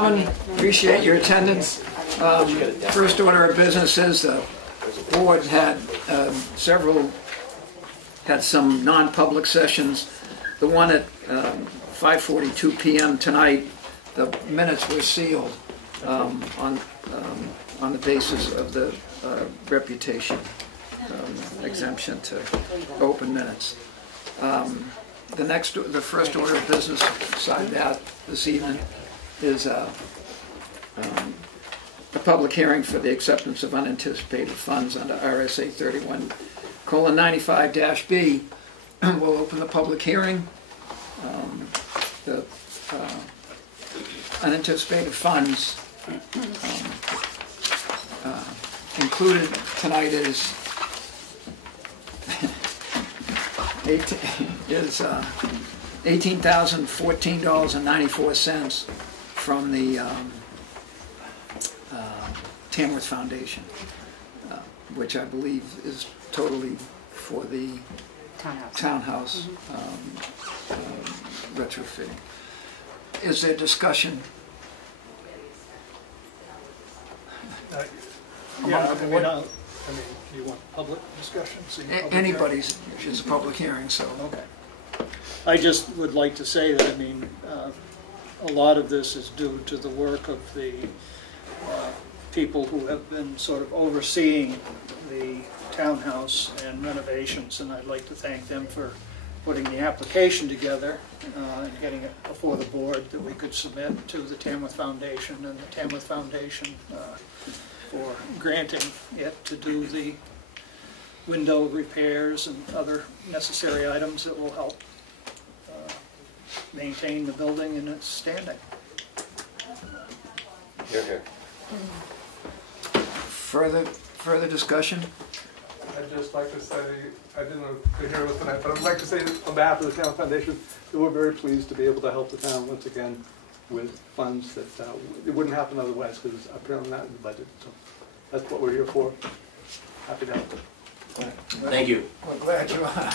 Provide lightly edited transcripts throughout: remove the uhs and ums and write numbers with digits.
Appreciate your attendance. First order of business is the board had some non-public sessions. The one at 5:42 p.m. tonight, the minutes were sealed on the basis of the reputation exemption to open minutes. The first order of business beside that this evening is a public hearing for the acceptance of unanticipated funds under RSA 31:95-B. We'll open the public hearing. The unanticipated funds included tonight is $18,014.94 from the Tamworth Foundation, which I believe is totally for the townhouse retrofitting. Is there discussion? Yeah, you want public discussion? Anybody's, it's a public hearing, so. Okay. I just would like to say that, a lot of this is due to the work of the people who have been sort of overseeing the townhouse and renovations, and I'd like to thank them for putting the application together and getting it before the board that we could submit to the Tamworth Foundation, and the Tamworth Foundation for granting it to do the window repairs and other necessary items that will help maintain the building in its standing. Here, here. Further discussion? I'd just like to say, I didn't know if you could hear us tonight, but I'd like to say on behalf of the Town Foundation that we're very pleased to be able to help the town once again with funds that it wouldn't happen otherwise, because it's apparently not in the budget. So that's what we're here for. Happy to help. Thank you. We're glad you are.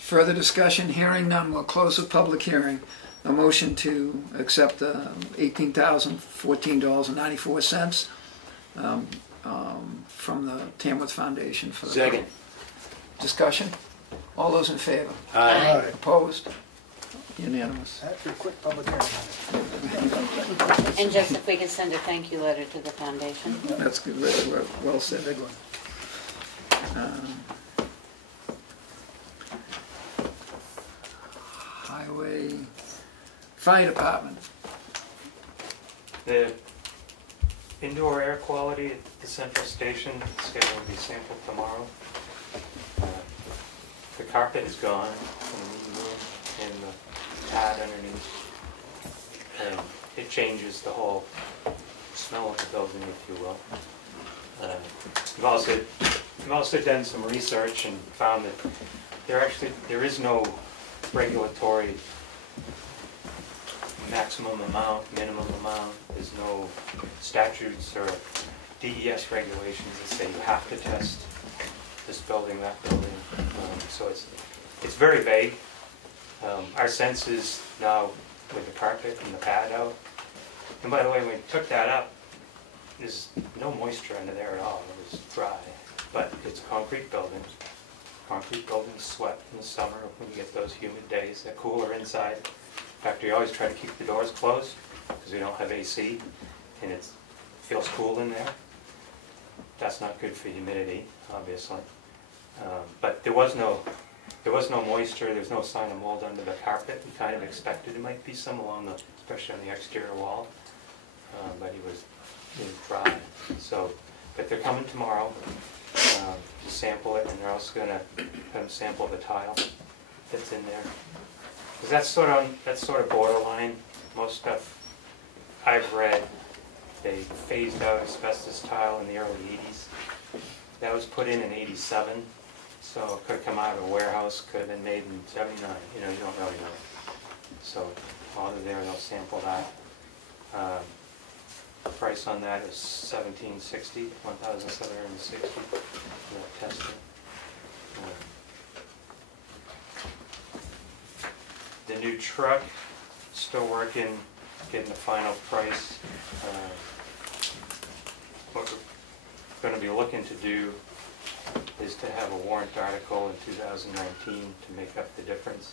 Further discussion? Hearing none, we'll close the public hearing. A motion to accept the $18,014.94 from the Tamworth Foundation for the Second. Discussion? All those in favor? Aye. Opposed? Unanimous. That's your quick public hearing. And just if we can send a thank you letter to the foundation. That's good. Well said. Big one. Highway, Fire Department. The indoor air quality at the central station is scheduled to be sampled tomorrow. The carpet is gone from the meeting room and the pad underneath. And it changes the whole smell of the building, if you will. We've also done some research and found that there is no regulatory maximum amount, minimum amount. There's no statutes or DES regulations that say you have to test this building, that building. So it's very vague. Our sense is now with the carpet and the pad out. And by the way, when we took that up, there's no moisture under there at all. It was dry. But it's a concrete building. Concrete buildings sweat in the summer when you get those humid days. They're cooler inside. In fact, we always try to keep the doors closed because we don't have AC, and it feels cool in there. That's not good for humidity, obviously. But there was no moisture. There was no sign of mold under the carpet. We kind of expected there might be some along the, especially on the exterior wall, but it was dry. So, but they're coming tomorrow. To sample it, and they're also going to have them sample the tile that's in there. Because that's sort of borderline. Most stuff I've read, they phased out asbestos tile in the early 80s. That was put in '87, so it could come out of a warehouse, could have been made in '79. You don't really know. So while they're there, they'll sample that. The price on that is $1,760, $1,760 for that testing. The new truck still working, getting the final price. What we're going to be looking to do is to have a warrant article in 2019 to make up the difference.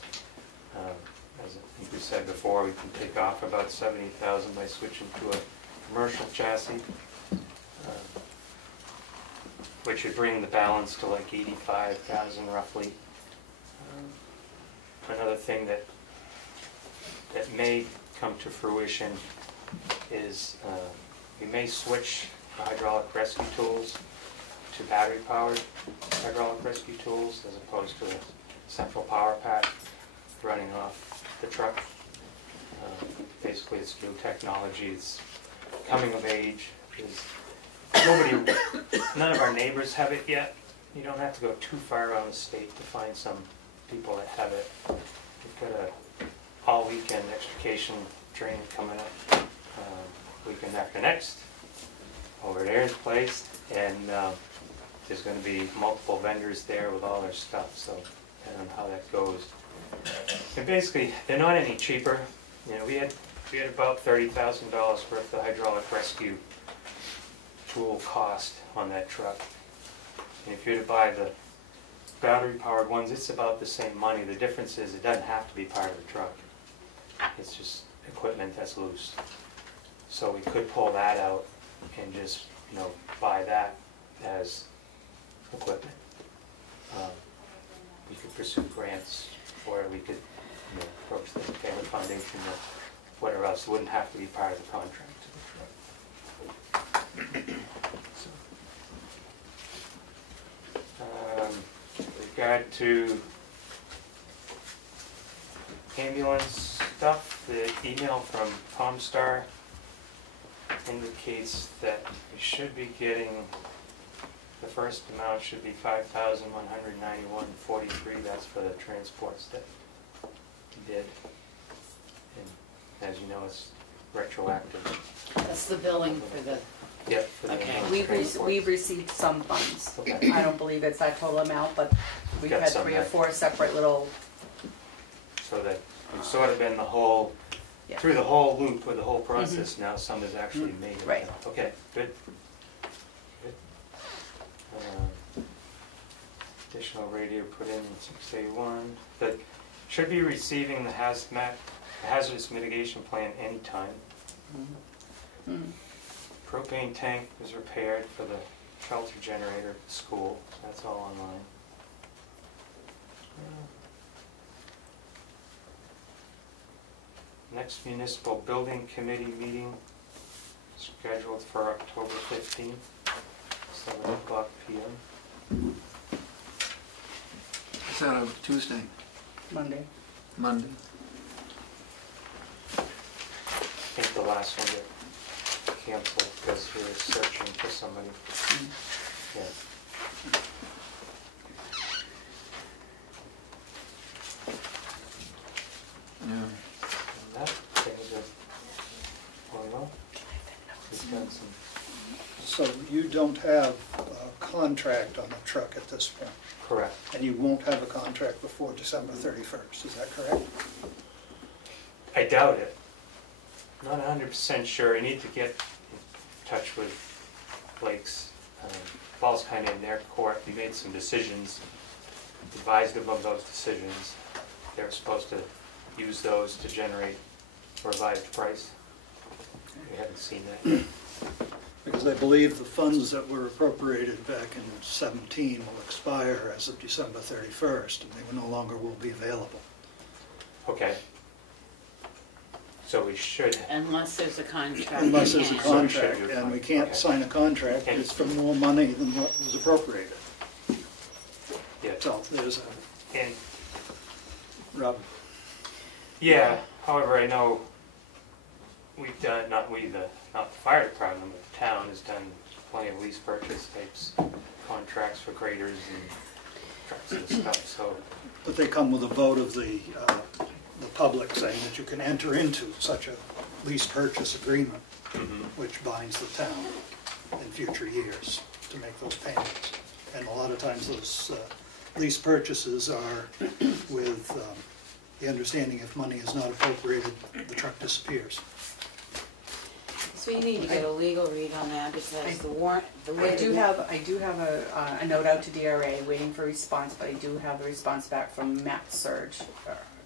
As I think we said before, we can take off about $70,000 by switching to a commercial chassis, which would bring the balance to like $85,000 roughly. Another thing that may come to fruition is we may switch hydraulic rescue tools to battery-powered hydraulic rescue tools as opposed to a central power pack running off the truck. Basically, it's new technology. It's coming of age. None of our neighbors have it yet. You don't have to go too far around the state to find some people that have it. We've got a all-weekend education training coming up weekend after next over at Aaron's place, and there's going to be multiple vendors there with all their stuff, so I don't know how that goes. And basically, they're not any cheaper. You know, we had about $30,000 worth of hydraulic rescue tool cost on that truck. And if you were to buy the battery-powered ones, it's about the same money. The difference is it doesn't have to be part of the truck. It's just equipment that's loose. So we could pull that out and just, you know, buy that as equipment. We could pursue grants, or we could, you know, approach the Family Foundation or whatever else. It wouldn't have to be part of the contract to the truck. With regard to ambulance stuff, the email from Comstar indicates that we should be getting, the first amount should be $5,191.43. That's for the transports that we did. And as you know, it's retroactive. That's the billing for the, Yep. For the Okay. We've received some funds. Okay. I don't believe it's that total amount, but we've Got had some 3 or back. 4 separate little, So that we've sort of been the whole, yeah. through the whole loop with the whole process. Now some is actually made. of Right. that. Okay, good. Good. Additional radio put in 6A1. That should be receiving the hazardous mitigation plan anytime. Mm. Propane tank was repaired for the shelter generator at the school. That's all online. Next municipal building committee meeting scheduled for October 15th, 7:00 p.m. Is that a Tuesday? Monday. Monday? I think the last one got canceled because we were searching for somebody. Yeah. Yeah. And that things are going well. We've done some. So you don't have a contract on the truck at this point, Correct. and you won't have a contract before December 31st, is that correct? I doubt it. Not 100% sure. I need to get in touch with Blake's. Ball's kind of in their court. We made some decisions, advised them of those decisions. They were supposed to use those to generate a revised price. We haven't seen that yet. Because I believe the funds that were appropriated back in 17 will expire as of December 31st, and they no longer will be available. Okay. So we should. unless there's a contract. Unless there's a in hand. contract, So we should and do we it. can't Okay. sign a contract, Okay. it's for more money than what was appropriated. Yeah. So there's a And rub. yeah. However, I know we've done, not the fire department, but the town has done plenty of lease purchase types contracts for graders and trucks and stuff. So But they come with a vote of the public saying that you can enter into such a lease purchase agreement, which binds the town in future years to make those payments. And a lot of times those lease purchases are with the understanding if money is not appropriated, the truck disappears. So you need to get a legal read on that because the warrant, the way I do have a note out to DRA waiting for a response, but I do have the response back from Matt Surge,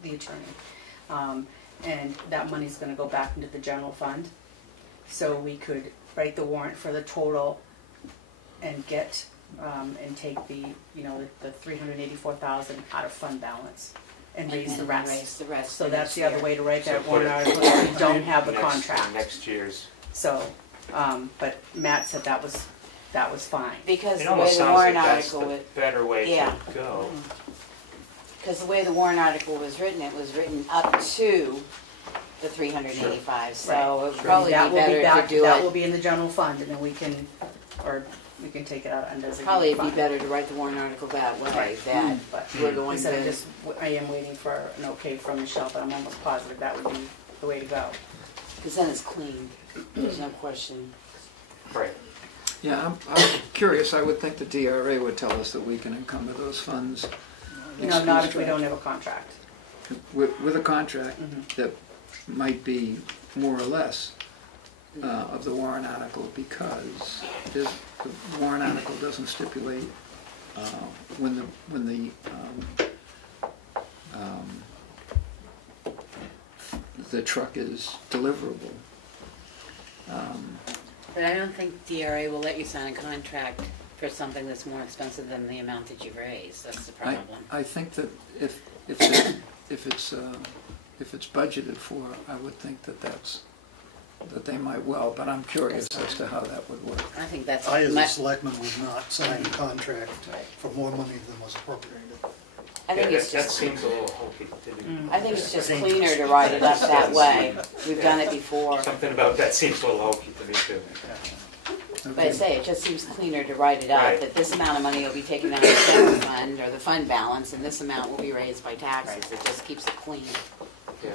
the attorney. And that money's gonna go back into the general fund. So we could write the warrant for the total and get, and take the, you know, the 384,000 out of fund balance and raise the rest. Raise the rest. So for that's next the other year. way to write So that put warrant it- article if we don't have the Next- contract. Next year's. So, but Matt said that was fine. Because It the almost way the sounds like warrant that's article the was, better way yeah. to go. because the way the warrant article was written, it was written up to the 385. So it would probably be That will better back- to do That will it. be in the general fund, and then we can take it out under the Probably it'd be fund. better to write the warrant article that way. Right. That But we're like I going said, to. I am waiting for an okay from Michelle, but I'm almost positive that would be the way to go. Because then it's clean. There's no question. Right. Yeah, I'm curious. I would think the DRA would tell us that we can encumber those funds. No, not if we don't have a contract. With a contract Mhm. that might be more or less of the warrant article, because the warrant article doesn't stipulate when the truck is deliverable. But I don't think DRA will let you sign a contract for something that's more expensive than the amount that you raised. That's the problem. I think that if it's budgeted for, I would think that they might well, but I'm curious as to how that would work. I think that's I, as a my- selectman, would not sign a contract for more money than was appropriated. I think Yeah, it's that just. seems a little hokey to do. I think it's just cleaner to write it up that way. We've done it before. Something about that seems a little hokey to me too. But I say, it just seems cleaner to write it up, Right. that this amount of money will be taken out of the general fund, or the fund balance, and this amount will be raised by taxes. It just keeps it clean. Yeah.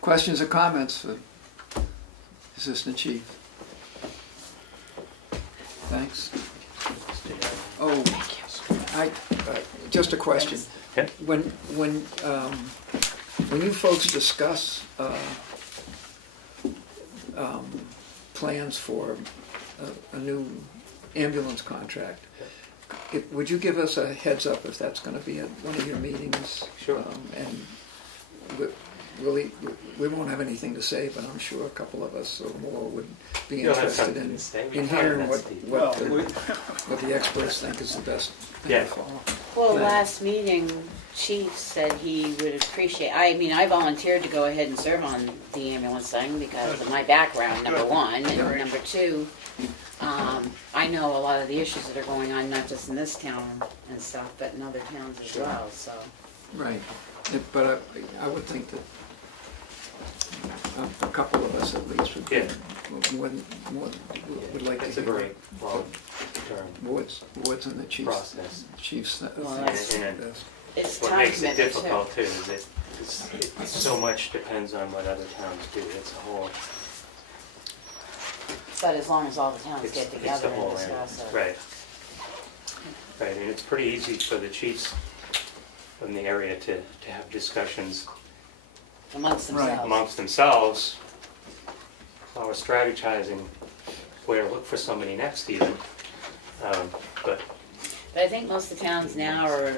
Questions or comments for Assistant Chief? Thanks. Oh, just a question. Yeah. When you folks discuss plans for a new ambulance contract, would you give us a heads up if that's going to be at one of your meetings? Sure. And really, we won't have anything to say, but I'm sure a couple of us or more would be You'll have interested something in to say. We in can't hearing let what Steve. what the experts think is the best thing Yeah. to follow. Well, Yeah. last meeting, Chief said he would appreciate, I volunteered to go ahead and serve on the ambulance thing because of my background, number one, and number two, I know a lot of the issues that are going on, not just in this town and stuff, but in other towns as well, so. Right, but I would think that a couple of us at least would Yeah. would like to It's a hear great long-term what's in the process. chief's Well, thinks and- is best. It's What time makes it commitment too. difficult too is that it's so much depends on what other towns do. It's a whole, But as long as all the towns it's get it's together the and whole area. discuss it. Right. Right, and it's pretty easy for the chiefs from the area to have discussions Amongst Right. themselves. amongst themselves while we're strategizing where to look for somebody next even. But But I think most of the towns now are,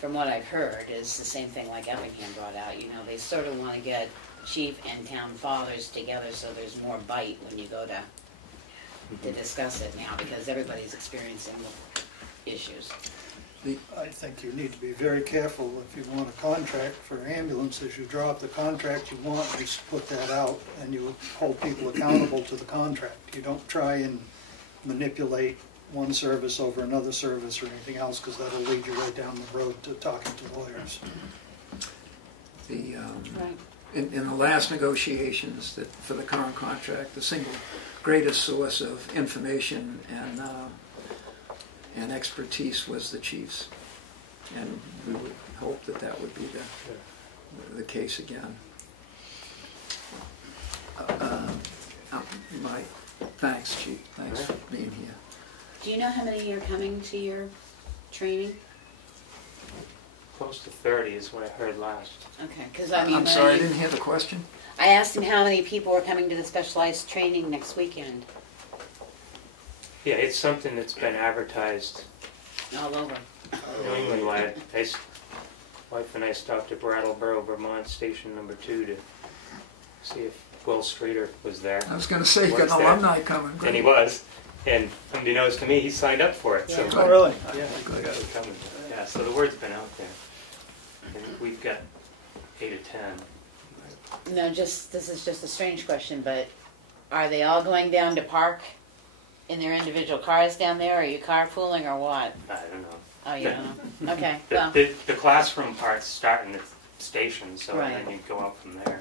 from what I've heard, is the same thing like Effingham brought out. You know, they sort of want to get chief and town fathers together so there's more bite when you go to discuss it now because everybody's experiencing issues. I think you need to be very careful if you want a contract for ambulances. You draw up the contract you want, you just put that out, and you hold people accountable to the contract. You don't try and manipulate one service over another service or anything else, because that'll lead you right down the road to talking to lawyers. Right. In the last negotiations for the current contract, the single greatest source of information and expertise was the chiefs, and we would hope that would be the case again. My thanks, Chief. Thanks for being here. Do you know how many are coming to your training? close to 30 is what I heard last. Okay, because I mean, I'm sorry, I didn't hear the question. I asked him how many people are coming to the specialized training next weekend. Yeah, it's something that's been advertised All over. New England wide. Wife and I stopped at Brattleboro, Vermont, station number 2 to see if Will Streeter was there. I was going to say, you got Was an there. alumni coming. And he was. And unbeknownst to me, he signed up for it. So Yeah. Oh, really? yeah, I got it coming. Yeah, so the word's been out there. And we've got 8 or 10. No, this is just a strange question, but are they all going down to park in their individual cars down there? Are you carpooling or what? I don't know. Oh, you don't know. Okay, well, The classroom part's starting at the station, so Right. then you go out from there.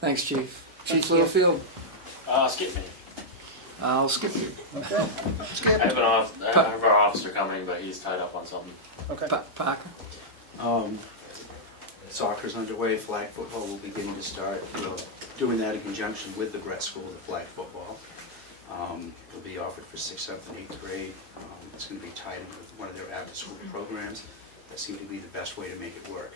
Thanks, Chief. Thank Chief you. Littlefield, Skip me. I'll skip you. Skip. I have our officer coming, but he's tied up on something. Okay. Parker. Soccer's underway, flag football will be getting to start. We're doing that in conjunction with the Gret School, the flag football. It'll be offered for 6th, 7th, and 8th grade. It's going to be tied in with one of their after-school programs. That seemed to be the best way to make it work.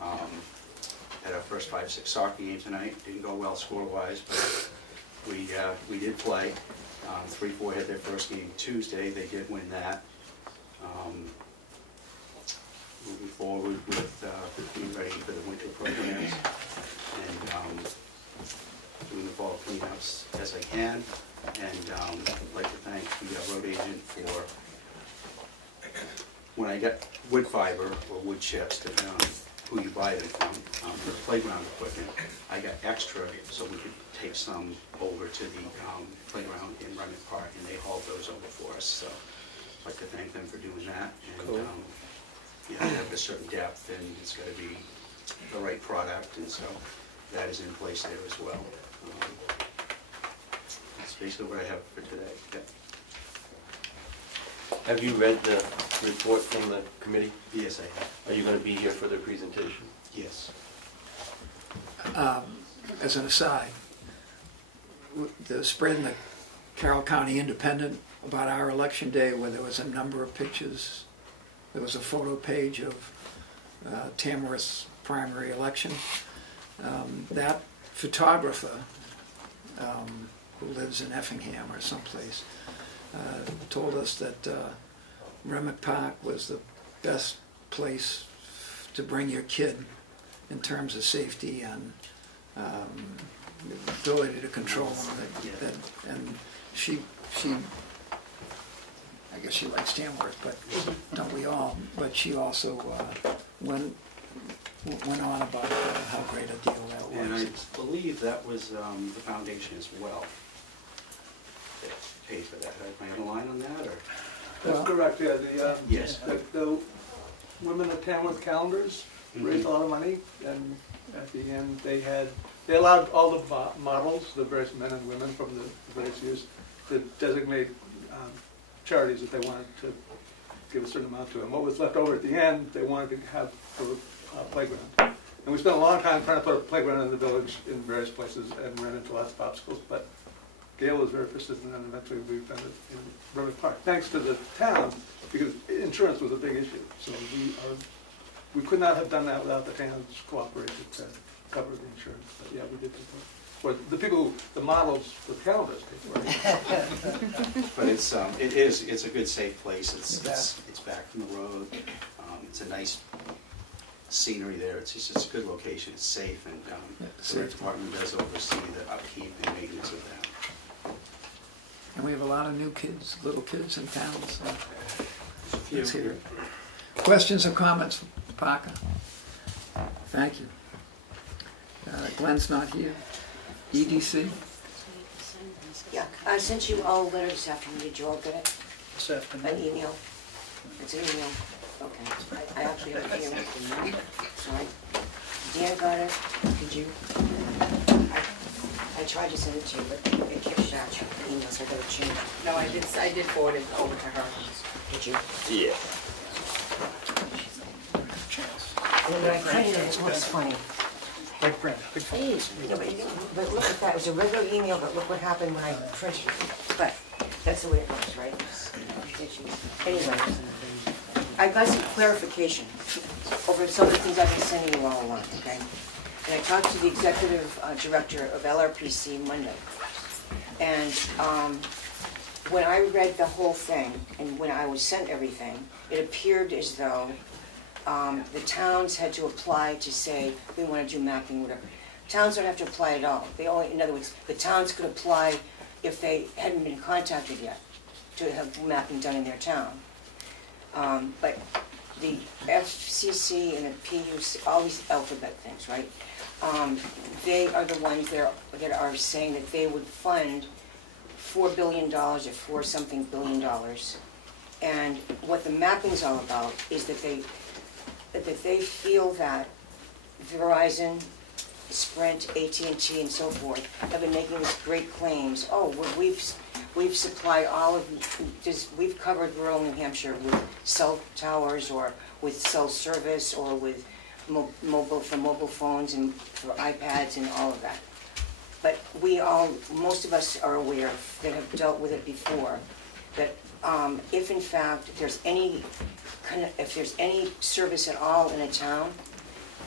Had our first 5-6 soccer game tonight. Didn't go well score-wise, but we did play. 3-4 had their first game Tuesday. They did win that. Moving forward with being ready for the winter programs and doing the fall cleanups as I can. And I'd like to thank the road agent for, when I get wood fiber or wood chips, depending on who you buy them from, for playground equipment, I got extra so we could take some over to the playground in Remington Park, and they hauled those over for us. So I'd like to thank them for doing that. And, Cool. you know, have a certain depth, and it's got to be the right product, and so that is in place there as well. That's basically what I have for today. Yep. Have you read the report from the committee? Yes, I have. Are you going to be here for the presentation? Yes. As an aside, the spread in the Carroll County Independent about our election day, where there was a number of pictures. There was a photo page of Tamworth's primary election. That photographer, who lives in Effingham or someplace, told us that Remington Park was the best place to bring your kid in terms of safety and ability to control them. And she I guess she likes Tamworth, but don't we all? But she also went on about how great a deal that was. And I believe that was the foundation as well that paid for that. Am I in line on that, or? That's correct, yeah. Yes. The Women of Tamworth calendars raised a lot of money, and at the end they allowed all the models, the various men and women from the various years, to designate charities that they wanted to give a certain amount to. And what was left over at the end, they wanted to have for a playground. And we spent a long time trying to put a playground in the village in various places and ran into lots of obstacles, but Gail was very persistent, and eventually we found it in Remington Park. Thanks to the town, because insurance was a big issue. So we could not have done that without the town's cooperation to cover the insurance. But yeah, we did. The models, the calendars paid for it. But it's a good safe place. It's back from the road. It's a nice scenery there. It's a good location. It's safe, and the rec department does oversee the upkeep and maintenance of that. And we have a lot of new kids, little kids in town. So let's hear it. Questions or comments, Parker? Thank you. Glenn's not here. EDC? Yeah, I sent you all a letter this afternoon. Did you all get it? This afternoon. An email? It's an email. Okay. I actually have it here with me. Sorry. Dan got it. Did you? I tried to send it to you, but it kept shut. Email, so I got to change it. No, I did forward it over to her. Did you? Yeah. And when I printed it, it looks funny. Big print. Please. No, but look at that. It was a regular email, but look what happened when I printed it. But that's the way it looks, right? Anyway. I got some clarification over some of the things I've been sending you all along, okay? And I talked to the executive director of LRPC Monday. And when I read the whole thing, and when I was sent everything, it appeared as though the towns had to apply to say, we want to do mapping, whatever. Towns don't have to apply at all. They only, in other words, the towns could apply if they hadn't been contacted yet to have mapping done in their town. But the FCC and the PUC, all these alphabet things, right? They are the ones that are saying that they would fund $4 billion or $4-something billion. And what the mapping's all about is that they feel that Verizon, Sprint, AT&T, and so forth have been making these great claims. Oh, we've supplied all of, we've covered rural New Hampshire with cell towers or with cell service or with mobile phones and for iPads and all of that. But most of us are aware that have dealt with it before that if in fact there's any service at all in a town,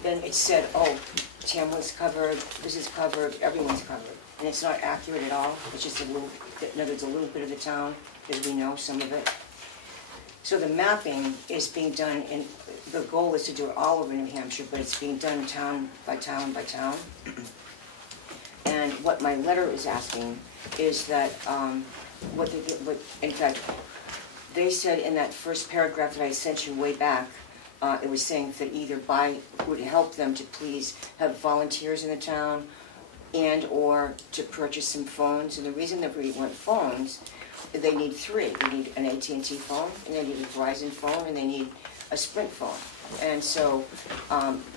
then it's said, oh, Tamworth's covered, this is covered, everyone's covered. And it's not accurate at all. It's just a little bit of the town, as we know, some of it. So the mapping is being done, and the goal is to do it all over New Hampshire, but it's being done town by town by town. And what my letter is asking is that, in fact, they said in that first paragraph that I sent you way back, it was saying that either would help them to please have volunteers in the town and or to purchase some phones. And the reason that we want phones, they need three. They need an AT&T phone, and they need a Verizon phone, and they need a Sprint phone. And so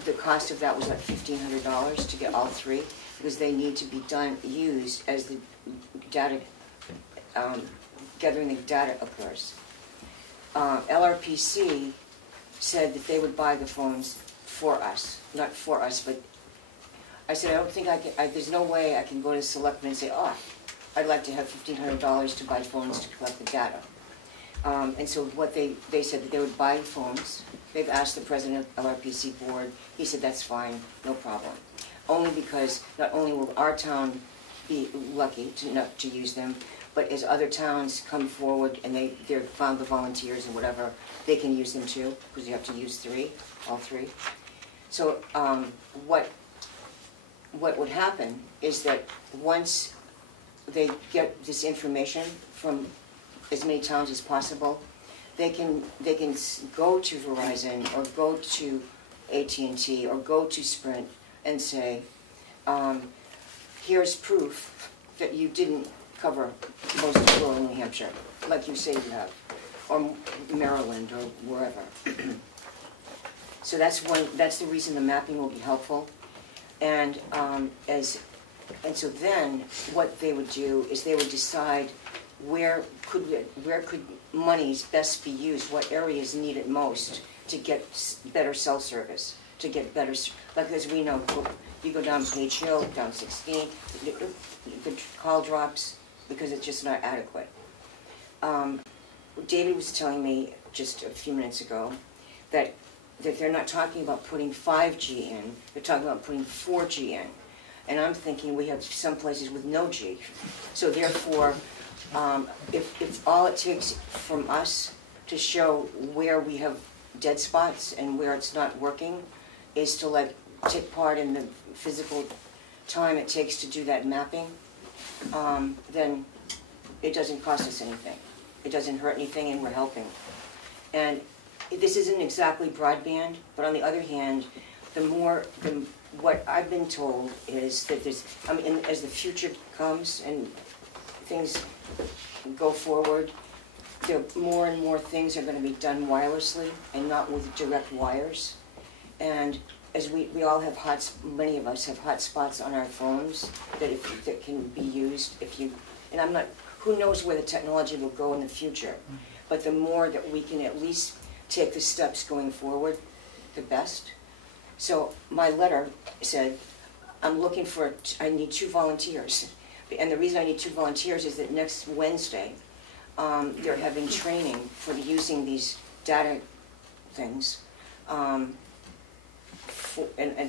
the cost of that was like $1,500 to get all three, because they need to be used as the data, gathering the data occurs. LRPC said that they would buy the phones for us, not for us, but I said, I don't think I can, there's no way I can go to the selectmen and say, oh, I'd like to have $1,500 to buy phones to collect the data. And so what they said that they would buy phones. They've asked the president of LRPC board. He said, that's fine, no problem. Only because not only will our town be lucky to use them, but as other towns come forward and they're found the volunteers and whatever, they can use them too, because you have to use all three. So what would happen is that once they get this information from as many towns as possible, they can go to Verizon or go to AT&T or go to Sprint and say, here's proof that you didn't cover most of rural New Hampshire, like you say you have, or Maryland or wherever. So that's the reason the mapping will be helpful. And so then what they would do is they would decide where could monies best be used, what areas need it most to get better cell service, to get better, like as we know, you go down Page Hill, down 16, the call drops because it's just not adequate. David was telling me just a few minutes ago that they're not talking about putting 5G in, they're talking about putting 4G in. And I'm thinking we have some places with no G. So therefore, if all it takes from us to show where we have dead spots and where it's not working is to take part in the physical time it takes to do that mapping, then it doesn't cost us anything. It doesn't hurt anything, and we're helping. And this isn't exactly broadband, but on the other hand, what I've been told is that as the future comes and things go forward, more and more things are going to be done wirelessly and not with direct wires. And as we all have many of us have hotspots on our phones that can be used who knows where the technology will go in the future. But the more that we can at least take the steps going forward, the best. So my letter said, I need 2 volunteers. And the reason I need 2 volunteers is that next Wednesday, they're having training for using these data things. And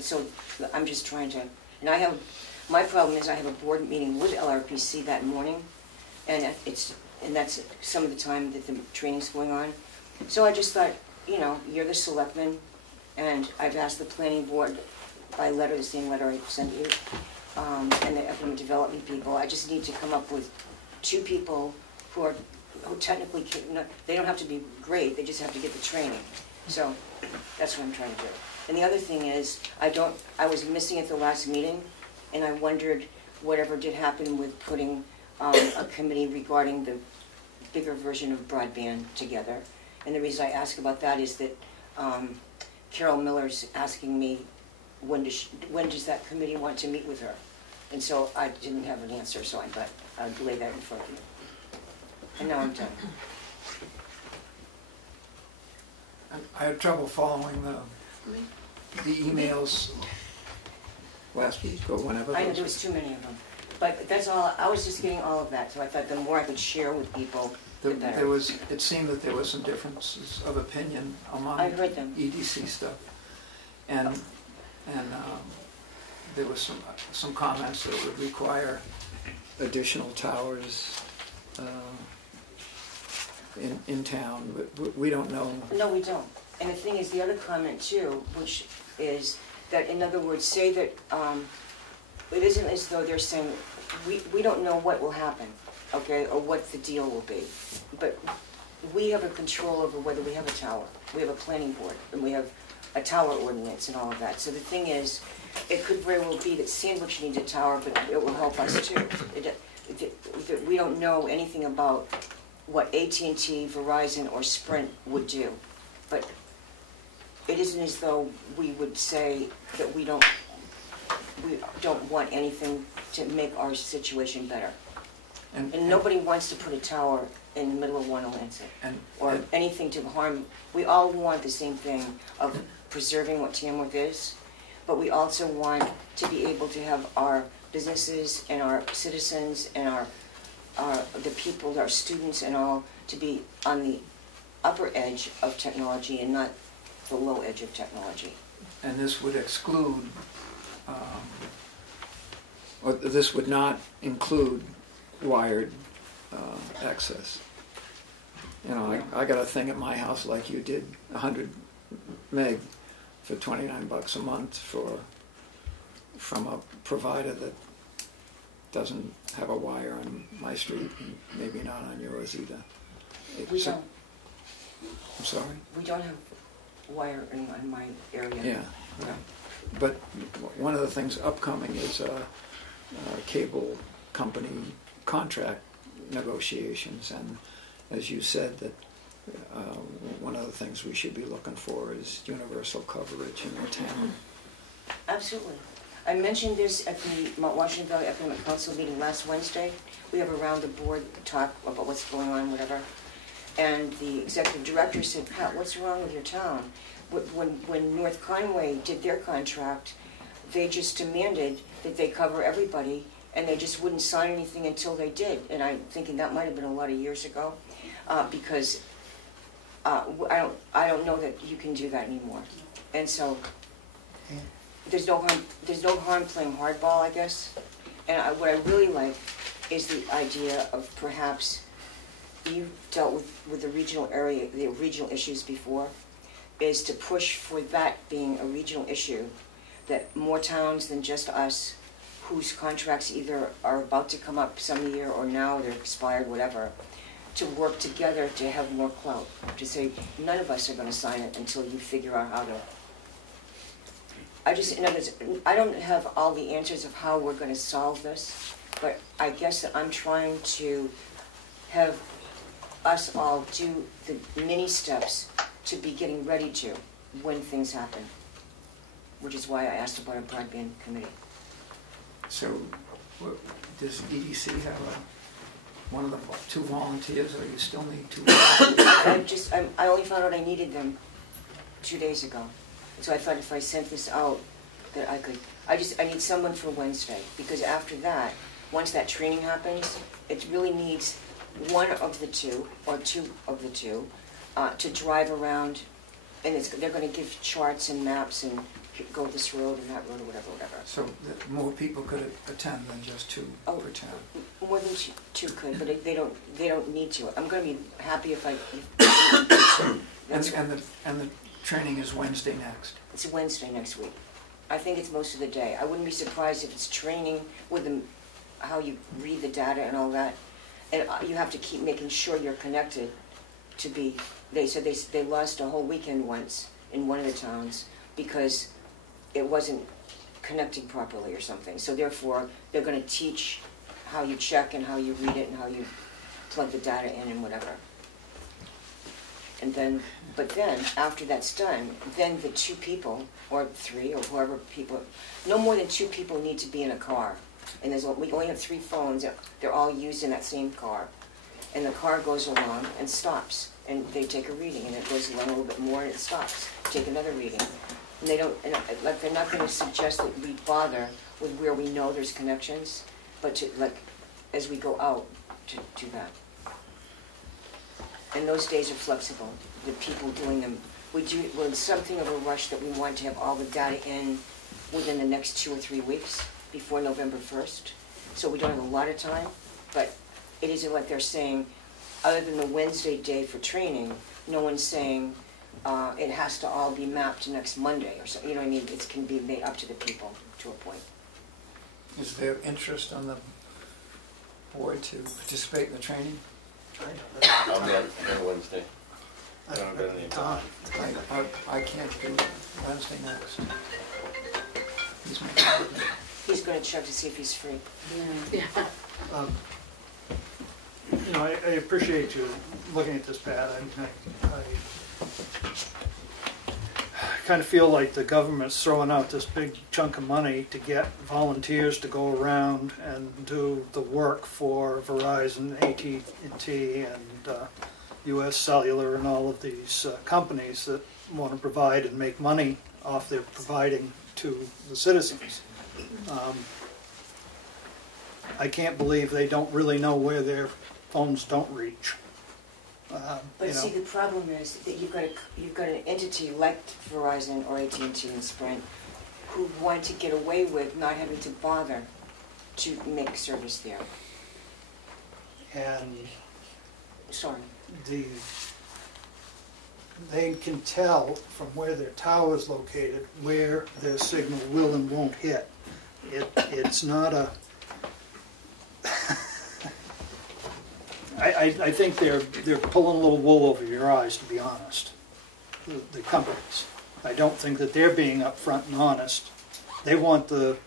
so I'm just trying to, and my problem is I have a board meeting with LRPC that morning, and that's some of the time that the training's going on. So I just thought, you know, you're the selectman, and I've asked the planning board by letter, the same letter I sent you, and the economic development people. I just need to come up with 2 people who technically, they don't have to be great, they just have to get the training. So that's what I'm trying to do. And the other thing is, I was missing at the last meeting, and I wondered whatever did happen with putting a committee regarding the bigger version of broadband together. And the reason I ask about that is that Carol Miller's asking me when does that committee want to meet with her? And so I didn't have an answer, so I thought I'd lay that in front of you. And now I'm done. I had trouble following the emails last week or whenever. I know there was too many of them. But that's all, I was just getting all of that, so I thought the more I could share with people, the better. It seemed that there was some differences of opinion among I heard them. EDC stuff. And there was some comments that would require additional towers in town, but we don't know. No, we don't. And the thing is, the other comment too, which is that, in other words, say that it isn't as though they're saying, we don't know what will happen, okay, or what the deal will be. But we have a control over whether we have a tower. We have a planning board, and we have a tower ordinance and all of that. So the thing is, it could very well be that Sandwich needs a tower, but it will help us too. We don't know anything about what AT&T, Verizon, or Sprint would do. But it isn't as though we would say that we don't want anything to make our situation better. And nobody wants to put a tower in the middle of Wanalancet or anything to harm. We all want the same thing of preserving what Tamworth is, but we also want to be able to have our businesses and our citizens and the people, our students and all, to be on the upper edge of technology and not the low edge of technology. And this would exclude, or this would not include wired access. You know, I got a thing at my house like you did, 100 meg for $29 a month from a provider that doesn't have a wire on my street, and maybe not on yours either. We don't. I'm sorry? We don't have wire in my area. Yeah. But one of the things upcoming is cable company contract negotiations, and as you said, that one of the things we should be looking for is universal coverage in the town. Absolutely. I mentioned this at the Mount Washington Valley Economic Council meeting last Wednesday. We have a round-the-board talk about what's going on, whatever. And the executive director said, Pat, what's wrong with your town? When North Conway did their contract, they just demanded that they cover everybody, and they just wouldn't sign anything until they did. And I'm thinking that might have been a lot of years ago, because I don't know that you can do that anymore. And so there's no harm playing hardball, I guess. And what I really like is the idea of perhaps you dealt with the regional area, the regional issues before, is to push for that being a regional issue, that more towns than just us, whose contracts either are about to come up some year or now they're expired, whatever, to work together to have more clout, to say none of us are going to sign it until you figure out how to. I don't have all the answers of how we're going to solve this, but I guess that I'm trying to have us all do the mini steps to be getting ready to when things happen, which is why I asked about a broadband committee. So, does EDC have one of the 2 volunteers, or you still need 2 volunteers? I only found out I needed them 2 days ago. So I thought if I sent this out, that I could, I need someone for Wednesday, because after that, once that training happens, it really needs one of the 2, or 2 of the 2, to drive around and they're gonna give charts and maps and go this road and that road or whatever. So that more people could attend than just two per town. More than two could, but they don't need to. I'm gonna be happy if I. And the training is Wednesday next. It's Wednesday next week. I think it's most of the day. I wouldn't be surprised if it's training with them, how you read the data and all that. And you have to keep making sure you're connected to be. They said they lost a whole weekend once in one of the towns because it wasn't connecting properly or something. So therefore, they're going to teach how you check and how you read it and how you plug the data in and whatever. And then, but then, after that's done, then the 2 people, or 3, or whoever people, no more than 2 people need to be in a car. And we only have 3 phones, they're all used in that same car. And the car goes along and stops, and they take a reading, and it goes along a little bit more and it stops. Take another reading. And they don't, like, they're not going to suggest that we bother with where we know there's connections, but to, like, as we go out, to do that. And those days are flexible, the people doing them. We're in something of a rush that we want to have all the data in within the next 2 or 3 weeks before November 1st. So we don't have a lot of time, but it isn't like they're saying, other than the Wednesday day for training, no one's saying it has to all be mapped next Monday or something. You know what I mean? It can be made up to the people to a point. Is there interest on the board to participate in the training? I'll be on Wednesday. I don't have any time. I can't do Wednesday next. He's going to check to see if he's free. Yeah. You know, I appreciate you looking at this, Pat. I kind of feel like the government's throwing out this big chunk of money to get volunteers to go around and do the work for Verizon, AT&T, and U.S. Cellular, and all of these companies that want to provide and make money off their providing to the citizens. I can't believe they don't really know where their phones don't reach. But see, the problem is that you've got an entity like Verizon or AT&T and Sprint who want to get away with not having to bother to make service there. And sorry, they can tell from where their tower is located where their signal will and won't hit. It's not a. I think they're pulling a little wool over your eyes, to be honest, the companies. I don't think that they're being upfront and honest. They want the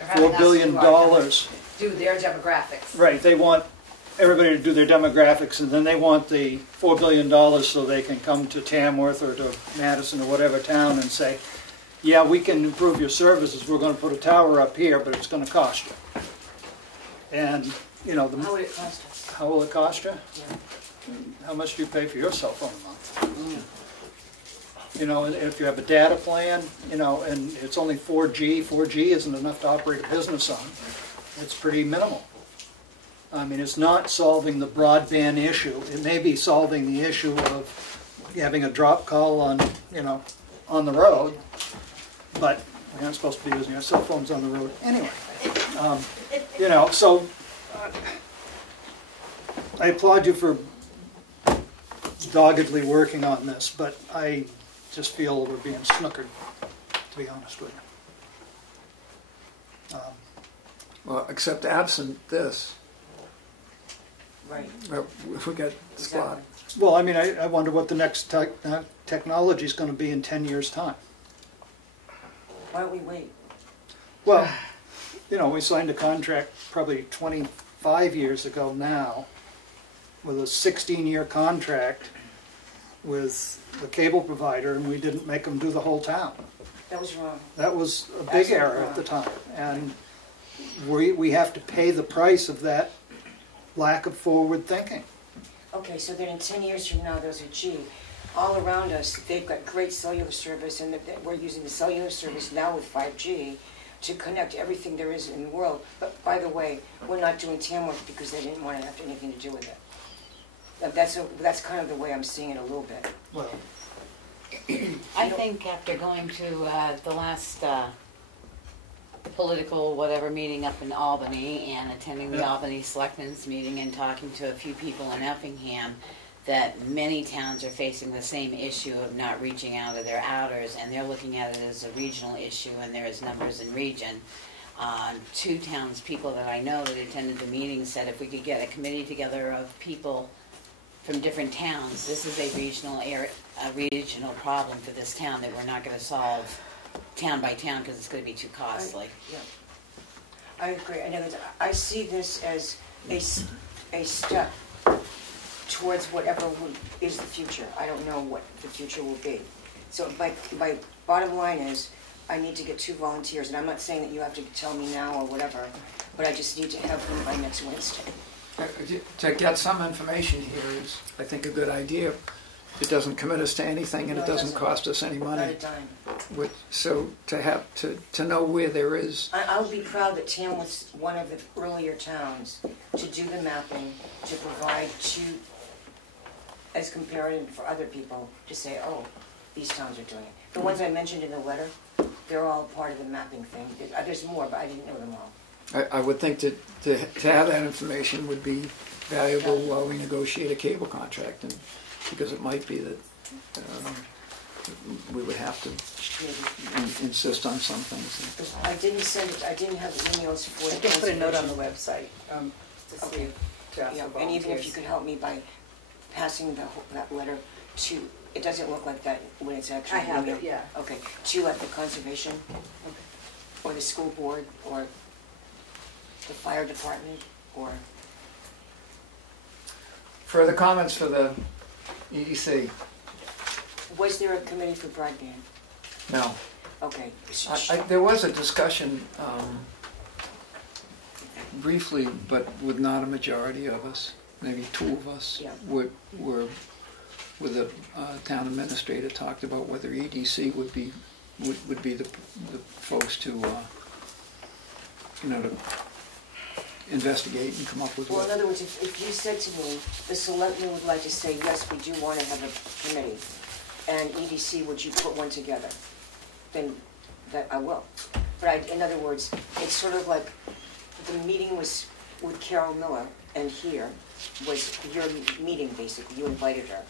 $4 billion. Do their demographics. Right, they want everybody to do their demographics, and then they want the $4 billion so they can come to Tamworth or to Madison or whatever town and say, yeah, we can improve your services, we're going to put a tower up here, but it's going to cost you. And, you know, how would it cost us? How will it cost you? Yeah. How much do you pay for your cell phone a month? You know, if you have a data plan, you know, and it's only 4G, 4G isn't enough to operate a business on. It's pretty minimal. I mean, it's not solving the broadband issue. It may be solving the issue of having a drop call on, you know, on the road, but we're not supposed to be using our cell phones on the road anyway. You know, so I applaud you for doggedly working on this, but I just feel we're being snookered, to be honest with you. Well, except absent this. Right. If we get Spot. Well, I mean, I wonder what the next technology is going to be in 10 years' time. Why don't we wait? Well, you know, we signed a contract probably 25 years ago now with a 16-year contract with the cable provider, and we didn't make them do the whole town. That was wrong. That was a big error at the time, and we have to pay the price of that lack of forward thinking. Okay, so then in 10 years from now, those are G. All around us, they've got great cellular service, and we're using the cellular service now with 5G to connect everything there is in the world. But by the way, we're not doing Tamworth because they didn't want to have anything to do with it. That's kind of the way I'm seeing it a little bit. Well, I think after going to the last political whatever meeting up in Albany and attending the Albany Selectmen's meeting and talking to a few people in Effingham, that many towns are facing the same issue of not reaching out to their outers, and they're looking at it as a regional issue, and there is numbers in region. Two townspeople that I know that attended the meeting said if we could get a committee together of people from different towns, this is a regional problem for this town that we're not going to solve town by town because it's going to be too costly. I agree. I see this as a step towards whatever is the future. I don't know what the future will be. So my bottom line is I need to get 2 volunteers, and I'm not saying that you have to tell me now or whatever, but I just need to have them by next Wednesday. To get some information here is, I think, a good idea. It doesn't commit us to anything, and it doesn't cost us any money. Not a dime. So to know where there is. I'll be proud that Tamworth's one of the earlier towns to do the mapping, to provide to, as comparative for other people, to say, oh, these towns are doing it. The ones I mentioned in the letter, they're all part of the mapping thing. There's more, but I didn't know them all. I would think that to have that information would be valuable while we negotiate a cable contract, and because it might be that we would have to insist on some things. I didn't send it. I didn't have emails for I can put a note on the website to see. Okay. To ask Yeah, for and even if you volunteers. could help me by passing that letter to, it doesn't look like that when it's actually I have emailed. it, yeah. Okay, to like the conservation, or the school board, or the fire department, or... Further comments for the EDC? Was there a committee for broadband? No. Okay. There was a discussion briefly, but with not a majority of us. Maybe 2 of us were with the town administrator talked about whether EDC would be the folks to to investigate and come up with. Well, in other words, if you said to me, the selectmen would like to say, yes, we do want to have a committee, and EDC, would you put one together? Then that I will. But in other words, it's sort of like the meeting was with Carol Miller, and here was your meeting, basically. You invited her.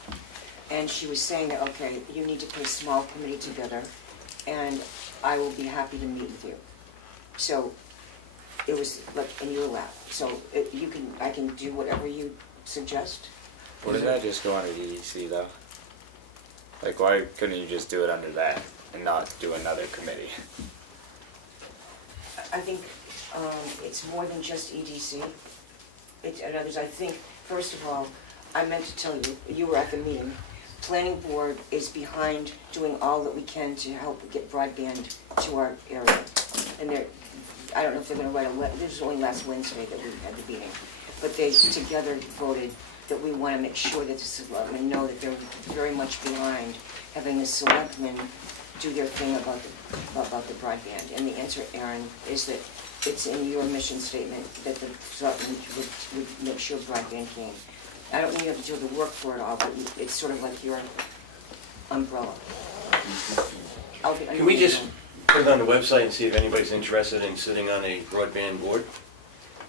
And she was saying that, okay, you need to put a small committee together, and I will be happy to meet with you. So it was like in your lap. So I can do whatever you suggest. Well, did that just go under EDC though? Like, why couldn't you just do it under that and not do another committee? I think it's more than just EDC. In others, I think, first of all, I meant to tell you, you were at the meeting, Planning Board is behind doing all that we can to help get broadband to our area. And I don't know if they're going to write a letter. This was only last Wednesday that we had the meeting. But they together voted that we want to make sure that the selectmen know that they're very much behind having the selectmen do their thing about the broadband. And the answer, Aaron, is that it's in your mission statement that the selectmen would make sure broadband came. I don't mean you have to do the work for it all, but it's sort of like your umbrella. Can we just put it on the website and see if anybody's interested in sitting on a broadband board?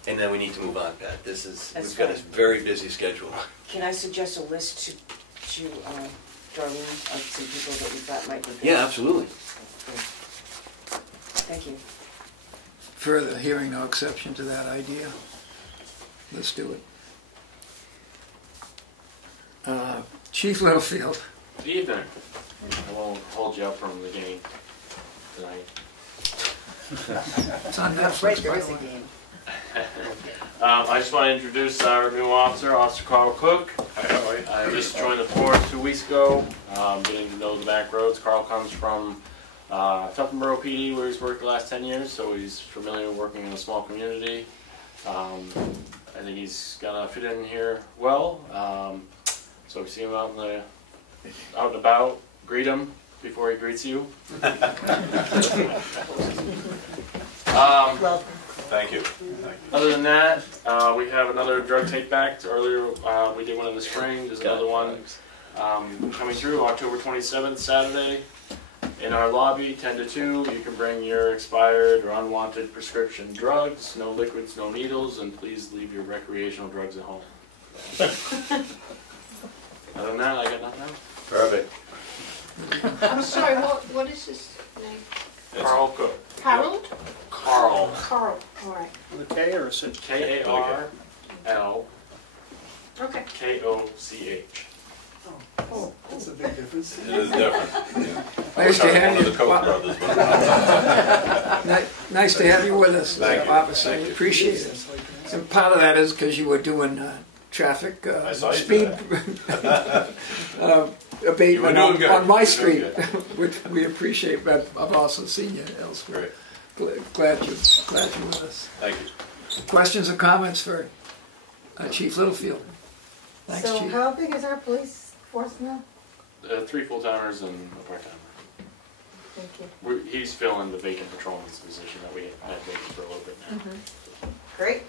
And then we need to move on, Pat. We've got a very busy schedule. Can I suggest a list to Darlene of some people that we thought might be good? Yeah, absolutely. Thank you. Further, hearing no exception to that idea. Let's do it. Chief Littlefield. Good evening. I won't hold you up from the game tonight. It's on Netflix, Right, there by is the a way. game. I just want to introduce our new officer, Officer Carl Cook. I just joined the force 2 weeks ago, getting to know the back roads. Carl comes from Tuftonboro PD, where he's worked the last 10 years, so he's familiar with working in a small community. I think he's gonna fit in here well. So if you see him out and about, greet him before he greets you. Thank you. Other than that, we have another drug take back. Earlier we did one in the spring. There's another one coming through October 27th, Saturday. In our lobby, 10 to 2, you can bring your expired or unwanted prescription drugs, no liquids, no needles, and please leave your recreational drugs at home. Other than that, I got nothing else. Perfect. I'm sorry, what is his name? Carl Cook. Harold? Carl. Carl, all right. With a K or a C? Okay. K-A-R-L-K-O-C-H. Oh, That's a big difference. It is different. Yeah. Nice to have One of you. the Koch brothers. Nice to have you with us, Thank you. officer. Thank We you. appreciate it. And part of that is because you were doing traffic I saw you speed abatement You were doing good. on my You were street, doing good. which we appreciate, but I've also seen you elsewhere. Glad you're with us. Thank you. Questions or comments for Chief Littlefield? Thanks, So Chief. how big is our police force now? 3 full-timers and a part-timer. Thank you. He's filling the vacant patrolman's position that we had vacant for a little bit now. Great.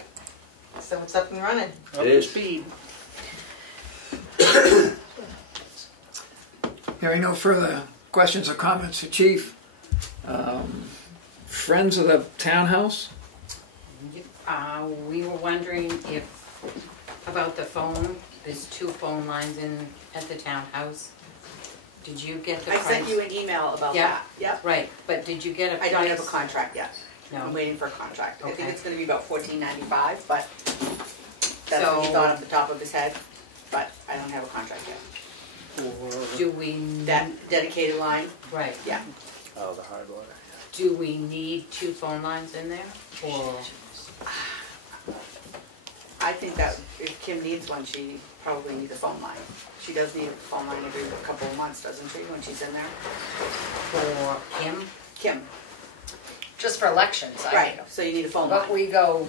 So it's up and running. Up to speed. Hearing no further questions or comments for Chief. Friends of the townhouse? We were wondering if, about the phone, there's 2 phone lines at the townhouse. Did you get the I price? sent you an email about Yeah. that. Yep. Right, but did you get a price? I don't have a contract yet. No. I'm waiting for a contract. I think Okay. it's gonna be about $14.95, but that's what he So- thought off the top of his head, but I don't have a contract yet. Do we, That dedicated line, right, yeah. Oh, the hardware. do we need 2 phone lines in there? Or, I think that if Kim needs one, she probably needs a phone line. She does need a phone line every couple of months, doesn't she, when she's in there? for Kim? Kim, Just for elections, I right, do. so you need a phone But line, we go,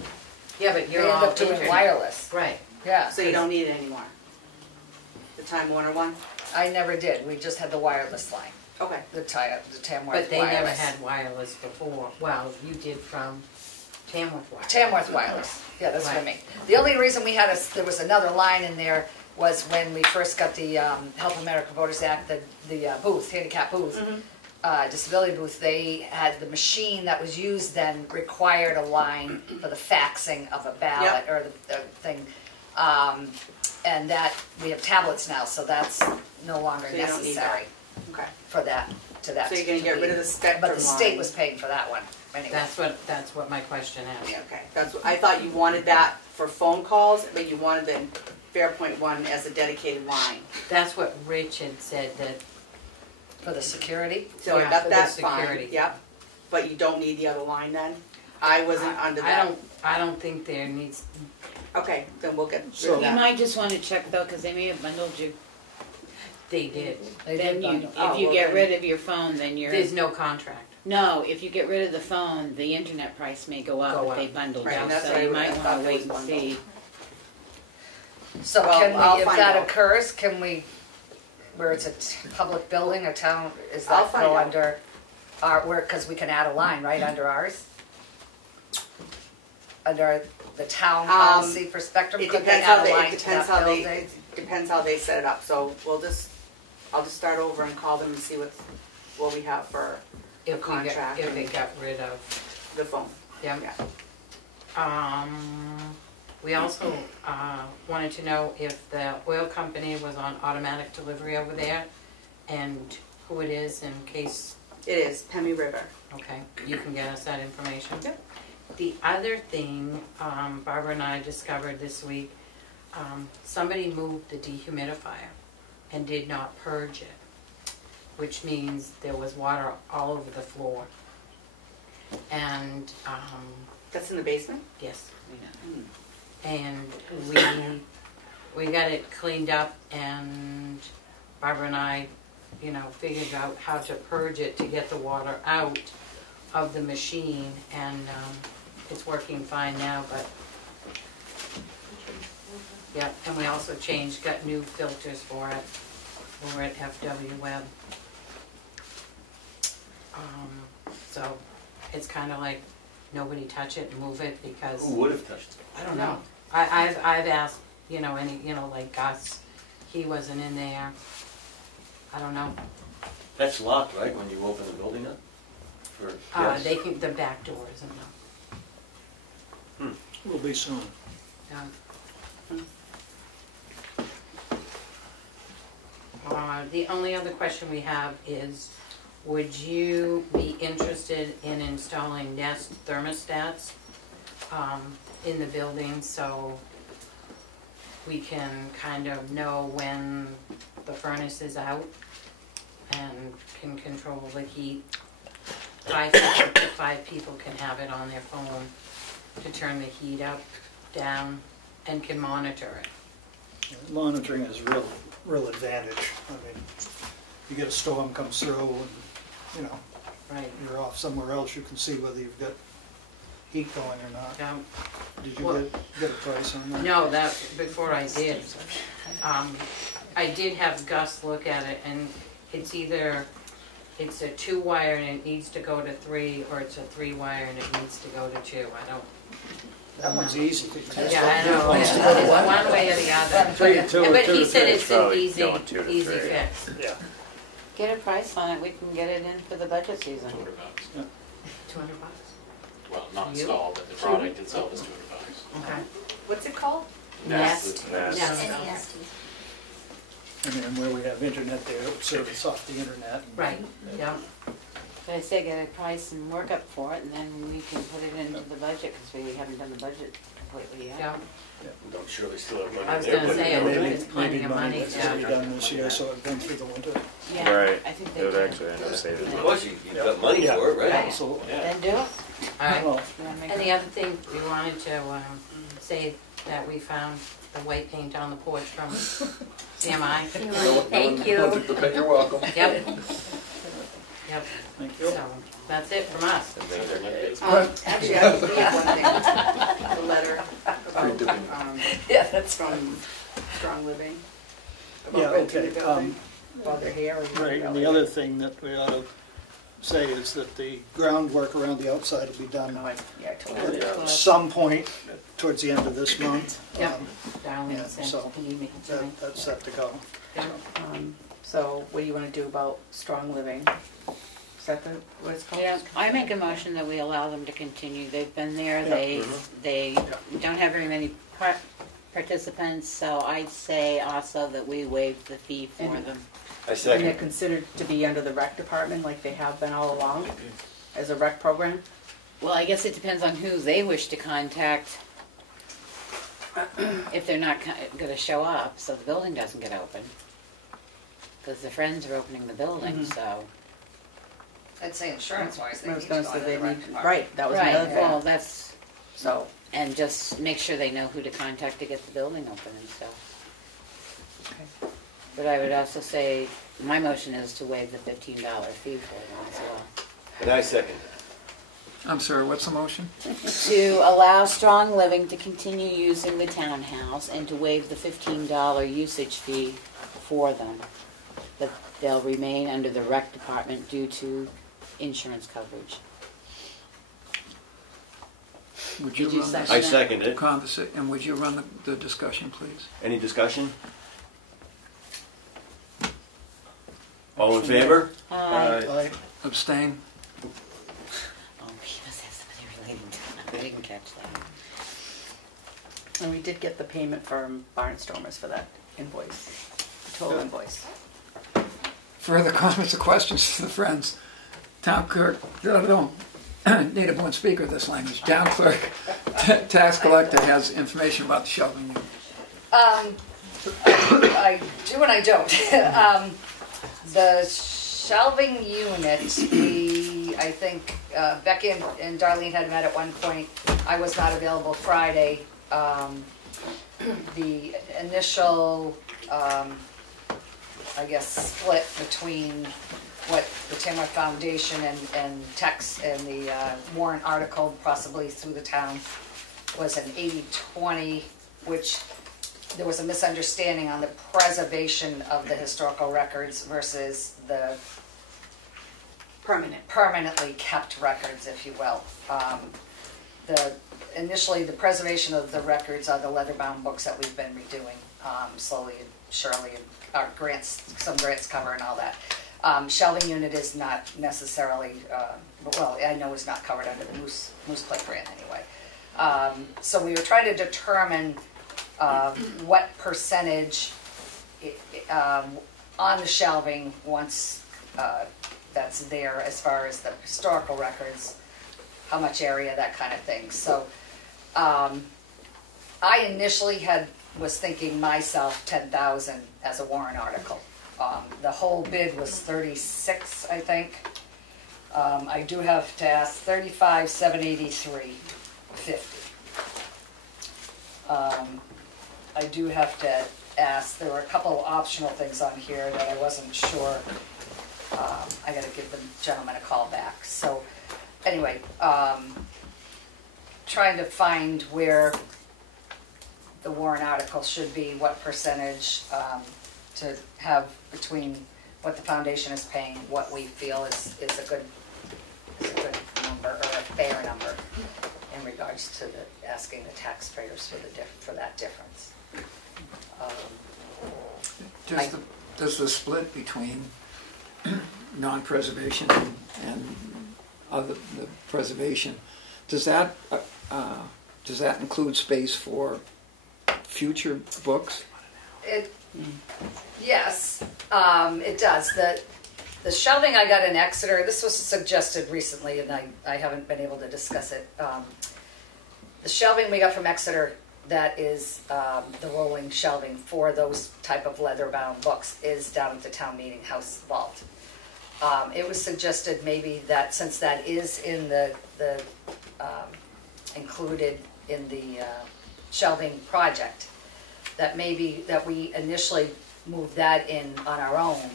Yeah, but we you're end all up doing internet. wireless. Right, Yeah. so you don't need it anymore. The Time Warner one? I never did. We just had the wireless line, Okay. the Tamworth but they never wireless. had wireless before. Well, you did from Tamworth Wireless. Tamworth Wireless. Yeah, that's what I Right. mean. The only reason we had there was another line in there was when we first got the Help America Voters Act, the booth, handicap booth, disability booth. They had the machine that was used then required a line for the faxing of a ballot or the thing. And that we have tablets now, so that's no longer So you don't need necessary Okay. for that. To that. So you're gonna get rid of the Spectrum But the state line. was paying for that one anyway. That's what my question is. Yeah, okay, I thought you wanted that for phone calls, but you wanted the Fairpoint one as a dedicated line. That's what Rich had said, that For the security. So Yeah, for the that's security. fine, yep. But you don't need the other line then? I wasn't under that. I don't think there needs, Okay, then we'll get rid So- of You that. might just want to check though, because they may have bundled you. they did. They Then did you, bundle. if Oh, you well, get then- rid of your phone, then you're. There's no contract. No, if you get rid of the phone, the internet price may go up Go if up. they bundled Right, you, that's so what you I might thought want to it wait was and bundled. see. So Well, can I'll we, if find that out. occurs, can we, where it's a public building, a town, is I'll that find go out. under our, because we can add a line, right, under ours? Under the town policy for Spectrum, It could they depends how add a they, line it to depends that how they, building? it depends how they set it up, so I'll just start over and call them and see what we have for If we contract if they and- got rid of, the phone. yeah. Yeah. We also wanted to know if the oil company was on automatic delivery over there and who it is in case, It is, Pemmy River. okay, you can get us that information. Yep. The other thing Barbara and I discovered this week, somebody moved the dehumidifier and did not purge it, which means there was water all over the floor. And, That's in the basement? yes. Mm. And we got it cleaned up, and Barbara and I, figured out how to purge it to get the water out of the machine, and it's working fine now, but yeah, and we also got new filters for it over at FW Web. So it's kind of like nobody touch it and move it because Who would have touched it? I don't know. I've asked, like Gus, he wasn't in there. I don't know. That's locked, right, when you open the building up? For guests? They keep the back doors and Will be soon. yeah. The only other question we have is, would you be interested in installing Nest thermostats in the building so we can kind of know when the furnace is out and can control the heat? 5 people can have it on their phone to turn the heat up, down, and can monitor it. Monitoring is real advantage. I mean, you get a storm comes through and, you know, Right. you're off somewhere else, you can see whether you've got heat going or not. Yeah. Did you Well, get a price on that? No, that, before I did. I did have Gus look at it, and it's either, it's a 2-wire and it needs to go to 3, or it's a 3-wire and it needs to go to 2. I don't. That one's easy. Yeah, I know, it's one way or the other. But he said it's an easy fix. Yeah. Get a price on it, we can get it in for the budget season. $200. Yeah. $200? Well, not You? installed, but the product itself is $200. Okay. What's it called? Nest. Nest. Nest. And then where we have internet there, it'll service off the internet. Right, yeah. But I say get a price and work up for it, and then we can put it into the budget, because we haven't done the budget completely yet. Yeah. I'm sure they still have money. I was there, gonna but- say, it's plenty Maybe of money, that's yeah. already done this year, so it went through the winter. Yeah, Right. I think they It would did. actually end up saving Of money. course, you've got money Yeah. for it, right? Absolutely. Then do it. All right. Well, You wanna make And a- the other thing, we wanted to say that we found the white paint on the porch from CMI. Thank you. You're welcome. Yep. Yep. Thank you. So, that's it from us. Actually, I have one thing, the letter about, Yeah, that's from Strong Living. Yeah, About renting okay, the building, about their hair. Right, and the other thing that we ought to say is that the groundwork around the outside will be done Yeah, I told her. at some point towards the end of this month. Yep. Um, Darlene Yeah, sent so an email to me. That's set to go. Yeah. So what do you want to do about Strong Living? Is that what it's called? Yeah, I make a motion that we allow them to continue. They've been there, Yeah. they don't have very many participants, so I'd say also that we waive the fee for And- them. I And they're second. considered to be under the rec department like they have been all along, as a rec program? Well, I guess it depends on who they wish to contact if they're not gonna show up, so the building doesn't get open. Because the friends are opening the building, so. I'd say insurance-wise, they I was need to gonna go say under they the rec need, department. right, that was Right, another well, thing. that's, So, and just make sure they know who to contact to get the building open and stuff. okay. But I would also say, my motion is to waive the $15 fee for them as well. And I second. I'm sorry, what's the motion? To allow Strong Living to continue using the townhouse and to waive the $15 usage fee for them. But they'll remain under the rec department due to insurance coverage. Would you Did you run second the I second it. conversation, and would you run the discussion, please? Any discussion? All in favor? Aye. Abstain? Oh, he must have somebody relating to that. I didn't catch that. And we did get the payment from Barnstormers for that invoice, total invoice. Further comments or questions for the friends? Town clerk, native born speaker of this language. Town clerk, tax collector has information about the shelving unit. I do and I don't. The shelving unit, I think Becky and Darlene had met at one point. I was not available Friday. The initial, I guess, split between what the Tamworth Foundation and Tex and the warrant article, possibly through the town, was an 80-20, which there was a misunderstanding on the preservation of the historical records versus the permanently kept records, if you will. initially the preservation of the records on the leather-bound books that we've been redoing slowly and surely, and our grants, some grants cover and all that. Shelving unit is not necessarily, well, I know it's not covered under the Moose Cliff grant anyway. So we were trying to determine what percentage on the shelving once that's there as far as the historical records, how much area, that kind of thing. So I initially was thinking myself 10,000 as a warrant article. The whole bid was 36, I think. I do have to ask 35,783.50. I do have to ask, there were a couple of optional things on here that I wasn't sure. I gotta give the gentleman a call back. So anyway, trying to find where the warrant article should be, what percentage to have between what the foundation is paying, what we feel is a good number, or a fair number in regards to asking the taxpayers for that difference. Does the split between non-preservation and the preservation, does that include space for future books? Yes, it does. The shelving I got in Exeter, this was suggested recently, and I haven't been able to discuss it. The shelving we got from Exeter, that is the rolling shelving for those type of leather-bound books, is down at the town meeting house vault. It was suggested maybe that since that is in the included in the shelving project, that maybe that we initially move that in on our own,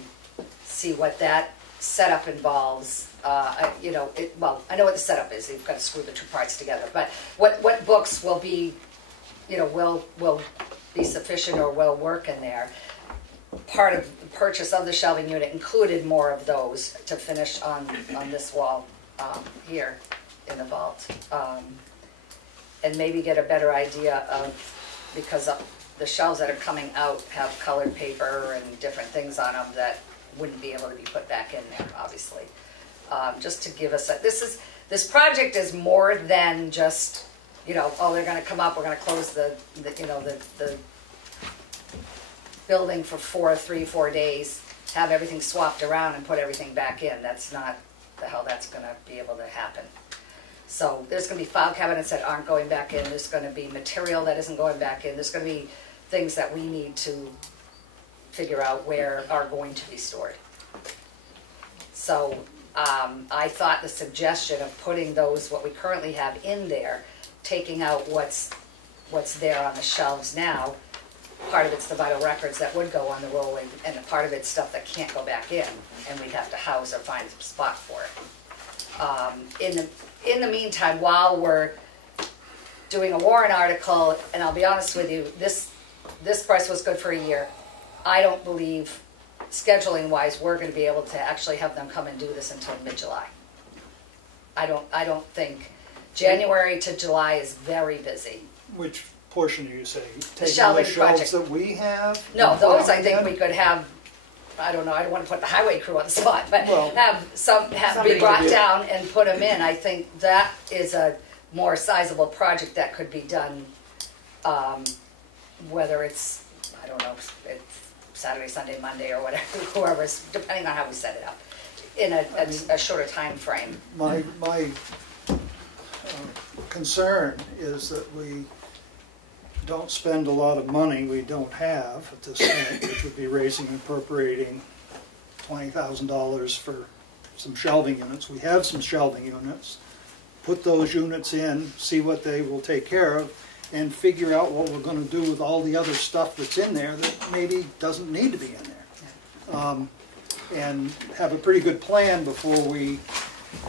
see what that setup involves. Well, I know what the setup is. You've got to screw the two parts together. But what books will be, will be sufficient or will work in there. Part of the purchase of the shelving unit included more of those to finish on this wall here in the vault, and maybe get a better idea of, because the shelves that are coming out have colored paper and different things on them that wouldn't be able to be put back in there, obviously. Just to give us this project is more than just, oh, they're going to come up, we're going to close the building for 3-4 days, have everything swapped around and put everything back in. That's not how that's going to be able to happen. So there's going to be file cabinets that aren't going back in. There's going to be material that isn't going back in. There's going to be things that we need to figure out where are going to be stored. So I thought the suggestion of putting those, what we currently have in there, taking out what's there on the shelves now, part of it's the vital records that would go on the rolling, and a part of it's stuff that can't go back in, and we'd have to house or find a spot for it. In the meantime, while we're doing a warrant article, and I'll be honest with you, this price was good for a year. I don't believe, scheduling-wise, we're going to be able to actually have them come and do this until mid-July. I don't think. January to July is very busy. Which portion are you saying? The shelving the shelves project that we have? No, those I think we could have. I don't know. I don't want to put the highway crew on the spot, but have be brought down and put them in. I think that is a more sizable project that could be done. Whether it's, I don't know, it's Saturday, Sunday, Monday, or whatever, whoever's, depending on how we set it up, in a shorter time frame. My concern is that we don't spend a lot of money we don't have at this point, which would be raising and appropriating $20,000 for some shelving units. We have some shelving units. Put those units in, see what they will take care of, and figure out what we're going to do with all the other stuff that's in there that maybe doesn't need to be in there. And have a pretty good plan before we,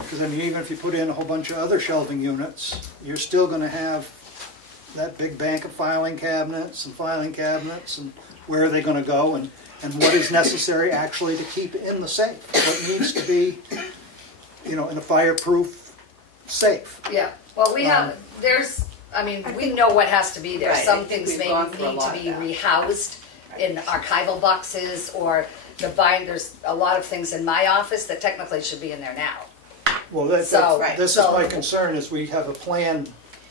because I mean, even if you put in a whole bunch of other shelving units, you're still going to have that big bank of filing cabinets, and where are they going to go, and what is necessary actually to keep in the safe, what needs to be, in a fireproof safe. Yeah, well, we have, I mean, we know what has to be there. Right, I Some think things we've may gone through a need to lot be of that. rehoused in archival boxes, or the there's a lot of things in my office that technically should be in there now. Well, So- this is so- my concern, is we have a plan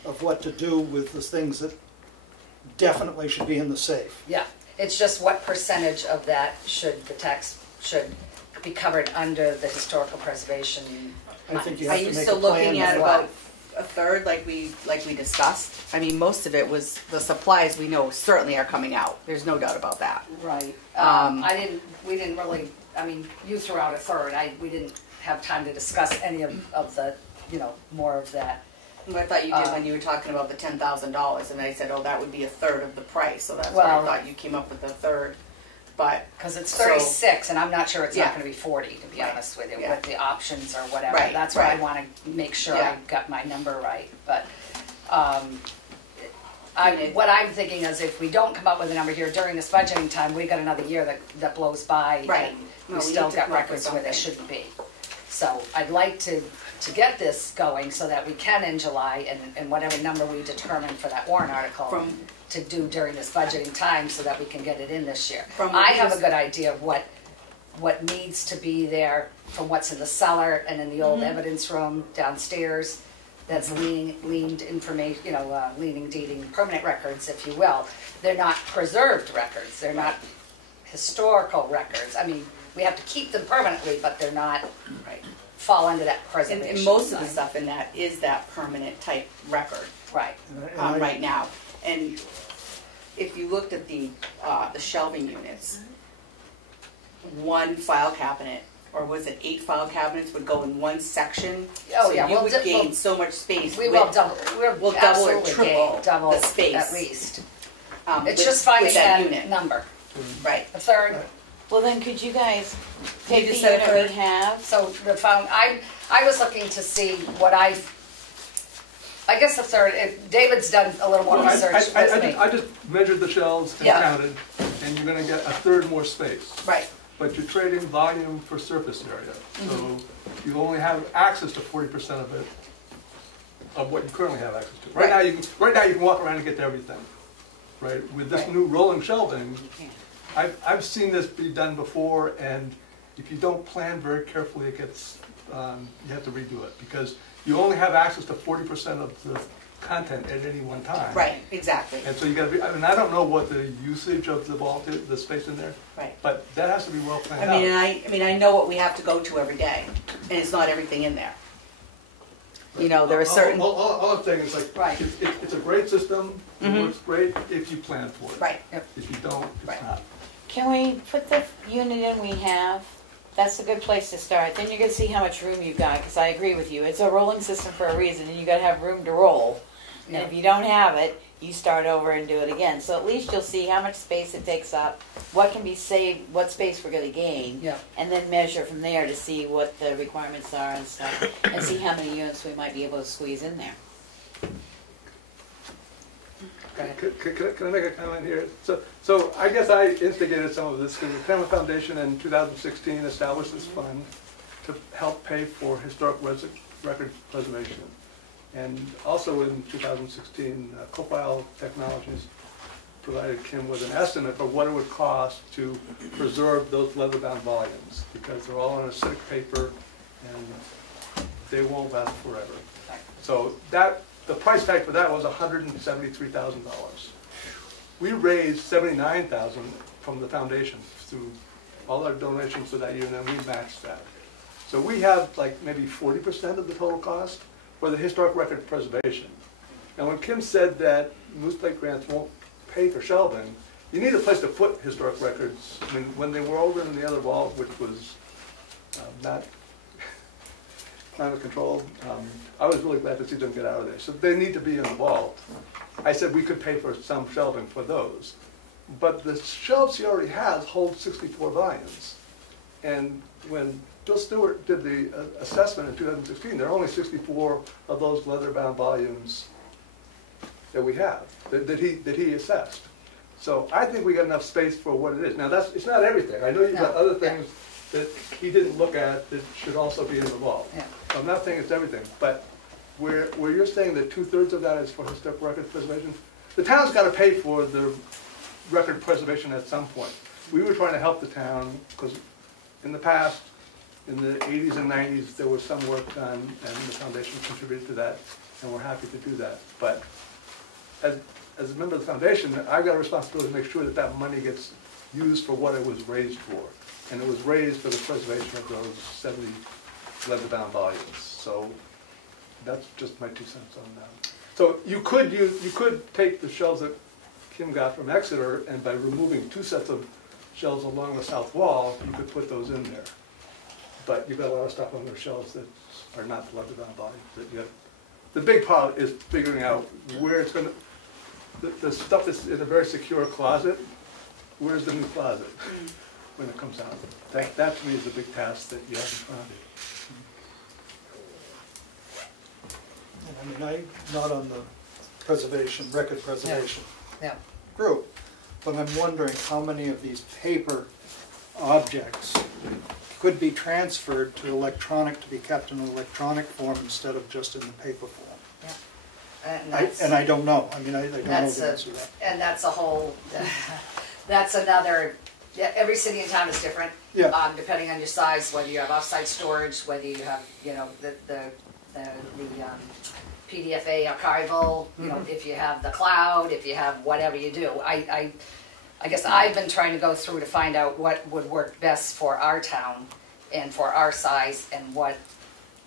of what to do with the things that definitely should be in the safe. Yeah, it's just what percentage of that should be covered under the historical preservation. I think you Are have you to make a still plan. looking at of- about a third, like we discussed? I mean, most of it was the supplies we know certainly are coming out. There's no doubt about that. Right. We didn't really, I mean, you threw out a third. We didn't have time to discuss any of the, more of that. I thought you did when you were talking about the $10,000, and I said, oh, that would be a third of the price, so that's why I Well- thought you came up with a third. But Because it's so- 36, and I'm not sure it's Yeah. not going to be 40, to be Right. honest with you, Yeah. with the options or whatever. Right, That's why I right. want to make sure Yeah. I got my number right. But what I'm thinking is, if we don't come up with a number here during this budgeting time, we've got another year that blows by, Right. and No, we we still need to got come up with records where they something. shouldn't be. So I'd like to get this going so that we can in July, and whatever number we determine for that warrant article, to do during this budgeting time, so that we can get it in this year. From I what have a you- good idea of what needs to be there from what's in the cellar and in the old evidence room downstairs. That's leaned information, leaning, deeding, permanent records, if you will. They're not preserved records. They're not historical records. I mean, we have to keep them permanently, but they're not fall under that preservation. And most of the side. stuff in that is that permanent type record. Right. Right now. And if you looked at the shelving units, one file cabinet, or was it 8 file cabinets, would go in one section. Oh, So yeah, you we'll would gain so much space. We with- will double. We'll double or absolutely triple gain double the space. at least. It's with- just finding with that that unit. number. Right. A third. Well, then could you guys take You the just said a unit third. we have? So I was looking to see what I guess the third. David's done a little more Well, research with me. I just measured the shelves and Yeah. counted, and you're gonna get a third more space. Right. But you're trading volume for surface area. So Mm-hmm. you only have access to 40% of it, of what you currently have access to. Right. Right now you can walk around and get to everything. Right? With this new rolling shelving, I've seen this be done before, and if you don't plan very carefully, it gets, you have to redo it, because you only have access to 40% of the content at any one time. Right, exactly. And so you gotta be, I mean, I don't know what the usage of the vault is, the space in there, Right. but that has to be well planned out. I mean, I know what we have to go to every day, and it's not everything in there. You know, there are certain. All I'm saying is like, Right. it's a great system, it Mhm. works great if you plan for it. Right. If you don't, it's not. Can we put the unit in we have? That's a good place to start. Then you're gonna see how much room you've got, because I agree with you. It's a rolling system for a reason, and you gotta have room to roll. And if you don't have it, you start over and do it again. So at least you'll see how much space it takes up, what can be saved, what space we're gonna gain. Yeah. And then measure from there to see what the requirements are and stuff, and see how many units we might be able to squeeze in there. Can I make a comment here? So I guess I instigated some of this because the Tamworth Foundation in 2016 established this fund to help pay for historic record preservation. And also in 2016, Copile Technologies provided Kim with an estimate for what it would cost to preserve those leather-bound volumes, because they're all on acidic paper and they won't last forever. So the price tag for that was $173,000. We raised $79,000 from the foundation through all our donations to that year, and then we matched that. So we have like maybe 40% of the total cost for the historic record preservation. And when Kim said that Moose Plate grants won't pay for shelving, you need a place to put historic records. I mean, when they were over in the other vault, which was not climate controlled, I was really glad to see them get out of there. So they need to be in the vault. I said we could pay for some shelving for those. But the shelves he already has hold 64 volumes. And when Bill Stewart did the assessment in 2016, there are only 64 of those leather-bound volumes that we have, that he assessed. So I think we got enough space for what it is. Now it's not everything. I know you've got other things that he didn't look at that should also be in the vault. Yeah. I'm not saying it's everything, but where you're saying that 2/3 of that is for historic record preservation, the town's got to pay for the record preservation at some point. We were trying to help the town because in the past, in the 80s and 90s, there was some work done and the foundation contributed to that, and we're happy to do that. But as a member of the foundation, I've got a responsibility to make sure that that money gets used for what it was raised for. And it was raised for the preservation of those 70 leather-bound volumes. So that's just my 2 cents on that. So you could take the shelves that Kim got from Exeter, and by removing 2 sets of shelves along the south wall, you could put those in there. But you've got a lot of stuff on those shelves that are not the leather-bound volumes that you have. The big part is figuring out where it's going to, the stuff that's in a very secure closet, where's the new closet when it comes out? That to me is a big task that you have in front of you. I mean, I'm not on the record preservation Yeah. group, but I'm wondering how many of these paper objects could be transferred to electronic, to be kept in electronic form instead of just in the paper form. And I don't know. I mean, I don't know the answer to that. And that's a whole, that's another, every city and town is different. Yeah. Depending on your size, whether you have off-site storage, whether you have, you know, the PDFA archival, you know, if you have the cloud, if you have whatever you do. I guess I've been trying to go through to find out what would work best for our town and for our size and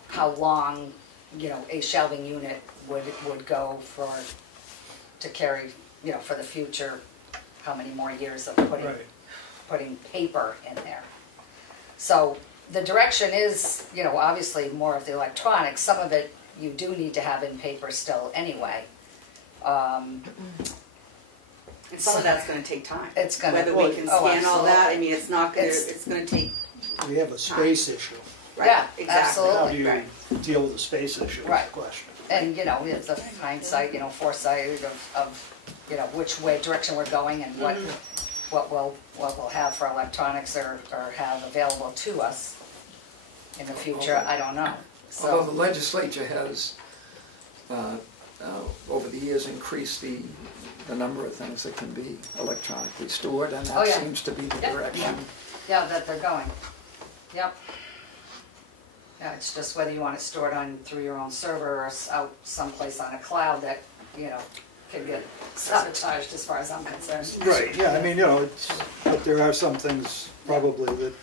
how long, you know, a shelving unit would go to carry, you know, for the future, how many more years of putting paper in there. So the direction is, you know, obviously more of the electronics. Some of it you do need to have in paper still anyway. And some of that's going to take time. It's going to. Whether we can scan all that, I mean, it's not going to. It's going to take. We have a space issue. Right. Yeah, exactly. How absolutely. do you deal with the space issue? Right. Is the question. And, you know, it's a hindsight, you know, foresight of you know, which direction we're going and what we'll have for electronics or have available to us in the future. I don't know. So, Although the legislature has, over the years, increased the number of things that can be electronically stored, and that seems to be the direction. Yeah, that they're going. Yep. Yeah, it's just whether you want it stored through your own server or out someplace on a cloud that, you know, can get sabotaged as far as I'm concerned. Right, yeah, I mean, you know, but there are some things probably that...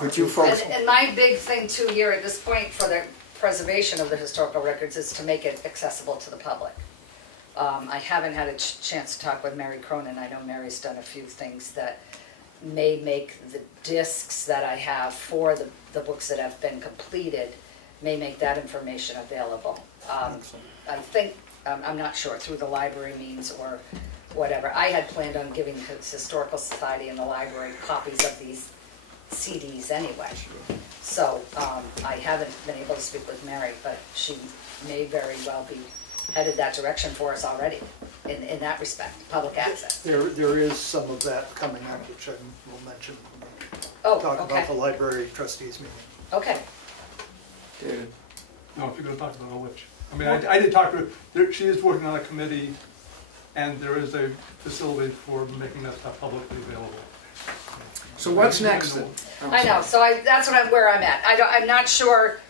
Would you folks... And my big thing too here at this point for the preservation of the historical records is to make it accessible to the public. I haven't had a chance to talk with Mary Cronin. I know Mary's done a few things that may make the discs that I have for the books that have been completed, may make that information available. I think, I'm not sure, through the library means or whatever. I had planned on giving the Historical Society and the library copies of these CDs anyway. So I haven't been able to speak with Mary, but she may very well be headed that direction for us already in that respect, public access. There is some of that coming up, which I will mention when we talk about the library trustees meeting. Okay. David? No, if you're going to talk about which. I mean, I did talk to her. She is working on a committee, and there is a facility for making that stuff publicly available. So what's next then? I know, so that's where I'm at. I'm not sure,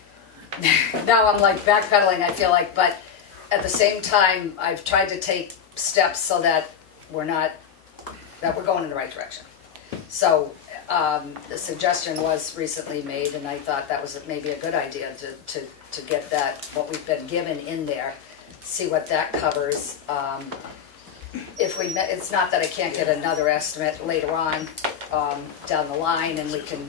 now I'm like backpedaling, I feel like, but at the same time, I've tried to take steps so that we're going in the right direction. So the suggestion was recently made, and I thought that was maybe a good idea to get that, what we've been given in there, see what that covers. It's not that I can't get another estimate later on down the line, and we can,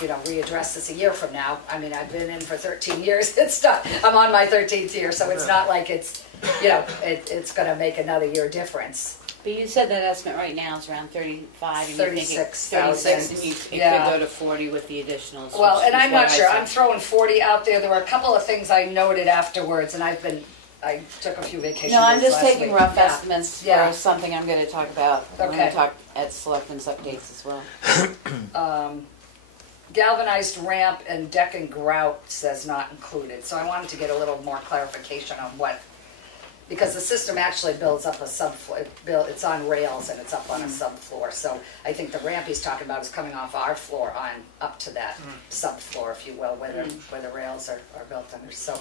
you know, readdress this a year from now. I mean, I've been in for 13 years. I'm on my 13th year, so it's not like it's, you know, it's going to make another year difference. But you said that estimate right now is around 35, and 36,000. and it could go to 40 with the additionals. Well, and I'm not sure. I'm throwing 40 out there. There were a couple of things I noted afterwards, and I took a a vacation. No, I'm just last taking week. rough estimates Yeah. for something I'm going to talk about. I'm going Okay. to talk at Selectmen's updates as well. galvanized ramp and deck and grout says not included, so I wanted to get a little more clarification on what, because the system actually builds up a subfloor, it's on rails and it's up on a subfloor, so I think the ramp he's talking about is coming off our floor on up to that subfloor, if you will, where the rails are built under. So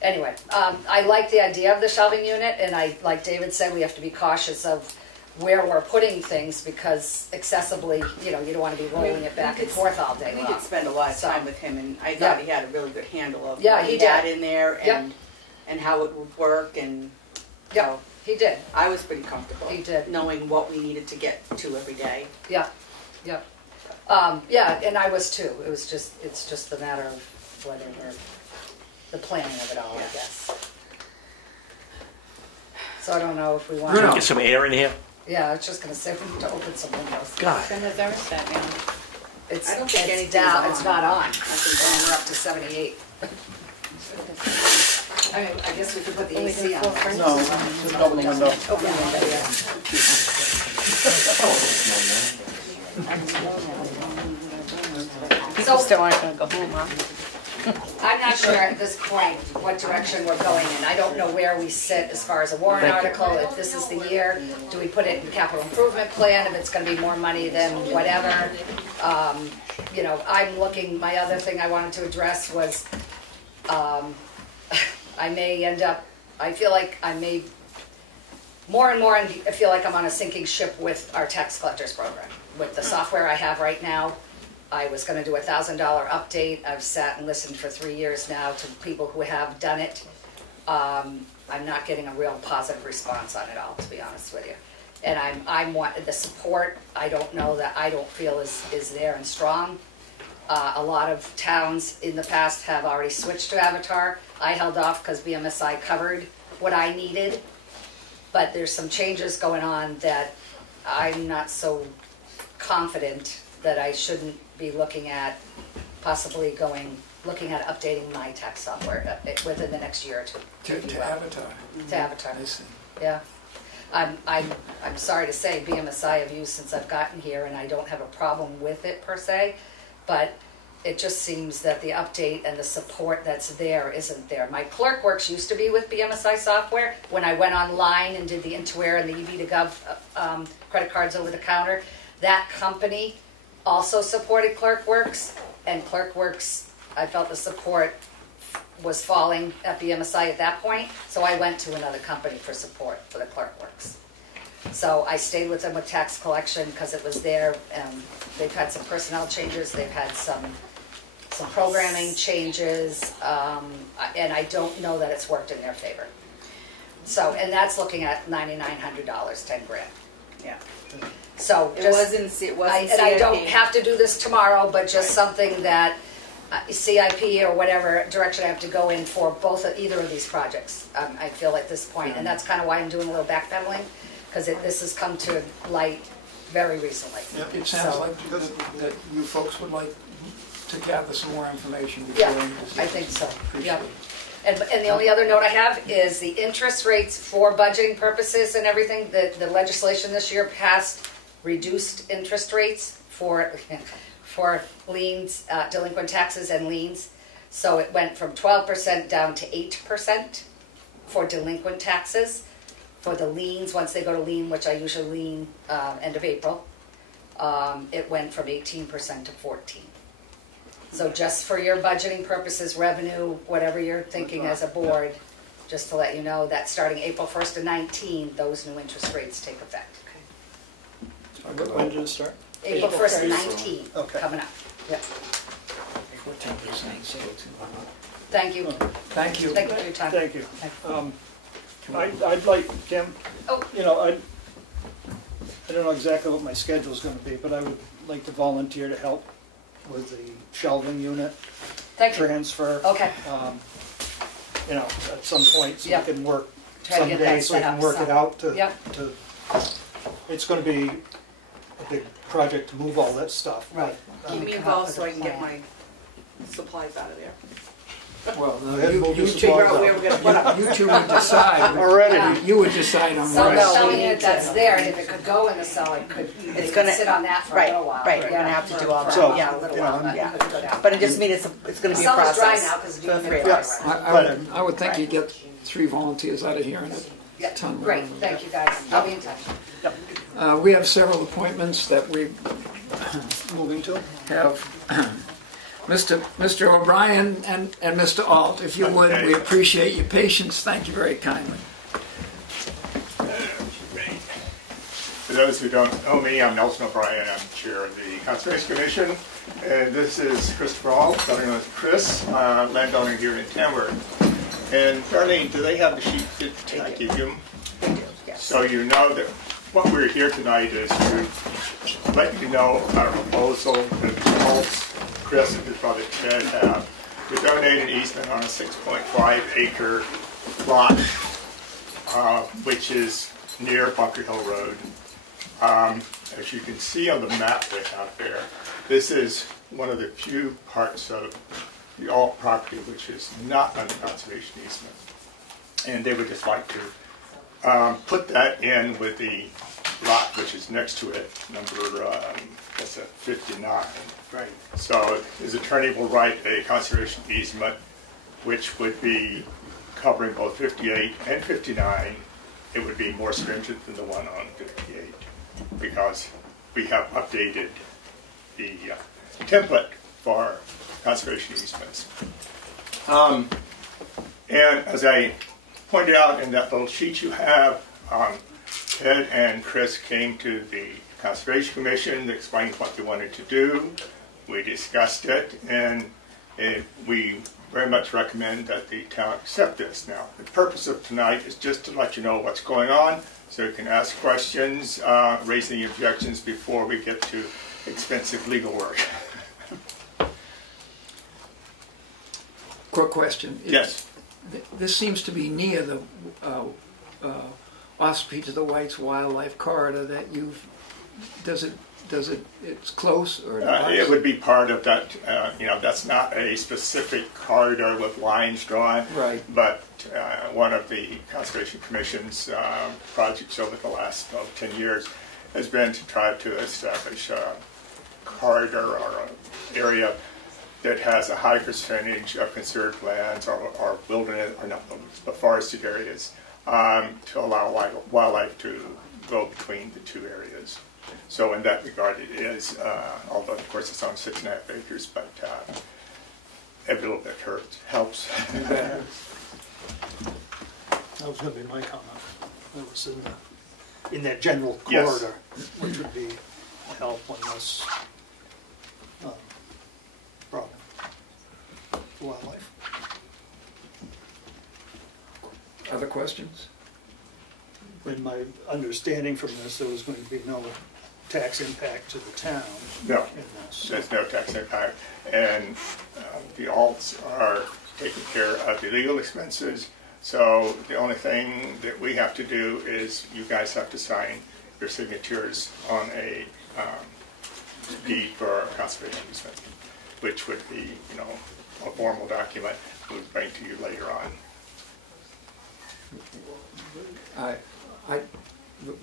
anyway, I like the idea of the shelving unit, and like David said, we have to be cautious of where we're putting things, because accessibly, you don't want to be rolling it back and forth all day long. We did spend a lot of time with him, and I thought he had a really good handle of Yeah, what he he had did. in there and how it would work, and so he did. I was pretty comfortable. He did. Knowing what we needed to get to every day. Yeah, and I was too. It's just the matter of whether the planning of it all, I guess. So I don't know if we want to get some air in here. Yeah, I was just going to say we need to open some windows. God. Turn the thermostat down. I don't think anything's down. on. It's not on. We're up to 78. I mean, I guess we could put the AC on. No, just open the window. Open the window, yeah. People still aren't going to go home, huh? I'm not sure at this point what direction we're going in. I don't know where we sit as far as a warrant article. If this is the year, do we put it in capital improvement plan? If it's going to be more money than whatever. I'm looking, my other thing I wanted to address was I may end up, I feel like I may, more and more I feel like I'm on a sinking ship with our tax collectors program. With the software I have right now, I was going to do a $1,000 update. I've sat and listened for 3 years now to people who have done it. I'm not getting a real positive response on it all, to be honest with you. And I'm wanting the support. I don't know that I don't feel is there and strong. A lot of towns in the past have already switched to Avatar. I held off because BMSI covered what I needed, but there's some changes going on that I'm not so confident that I shouldn't be looking at looking at updating my tax software within the next year or two. To Avatar. To Avatar. I see. Yeah. I'm sorry to say BMSI I've used since I've gotten here, and I don't have a problem with it per se, but it just seems that the update and the support that's there isn't there. My ClerkWorks used to be with BMSI software. When I went online and did the Intuware and the EB2Gov credit cards over the counter, that company also supported ClerkWorks, and ClerkWorks, I felt the support was falling at BMSI at that point, so I went to another company for support for the ClerkWorks. So I stayed with them with tax collection because it was there. They've had some personnel changes, they've had some programming changes, and I don't know that it's worked in their favor. So, and that's looking at $9,900, 10 grand. Yeah. So It wasn't and I don't have to do this tomorrow, but just something that CIP or whatever direction I have to go in for either of these projects. I feel at this point, and that's kind of why I'm doing a little backpedaling, because this has come to light very recently. It sounds like that you folks would like to gather some more information before any decisions. I think so. Appreciate Yeah. it. And the only other note I have is the interest rates for budgeting purposes and everything. The legislation this year passed reduced interest rates for liens, delinquent taxes and liens. So it went from 12% down to 8% for delinquent taxes. For the liens, once they go to lien, which I usually lien end of April, it went from 18% to 14%. So just for your budgeting purposes, revenue, whatever you're thinking as a board, just to let you know that starting April 1st of 19, those new interest rates take effect. When did it start? April 1st of 19, Okay. coming up. Yep. 14%. Thank you. Thank you. Thank you for your time. Thank you. I'd like, Kim, I don't know exactly what my schedule's gonna be, but I would like to volunteer to help with the shelving unit transfer. Okay. At some point, so we can work Try to get that someday, so we set can up work it out to, it's gonna be a big project to move all that stuff. Right. Keep me involved so I can get my supplies out of there. Well, Go ahead and move this Figure out along. where we're gonna put them. you two would decide. Already. You would decide on So what. the cell unit that's there, and if it could go in the cell, it could, they It's could gonna- sit on that for a right, little while. right, we're gonna Yeah, have to for- do all for that. So, a little you while, know, but yeah. it could go down. But it just means it's gonna The be a summer's dry process. now, because for you the can three of fly us. around. I would think you'd get 3 volunteers out of here in a Yeah, ton. great, thank you guys, I'll be in touch. We have several appointments that we Moving to? have. Mr. O'Brien and Mr. Alt, if you would, we appreciate your patience. Thank you very kindly. For those who don't know me, I'm Nelson O'Brien. I'm chair of the Conservation Commission. And this is Christopher Alt, better known as Chris, landowner here in Tamworth. And Darlene, do they have the sheet that I gave you? Yes. So you know that what we're here tonight is to let you know our proposal that Alt, Chris, and his brother Ted have to donate an easement on a 6.5 acre lot, which is near Bunker Hill Road. As you can see on the map they have there, this is one of the few parts of the Alt property which is not under conservation easement. And they would just like to put that in with the lot which is next to it, number, what's that, 59. Right. So his attorney will write a conservation easement which would be covering both 58 and 59. It would be more stringent than the one on 58 because we have updated the template for conservation easements. And as I pointed out in that little sheet you have, Ted and Chris came to the Conservation Commission, explained what they wanted to do. We discussed it, and we very much recommend that the town accept this. Now, the purpose of tonight is just to let you know what's going on, so you can ask questions, raise any objections before we get to expensive legal work. Quick question. Yes. This seems to be near the Ospey to the Whites Wildlife Corridor that you've, it's close or not? It would be part of that, that's not a specific corridor with lines drawn. Right. But one of the Conservation Commission's projects over the last 10 years has been to try to establish a corridor or an area that has a high percentage of conserved lands or wilderness, or not wilderness, but forested areas to allow wildlife to go between the two areas. So in that regard it is, although of course it's on 6.5 acres, but every little bit helps. That was going to be my comment. That was in that general corridor, yes, which would be help on this problem for wildlife. Other questions? In my understanding from this, there was going to be no tax impact to the town. No, in this. there's no tax impact. And the alts are taking care of the legal expenses. So the only thing that we have to do is you guys have to sign your signatures on a deed for conservation easement, which would be, a formal document we'll bring to you later on.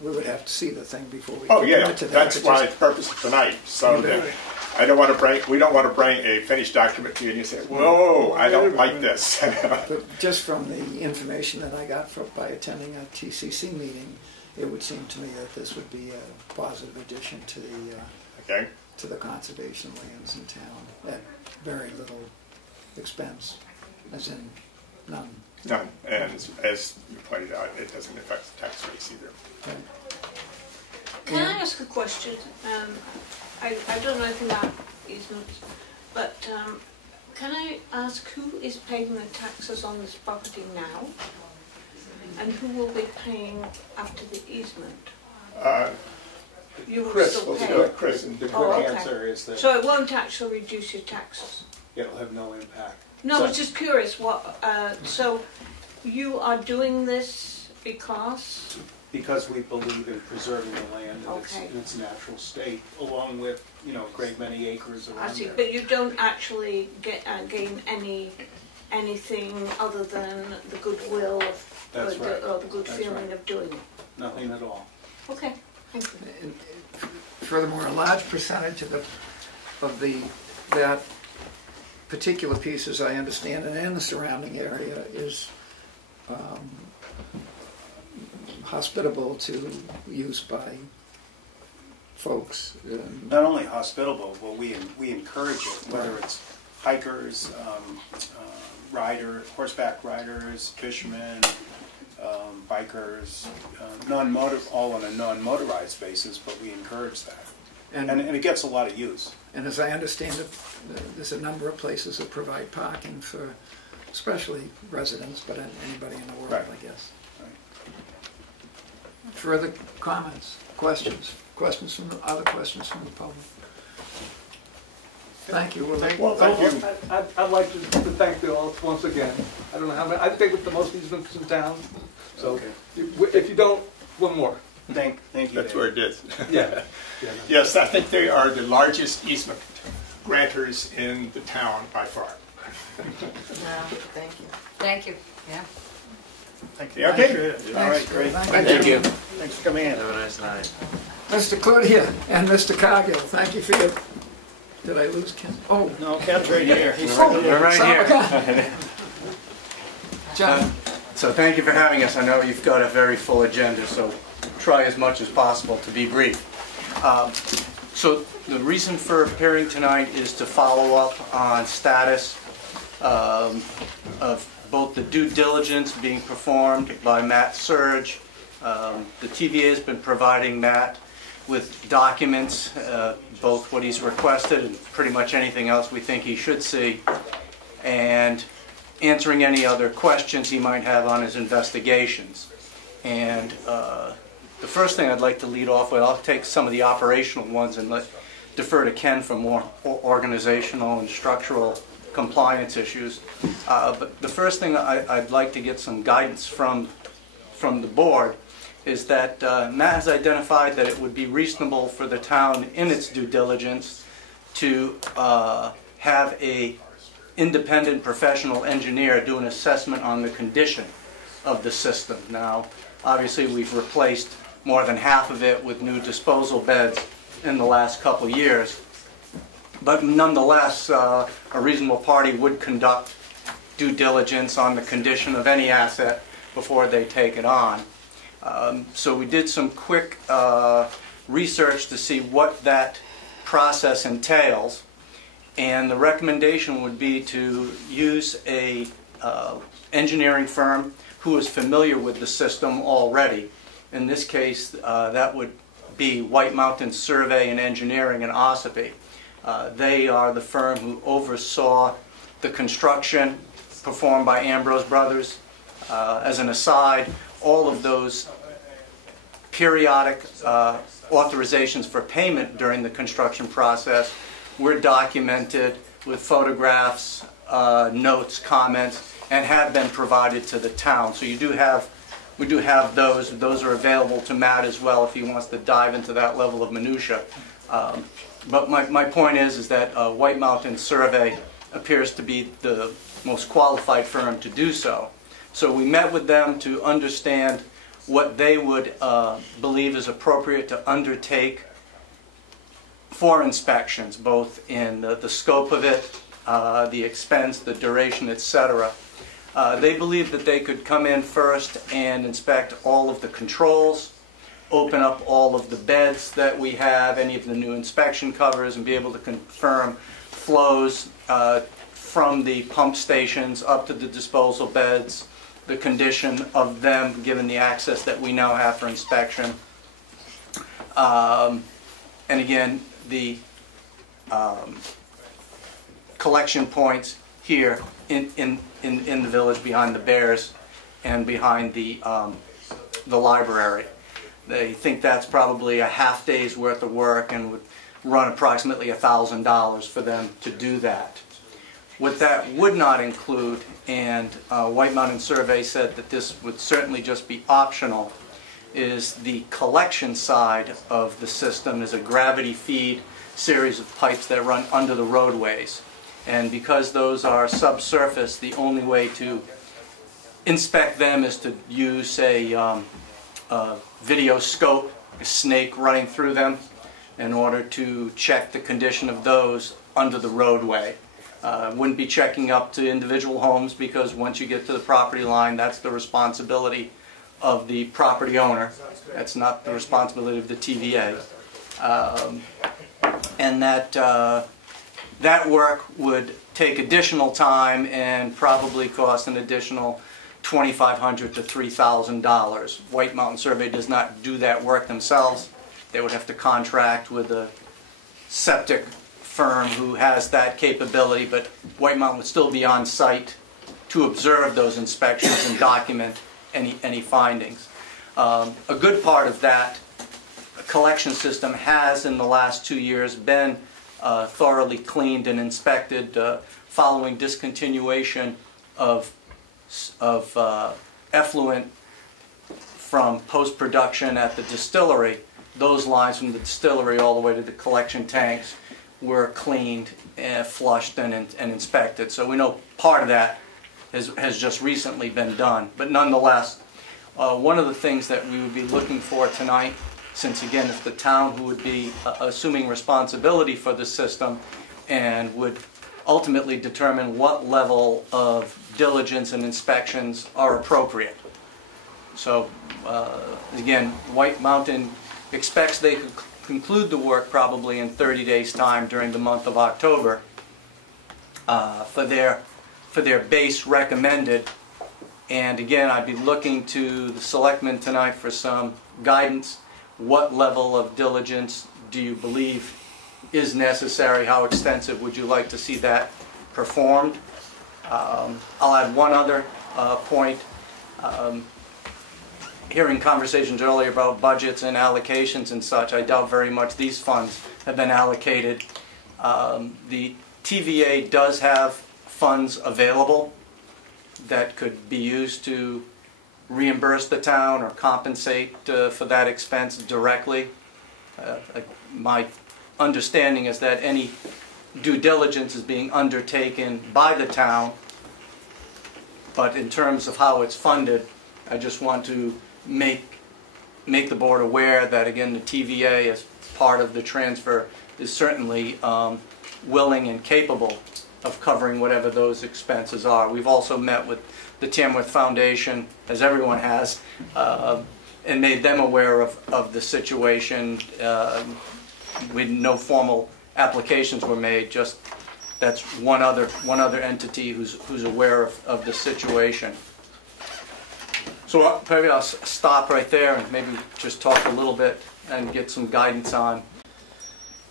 We would have to see the thing before we. Oh yeah, commit to that, that's why the purpose of tonight. So that we don't want to bring a finished document to you and you say, "Whoa, I don't like this." But just from the information that I got by attending a TCC meeting, it would seem to me that this would be a positive addition to the to the conservation lands in town at very little expense, as in none. None, and as you pointed out, it doesn't affect the tax rates either. Okay. Can I ask a question? I don't know anything about easements, but can I ask who is paying the taxes on this property now? And who will be paying after the easement? You will Chris still will pay? do it. Chris, and The quick answer is that So it won't actually reduce your taxes? it'll have no impact. No, So- I was just curious what, so you are doing this because? Because we believe in preserving the land Okay. in its natural state, along with, a great many acres around I see, there. but you don't actually gain anything other than the goodwill of, That's right. or the good That's feeling right. of doing it. Nothing at all. Okay, thank you. And furthermore, a large percentage of that particular piece, as I understand it, and the surrounding area is hospitable to use by folks. Not only hospitable, but we encourage it, whether it's hikers, horseback riders, fishermen, bikers, all on a non-motorized basis, but we encourage that. And it gets a lot of use. And as I understand it, there's a number of places that provide parking for especially residents, but anybody in the world, Right. I guess. Right. Further comments, questions? Other questions from the public? Thank you. I'd like to thank the all once again. I don't know how many, I think with the most easements in town. So if you don't, one more. Thank you. That's where it is. Yeah. Yes, I think they are the largest easement granters in the town by far. Thank you. Thank you, yeah. Thank you. Okay. All right, great. Thank you. Thanks for coming in. Have a nice night. Mr. Cloutier and Mr. Cargill, thank you for your... Did I lose Ken? Oh. No, Ken's right here. He's We're right here. John. So thank you for having us. I know you've got a very full agenda, so try as much as possible to be brief. So the reason for appearing tonight is to follow up on status of both the due diligence being performed by Matt Surge. The TVA has been providing Matt with documents, both what he's requested and pretty much anything else we think he should see, and answering any other questions he might have on his investigations. And the first thing I'd like to lead off with, I'll take some of the operational ones and defer to Ken for more organizational and structural compliance issues. But the first thing I'd like to get some guidance from the board is that Matt has identified that it would be reasonable for the town in its due diligence to have a independent professional engineer do an assessment on the condition of the system. Now, obviously we've replaced more than half of it with new disposal beds in the last couple years, but nonetheless a reasonable party would conduct due diligence on the condition of any asset before they take it on. So we did some quick research to see what that process entails, and the recommendation would be to use a engineering firm who is familiar with the system already. In this case, that would be White Mountain Survey and Engineering in Ossipee. They are the firm who oversaw the construction performed by Ambrose Brothers. As an aside, all of those periodic authorizations for payment during the construction process were documented with photographs, notes, comments, and have been provided to the town. So we do have those. Those are available to Matt as well if he wants to dive into that level of minutia. But my point is that White Mountain Survey appears to be the most qualified firm to do so. So we met with them to understand what they would believe is appropriate to undertake for inspections, both in the scope of it, the expense, the duration, etc. They believe that they could come in first and inspect all of the controls, open up all of the beds that we have, any of the new inspection covers, and be able to confirm flows from the pump stations up to the disposal beds, the condition of them given the access that we now have for inspection. And again, the collection points here in the village behind the Bears and behind the library. They think that's probably a half day's worth of work and would run approximately $1,000 for them to do that. What that would not include, and White Mountain Survey said that this would certainly just be optional, is the collection side of the system is a gravity feed series of pipes that run under the roadways. And because those are subsurface, the only way to inspect them is to use a video scope, a snake running through them, in order to check the condition of those under the roadway. Wouldn't be checking up to individual homes, because once you get to the property line, that's the responsibility of the property owner. That's not the responsibility of the TVA. And that work would take additional time and probably cost an additional $2,500 to $3,000. White Mountain Survey does not do that work themselves. They would have to contract with a septic firm who has that capability, but White Mountain would still be on site to observe those inspections and document any findings. A good part of that collection system has, in the last 2 years, been thoroughly cleaned and inspected following discontinuation of effluent from post-production at the distillery. Those lines from the distillery all the way to the collection tanks were cleaned, flushed, and inspected. So we know part of that has just recently been done. But nonetheless, one of the things that we would be looking for tonight, since again it's the town who would be assuming responsibility for the system and would ultimately determine what level of diligence and inspections are appropriate. So again, White Mountain expects they could conclude the work probably in 30 days' time during the month of October for their base recommended. And again, I'd be looking to the selectmen tonight for some guidance. What level of diligence do you believe is necessary? How extensive would you like to see that performed? I'll add one other point. Hearing conversations earlier about budgets and allocations and such, I doubt very much these funds have been allocated. The TVA does have funds available that could be used to reimburse the town or compensate for that expense directly. My understanding is that any due diligence is being undertaken by the town, but in terms of how it's funded, I just want to make the board aware that, again, the TVA, as part of the transfer, is certainly willing and capable of covering whatever those expenses are. We've also met with the Tamworth Foundation, as everyone has, and made them aware of the situation. No formal applications were made, just that's one other entity who's aware of the situation. So maybe I'll stop right there and maybe just talk a little bit and get some guidance on,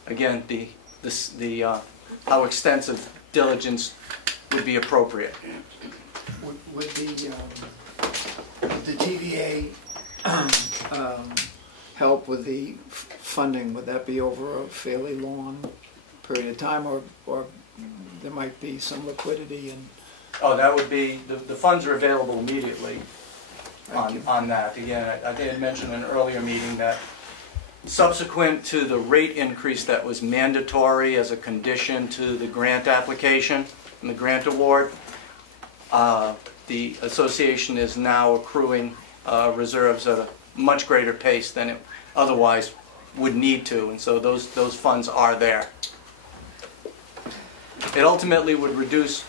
again, how extensive diligence would be appropriate. Would the TVA help with the funding? Would that be over a fairly long period of time, or there might be some liquidity? And oh, that would be, the funds are available immediately on that. Again, I think I mentioned in an earlier meeting that subsequent to the rate increase that was mandatory as a condition to the grant application and the grant award, the association is now accruing reserves at a much greater pace than it otherwise would need to, and so those funds are there. It ultimately would reduce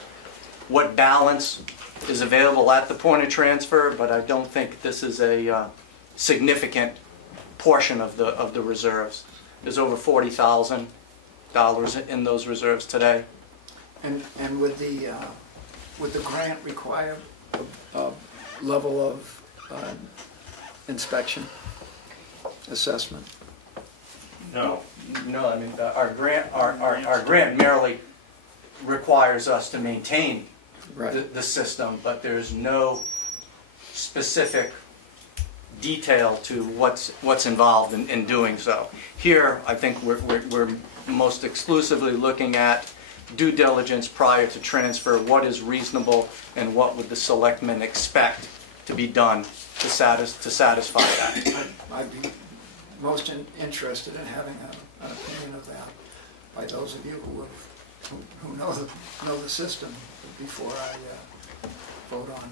what balance is available at the point of transfer, but I don't think this is a significant portion of the reserves. There's over $40,000 in those reserves today. And would the grant require a level of inspection assessment? No. No, I mean our grant merely requires us to maintain the system, but there's no specific detail to what's involved in doing so. Here, I think we're most exclusively looking at due diligence prior to transfer, what is reasonable and what would the selectmen expect to be done to satisfy that. I'd be most interested in having an opinion of that by those of you who who know the system before I vote on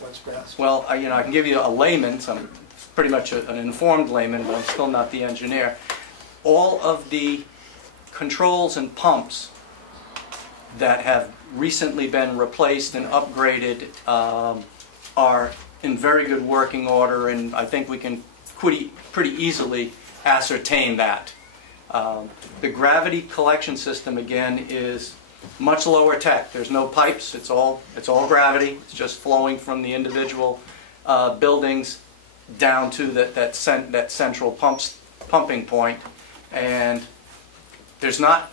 what's best. Well, I can give you a layman, so I'm pretty much an informed layman, but I'm still not the engineer. All of the controls and pumps that have recently been replaced and upgraded are in very good working order, and I think we can pretty easily ascertain that. The gravity collection system, again, is much lower tech. There's no pipes. It's all gravity. It's just flowing from the individual buildings down to that central pumping point, and there's not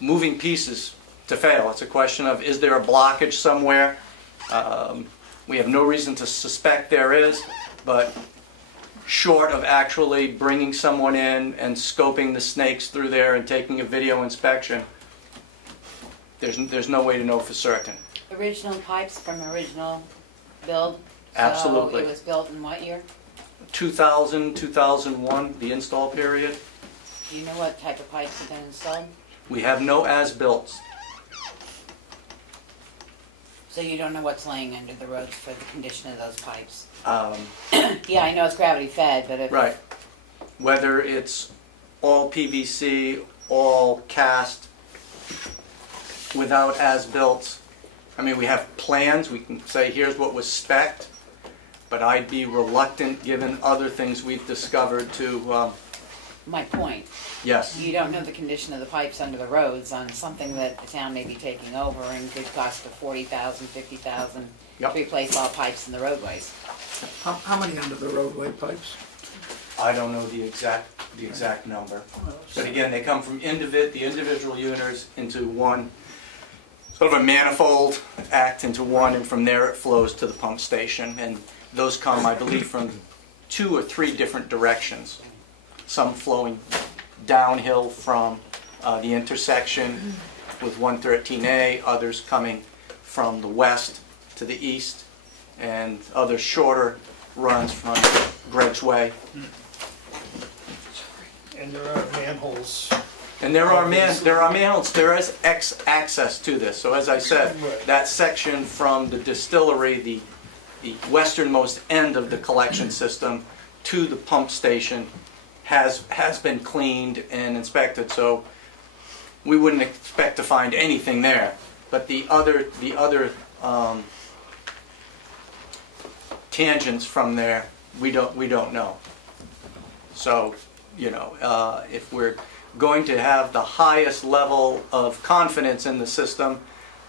moving pieces to fail. It's a question of, is there a blockage somewhere? We have no reason to suspect there is, but short of actually bringing someone in and scoping the snakes through there and taking a video inspection, there's no way to know for certain. Original pipes from original build? Absolutely. So it was built in what year? 2000, 2001, the install period. Do you know what type of pipes have been installed? We have no as-built. So you don't know what's laying under the roads for the condition of those pipes? Yeah, I know it's gravity fed, but if... Right. Whether it's all PVC, all cast, without as-built. I mean, we have plans. We can say, here's what was spec'd, but I'd be reluctant, given other things we've discovered, to... My point. Yes. You don't know the condition of the pipes under the roads on something that the town may be taking over and could cost $40,000, $50,000 Yep. to replace all pipes in the roadways. How many under the roadway pipes? I don't know the exact number. But again, they come from the individual units into one, sort of a manifold act into one, and from there it flows to the pump station. And those come, I believe, from 2 or 3 different directions. Some flowing downhill from the intersection with 113A, others coming from the west to the east, and other shorter runs from Greg's Way. And there are manholes. And there are manholes. There is access to this. So as I said, that section from the distillery, the westernmost end of the collection system, to the pump station has been cleaned and inspected. So we wouldn't expect to find anything there. But the other tangents from there, we don't know. So, if we're going to have the highest level of confidence in the system,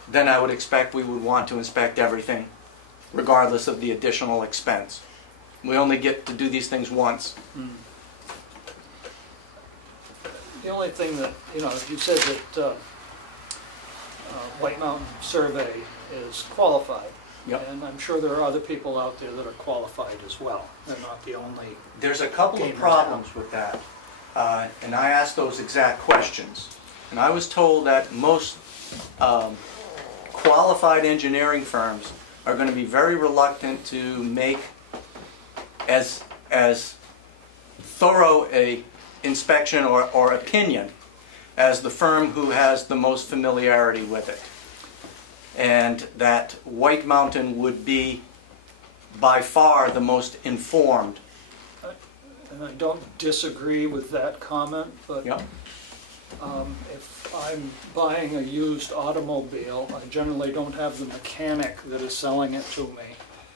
then I would expect we would want to inspect everything, regardless of the additional expense. We only get to do these things once. The only thing that, you said that White Mountain Survey is qualified. Yep. And I'm sure there are other people out there that are qualified as well. They're not the only... There's a couple of problems with that. And I asked those exact questions. And I was told that most qualified engineering firms are going to be very reluctant to make as thorough a inspection or opinion as the firm who has the most familiarity with it. And that White Mountain would be by far the most informed. And I don't disagree with that comment, but yep. If I'm buying a used automobile, I generally don't have the mechanic that is selling it to me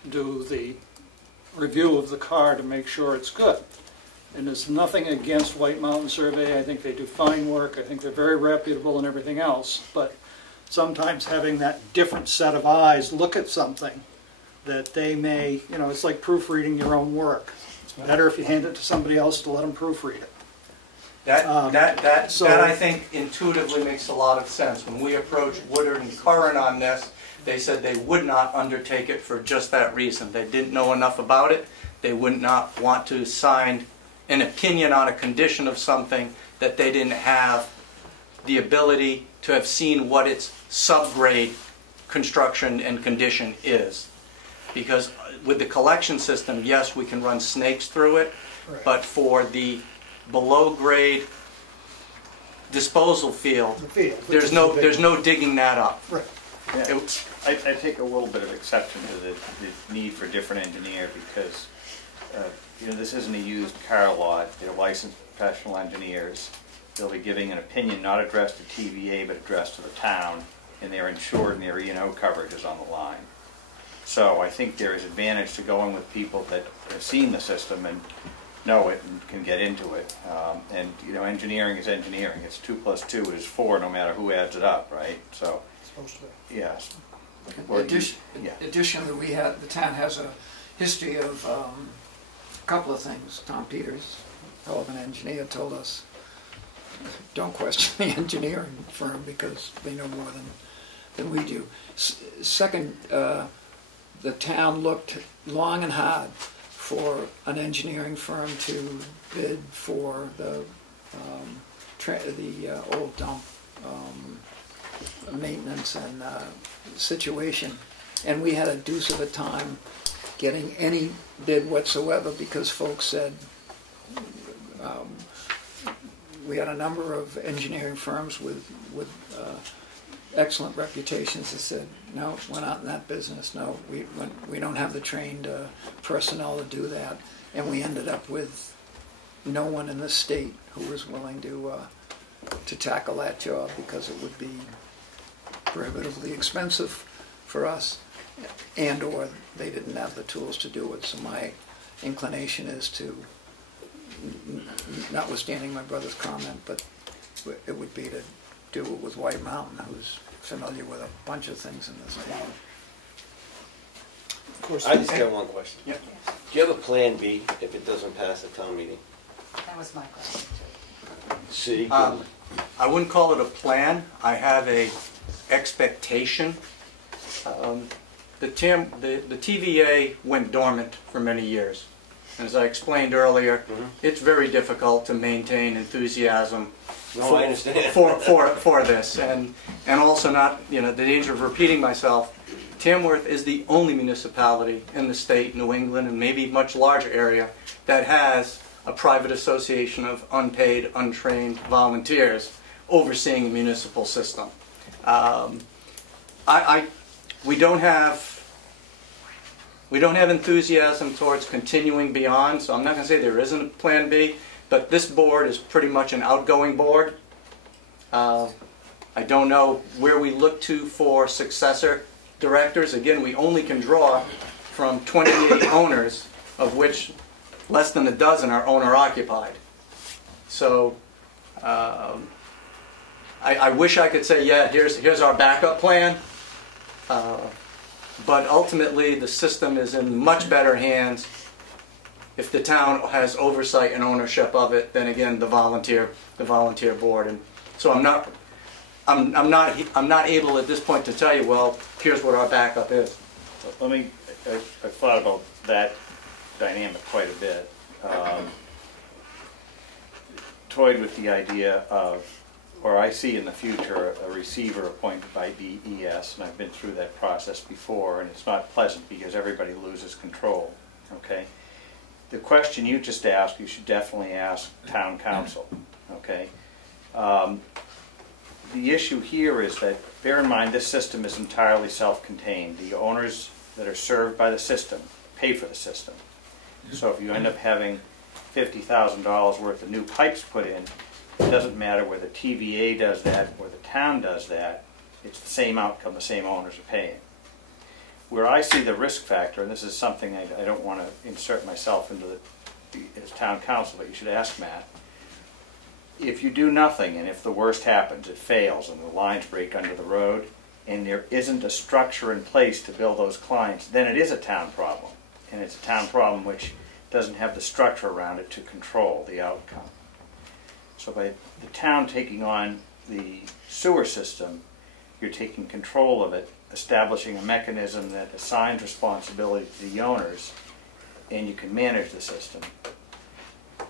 do the review of the car to make sure it's good. And there's nothing against White Mountain Survey. I think they do fine work. I think they're very reputable and everything else. But sometimes having that different set of eyes look at something that they may, it's like proofreading your own work. It's better if you hand it to somebody else to let them proofread it. That I think intuitively makes a lot of sense. When we approached Woodard and Curran on this, they said they would not undertake it for just that reason. They didn't know enough about it. They would not want to sign an opinion on a condition of something that they didn't have the ability to have seen what its subgrade construction and condition is. Because with the collection system, yes, we can run snakes through it, but for the below grade disposal field, there's no digging that up. Right. Yeah, I take a little bit of exception to the need for a different engineer because, this isn't a used car lot. They're licensed professional engineers. They'll be giving an opinion not addressed to TVA but addressed to the town, and they're insured and their E&O coverage is on the line. So I think there is advantage to going with people that have seen the system and know it and can get into it. Engineering is engineering. It's 2 + 2 is 4 no matter who adds it up, right? So, supposed to be. Yes. Additionally, the town has a history of a couple of things. Tom Peters, hell of an engineer, told us, don't question the engineering firm because they know more than we do. Second, the town looked long and hard for an engineering firm to bid for the old dump maintenance and situation, and we had a deuce of a time getting any bid whatsoever because folks said we had a number of engineering firms with excellent reputations that said, no, we're not in that business. No, we don't have the trained personnel to do that. And we ended up with no one in the state who was willing to tackle that job because it would be prohibitively expensive for us, and or they didn't have the tools to do it. So my inclination is to, notwithstanding my brother's comment, but it would be to do it with White Mountain, who's familiar with a bunch of things in this town. Of course, I just got one question. Yeah. Do you have a plan B if it doesn't pass at town meeting? That was my question. City? I wouldn't call it a plan. I have a expectation. The TVA went dormant for many years. As I explained earlier, it's very difficult to maintain enthusiasm I understand. for this, and also not, the danger of repeating myself. Tamworth is the only municipality in the state, New England, and maybe much larger area that has a private association of unpaid, untrained volunteers overseeing the municipal system. We don't have enthusiasm towards continuing beyond, so I'm not going to say there isn't a plan B, but this board is pretty much an outgoing board. I don't know where we look to for successor directors. Again, we only can draw from 28 owners, of which less than a dozen are owner-occupied. So I wish I could say, yeah, here's our backup plan. But ultimately, the system is in much better hands if the town has oversight and ownership of it than, again, the volunteer board. And so I'm not able at this point to tell you, well, here's what our backup is. I thought about that dynamic quite a bit. Toyed with the idea of, or I see in the future, a receiver appointed by DES, and I've been through that process before, and it's not pleasant because everybody loses control, okay? The question you just asked, you should definitely ask town council, okay? The issue here is that, bear in mind, this system is entirely self-contained. The owners that are served by the system pay for the system. So if you end up having $50,000 worth of new pipes put in, it doesn't matter whether TVA does that or the town does that, it's the same outcome, the same owners are paying. Where I see the risk factor, and this is something I don't want to insert myself into as town council, but you should ask Matt, if you do nothing and if the worst happens, it fails and the lines break under the road and there isn't a structure in place to build those clients, then it is a town problem. And it's a town problem which doesn't have the structure around it to control the outcome. So by the town taking on the sewer system, you're taking control of it, establishing a mechanism that assigns responsibility to the owners, and you can manage the system.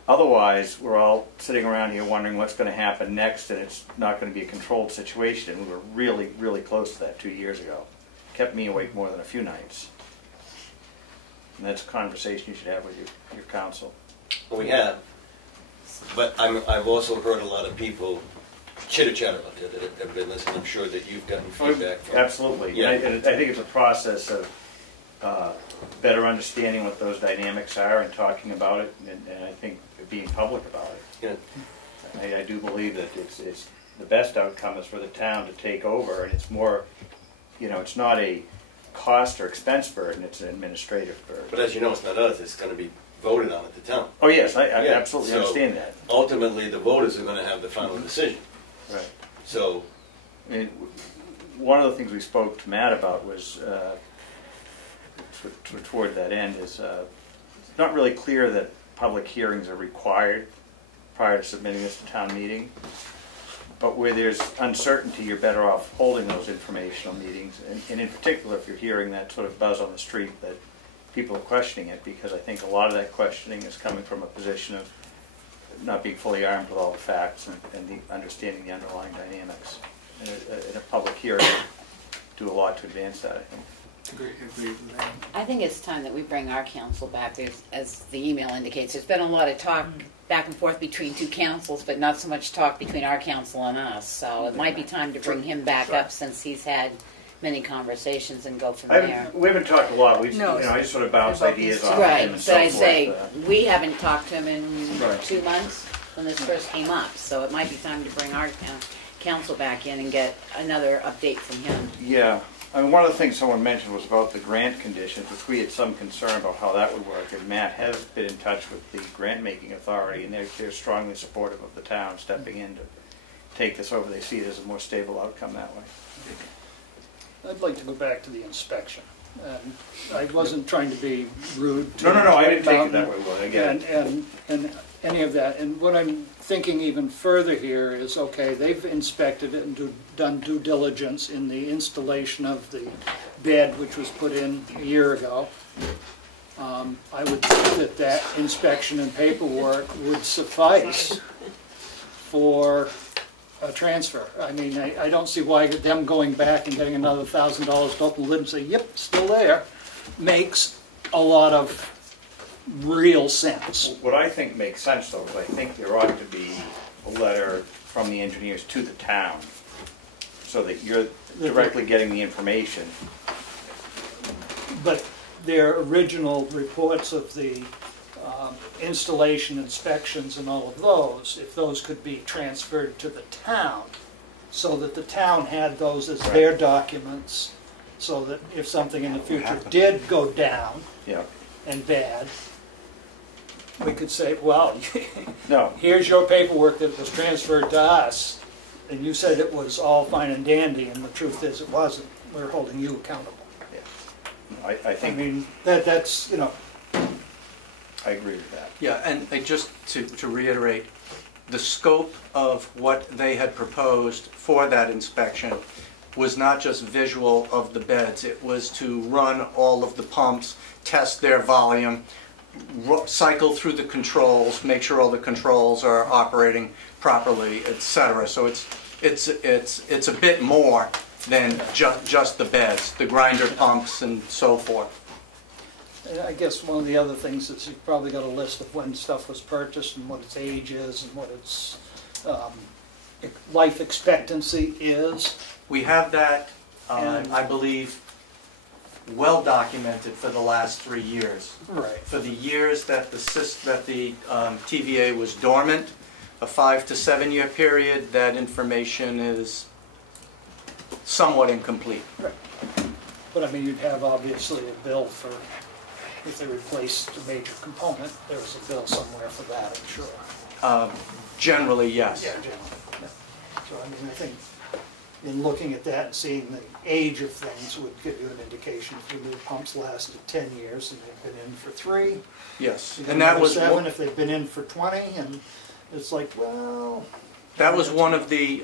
Otherwise, we're all sitting around here wondering what's going to happen next, and it's not going to be a controlled situation. And we were really, really close to that 2 years ago. It kept me awake more than a few nights. And that's a conversation you should have with your council. We have. But I've also heard a lot of people chitter chatter out there that have been listening. I'm sure that you've gotten feedback from. Absolutely. Yeah. And I think it's a process of better understanding what those dynamics are and talking about it, and I think being public about it. Yeah. I do believe that it's the best outcome is for the town to take over, and it's more, it's not a cost or expense burden, it's an administrative burden. But as you know, it's not us, it's going to be voted on at the town. Oh yes, I absolutely understand that. Ultimately, the voters are going to have the final decision. Right. So, one of the things we spoke to Matt about was, toward that end, is it's not really clear that public hearings are required prior to submitting this to town meeting. But where there's uncertainty, you're better off holding those informational meetings. And in particular, if you're hearing that sort of buzz on the street that people are questioning it, because I think a lot of that questioning is coming from a position of not being fully armed with all the facts and the understanding the underlying dynamics. In a public hearing, do a lot to advance that, I think. Agree with that. I think it's time that we bring our council back. As the email indicates, there's been a lot of talk back and forth between two councils, but not so much talk between our council and us. So it might be time to bring him back up since he's had many conversations and go from there. We haven't talked a lot. I just sort of bounce ideas off him right, and but so I'd forth. say we haven't talked to him in Right. 2 months when this first came up. So it might be time to bring our council back in and get another update from him. Yeah. I mean, one of the things someone mentioned was about the grant conditions, which we had some concern about how that would work. And Matt has been in touch with the grant-making authority, and they're strongly supportive of the town stepping in to take this over. They see it as a more stable outcome that way. I'd like to go back to the inspection. And I wasn't trying to be rude to No, I didn't take it that way, Will. I get it. and any of that. And what I'm thinking even further here is, okay, they've inspected it and done due diligence in the installation of the bed, which was put in a year ago. I would think that inspection and paperwork would suffice for a transfer. I mean, I don't see why them going back and getting another $1,000 to open the lid and say, yep, still there, makes a lot of real sense. What I think makes sense, though, is I think there ought to be a letter from the engineers to the town so that you're directly getting the information. But their original reports of the installation inspections and all of those, if those could be transferred to the town so that the town had those as their documents, so that if something in the future did go down and bad, we could say, well, here's your paperwork that was transferred to us, and you said it was all fine and dandy, and the truth is it wasn't. We're holding you accountable. I think. I mean, that's, I agree with that. Yeah, and just to reiterate, the scope of what they had proposed for that inspection was not just visual of the beds. It was to run all of the pumps, test their volume, cycle through the controls, make sure all the controls are operating properly, etc. So it's a bit more than just the beds, the grinder pumps and so forth. I guess one of the other things is you've probably got a list of when stuff was purchased and what its age is and what its life expectancy is. We have that, I believe, well documented for the last 3 years. Right. For the years that the TVA was dormant, a 5 to 7 year period, that information is somewhat incomplete. Right. But I mean, you'd have obviously a bill for, if they replaced a major component, there was a bill somewhere for that, I'm sure. Generally, yes. Yeah, generally. Yeah. So I mean, I think in looking at that and seeing the age of things would give you an indication if your new pumps lasted 10 years and they've been in for 3. Yes. And that was 7 if they've been in for 20, and it's like, well... That was one of the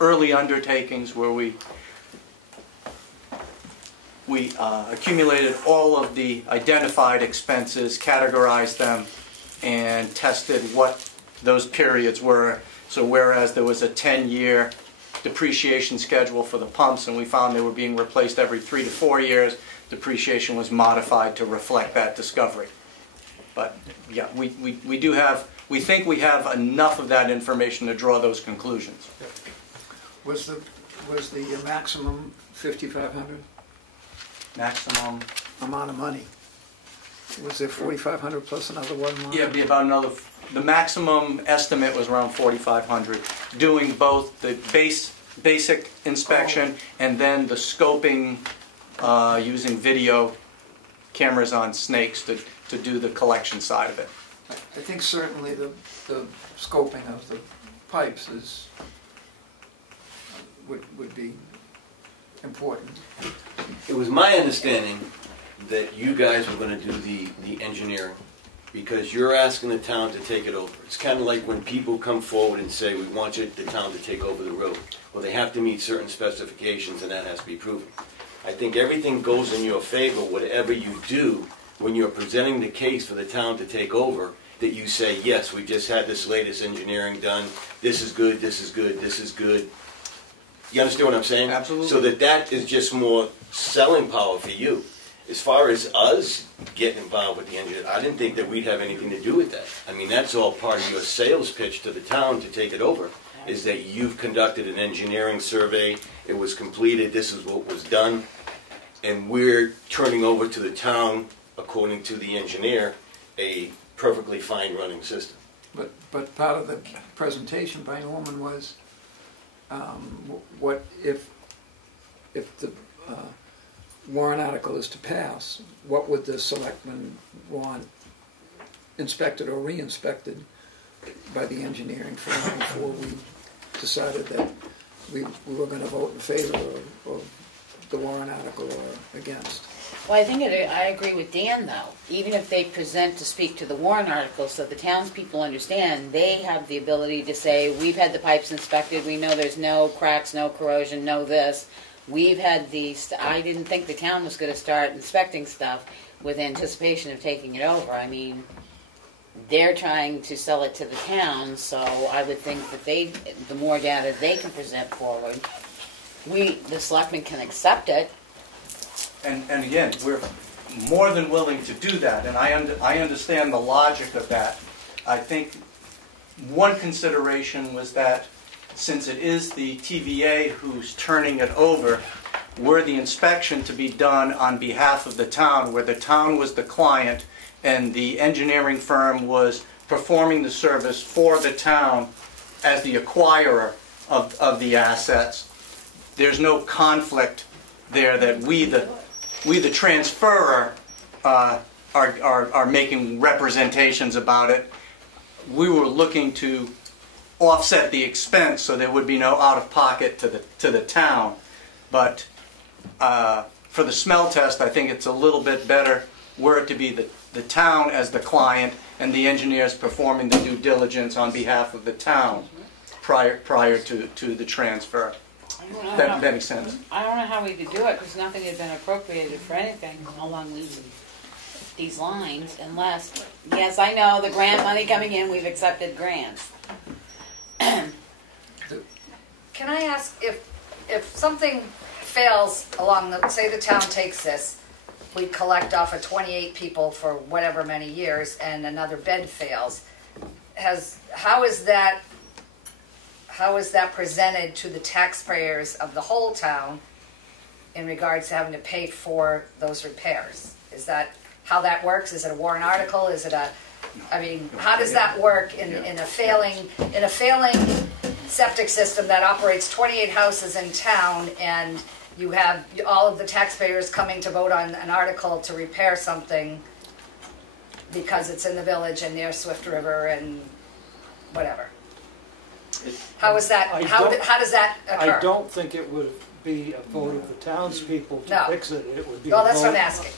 early undertakings where we accumulated all of the identified expenses, categorized them, and tested what those periods were. So whereas there was a 10-year depreciation schedule for the pumps, and we found they were being replaced every 3 to 4 years, depreciation was modified to reflect that discovery. But yeah, we do have, we think we have enough of that information to draw those conclusions. Was the maximum 5,500 Maximum amount of money? Was there 4,500 plus another one line? Yeah, it'd be about another. The maximum estimate was around 4,500, doing both the basic inspection and then the scoping using video cameras on snakes to do the collection side of it. I think certainly the scoping of the pipes is would be important. It was my understanding that you guys were going to do the engineering because you're asking the town to take it over. It's kind of like when people come forward and say, we want the town to take over the road. Well, they have to meet certain specifications and that has to be proven. I think everything goes in your favor, whatever you do, when you're presenting the case for the town to take over, that you say, yes, we just had this latest engineering done, this is good, this is good, this is good. You understand what I'm saying? Absolutely. So that is just more selling power for you. As far as us getting involved with the engineer, I didn't think that we'd have anything to do with that. I mean, that's all part of your sales pitch to the town to take it over, is that you've conducted an engineering survey, it was completed, this is what was done, and we're turning over to the town, according to the engineer, a perfectly fine running system. But part of the presentation by Norman was what if the warrant article is to pass, what would the selectmen want inspected or re-inspected by the engineering firm before we decided that we were going to vote in favor of the warrant article or against. Well, I think I agree with Dan, though. Even if they present to speak to the warrant article so the townspeople understand, they have the ability to say, we've had the pipes inspected, we know there's no cracks, no corrosion, no this. We've had these, I didn't think the town was going to start inspecting stuff with anticipation of taking it over. I mean, they're trying to sell it to the town, so I would think that the more data they can present forward, the selectmen can accept it. And again, we're more than willing to do that, and I understand the logic of that. I think one consideration was that since it is the TVA who's turning it over, were the inspection to be done on behalf of the town, where the town was the client and the engineering firm was performing the service for the town as the acquirer of the assets, there's no conflict there that we the transferor are making representations about it. We were looking to offset the expense so there would be no out-of-pocket to the town. But for the smell test, I think it's a little bit better were it to be the town as the client and the engineers performing the due diligence on behalf of the town prior to the transfer. That makes sense. I don't know how we could do it because nothing had been appropriated for anything along these lines unless, yes, I know the grant money coming in, we've accepted grants. Can I ask if something fails along the, say the town takes this, we collect off of 28 people for whatever many years and another bed fails, how is that presented to the taxpayers of the whole town in regards to having to pay for those repairs? Is that how that works? Is it a warrant article? Is it how does that work in a failing septic system that operates 28 houses in town, and you have all of the taxpayers coming to vote on an article to repair something because it's in the village and near Swift River and whatever? How is that? How does that occur? I don't think it would be a vote of the townspeople to fix it. It would be. Well, that's what I'm asking.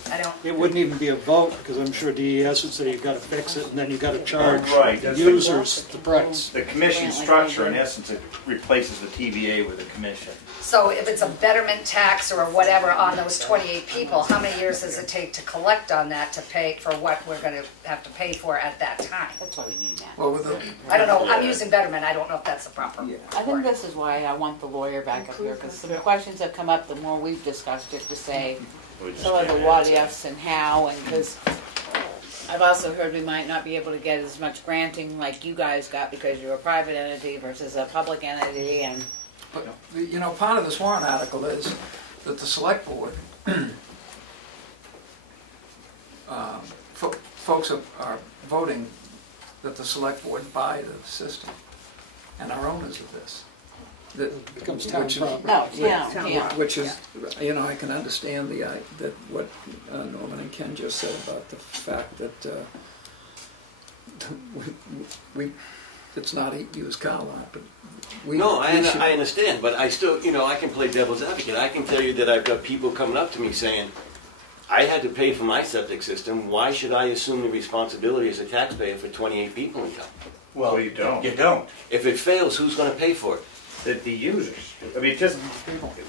It wouldn't even be a vote because I'm sure DES would say you've got to fix it, and then you've got to charge the users the price. The commission structure, in essence, it replaces the TVA with a commission. So if it's a betterment tax or whatever on those 28 people, how many years does it take to collect on that to pay for what we're going to have to pay for at that time? That's what we need now. Well, I don't know. I'm using betterment. I don't know if that's the proper word. I think this is why I want the lawyer back up here, because the questions have come up the more we've discussed it to say some of the what ifs and how, and because I've also heard we might not be able to get as much granting like you guys got because you're a private entity versus a public entity, and But, you know, part of this warrant article is that the select board, folks are voting that the select board buy the system and are owners of this. That becomes town property. No, yeah. Which is, you know, I can understand that what Norman and Ken just said about the fact that it's not a used car lot, but I understand, but I still, you know, I can play devil's advocate. I can tell you that I've got people coming up to me saying, I had to pay for my septic system. Why should I assume the responsibility as a taxpayer for 28 people in town? Well, you don't. You don't. If it fails, who's going to pay for it? The users. I mean, just.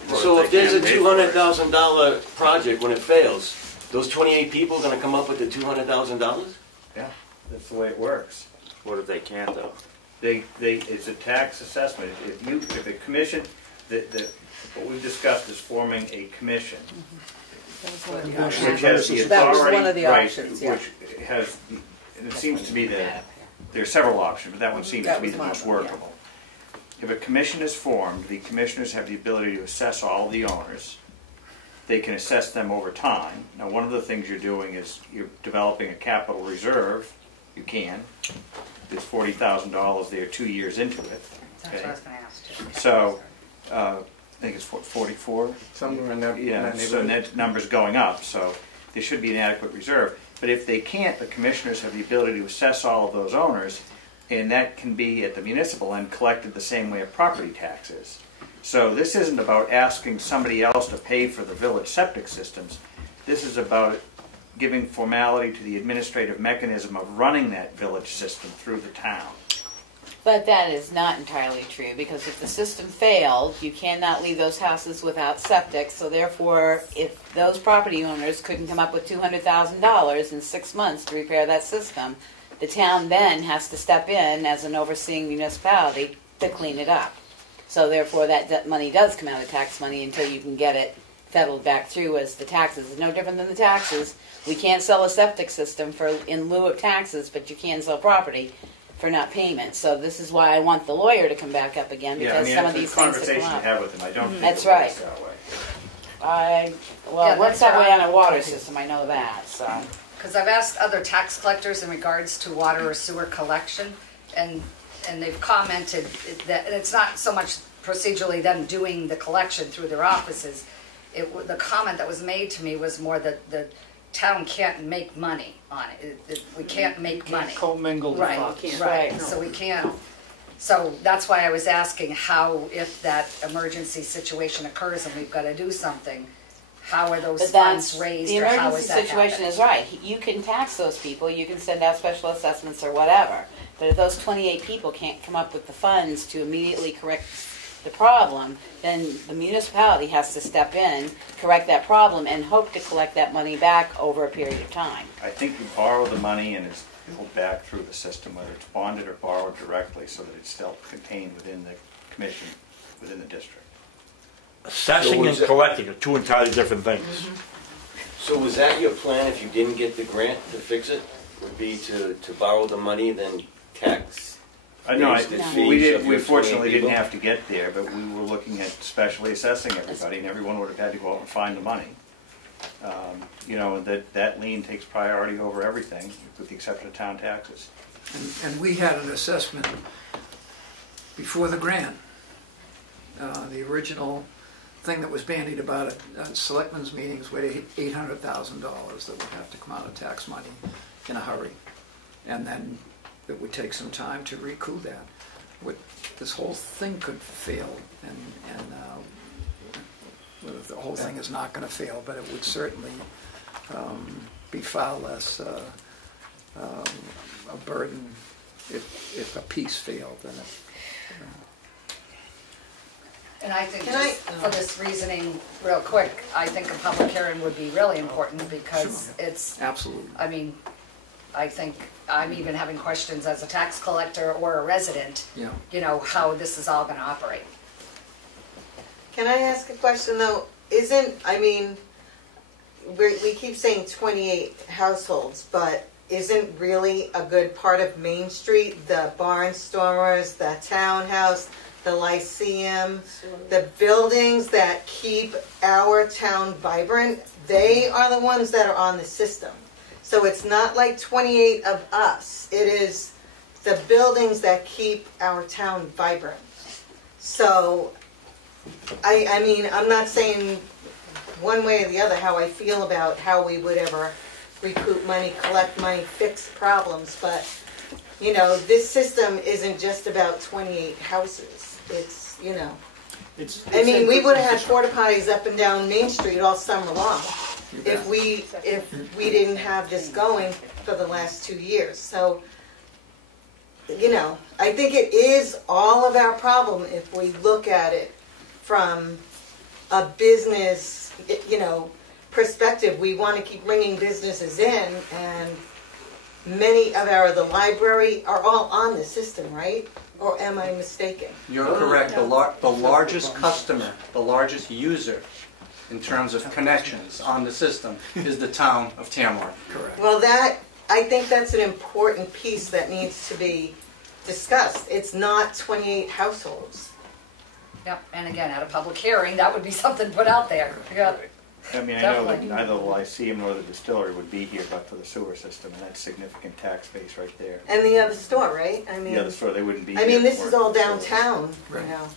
So if there's a $200,000 project, when it fails, those 28 people are going to come up with the $200,000? Yeah, that's the way it works. What if they can't though? It's a tax assessment. If the commission, what we've discussed is forming a commission. Which has the authority, That was one of the right, options, yeah. which has, and it seems to be that there are several options, but that one seems to be the most workable. If a commission is formed, the commissioners have the ability to assess all of the owners. They can assess them over time. Now, one of the things you're doing is you're developing a capital reserve. You can. It's $40,000 there 2 years into it. That's what I was going to ask too. So, I think it's 44. Somewhere in that, Yeah, in that so neighborhood. that number's going up, so there should be an adequate reserve. But if they can't, the commissioners have the ability to assess all of those owners, and that can be at the municipal end collected the same way a property tax is. So this isn't about asking somebody else to pay for the village septic systems. This is about giving formality to the administrative mechanism of running that village system through the town. But that is not entirely true, because if the system failed, you cannot leave those houses without septic, so therefore, if those property owners couldn't come up with $200,000 in 6 months to repair that system, the town then has to step in as an overseeing municipality to clean it up. So therefore, that money does come out of tax money until you can get it fettled back through as the taxes. It's no different than the taxes. We can't sell a septic system in lieu of taxes, but you can sell property for not payment. So this is why I want the lawyer to come back up again, because some of these things have come up. Conversation you have with him, I don't think That's it works right. that way. It works that way on a water system, I know that, so. Because I've asked other tax collectors in regards to water or sewer collection, and they've commented that, and it's not so much procedurally them doing the collection through their offices. The comment that was made to me was more that the town can't make money on it. We can't make money. Commingle the funds. Right, so we can't. So that's why I was asking how, if that emergency situation occurs and we've got to do something, how are those funds raised, or how is that The emergency situation happen? is right. You can tax those people, you can send out special assessments or whatever. But if those 28 people can't come up with the funds to immediately correct the problem, then the municipality has to step in, correct that problem, and hope to collect that money back over a period of time. I think you borrow the money and it's billed back through the system, whether it's bonded or borrowed directly, so that it's still contained within the commission, within the district. Assessing and collecting are two entirely different things. So was that your plan if you didn't get the grant to fix it? Would be to borrow the money, then tax? No, we fortunately didn't have to get there, but we were looking at specially assessing everybody, and everyone would have had to go out and find the money. You know, that lien takes priority over everything, with the exception of town taxes. And we had an assessment before the grant. The original thing that was bandied about at selectmen's meetings was $800,000 that would have to come out of tax money in a hurry. And then it would take some time to recoup that. This whole thing could fail, and well, the whole thing is not going to fail, but it would certainly be far less a burden if a piece failed than if. And I think for this reasoning, real quick, I think a public hearing would be really important, because it's... Absolutely. I mean, I think I'm even having questions as a tax collector or a resident, you know, how this is all going to operate. Can I ask a question though? I mean, we keep saying 28 households, but isn't really a good part of Main Street. The Barnstormers, the Townhouse, the Lyceum, the buildings that keep our town vibrant, they are the ones that are on the system. So it's not like 28 of us. It is the buildings that keep our town vibrant. So, I mean, I'm not saying one way or the other how I feel about how we would ever recoup money, collect money, fix problems, but, you know, this system isn't just about 28 houses. It's, you know, I mean, we would have had porta potties up and down Main Street all summer long if we didn't have this going for the last 2 years. So, you know, I think it is all of our problem if we look at it from a business, you know, perspective. We want to keep bringing businesses in, and many of the library are all on the system, right? Or am I mistaken? You're correct. The largest customer, the largest user in terms of connections on the system is the town of Tamworth. Correct. Well, I think that's an important piece that needs to be discussed. It's not 28 households. Yep, and again, at a public hearing, that would be something put out there. Yeah. I mean, I know that neither the Lyceum nor the distillery would be here but for the sewer system, and that's significant tax base right there. And the other store, right? I mean, the other store, they wouldn't be here. I mean, this is all for the downtown, you know.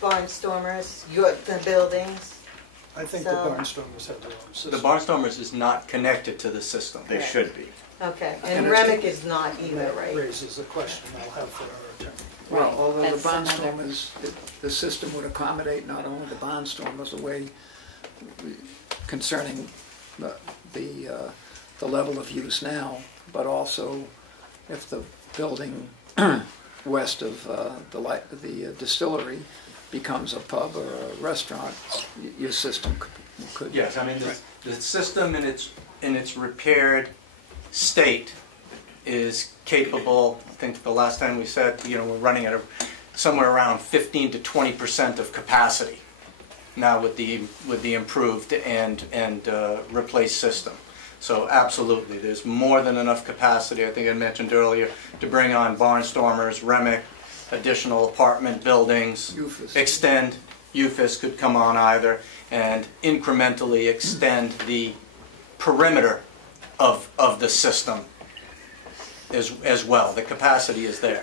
Barnstormers, the buildings. I think So- the Barnstormers have their own system. The Barnstormers is not connected to the system. They should be. Okay, and Remick is not either, That right? raises a question I'll have for our attorney. Well, although the That's another- Barnstormers, the system would accommodate not only the Barnstormers, the way concerning the level of use now, but also if the building west of the distillery becomes a pub or a restaurant, your system could. Yes, I mean, the system in its repaired state is capable. I think the last time we said, you know, we're running at somewhere around 15 to 20% of capacity now with the improved and replaced system. So absolutely, there's more than enough capacity. I think I mentioned earlier to bring on Barnstormers, Remick, additional apartment buildings, extend. UFIS could come on either, and incrementally extend the perimeter of the system as well. The capacity is there.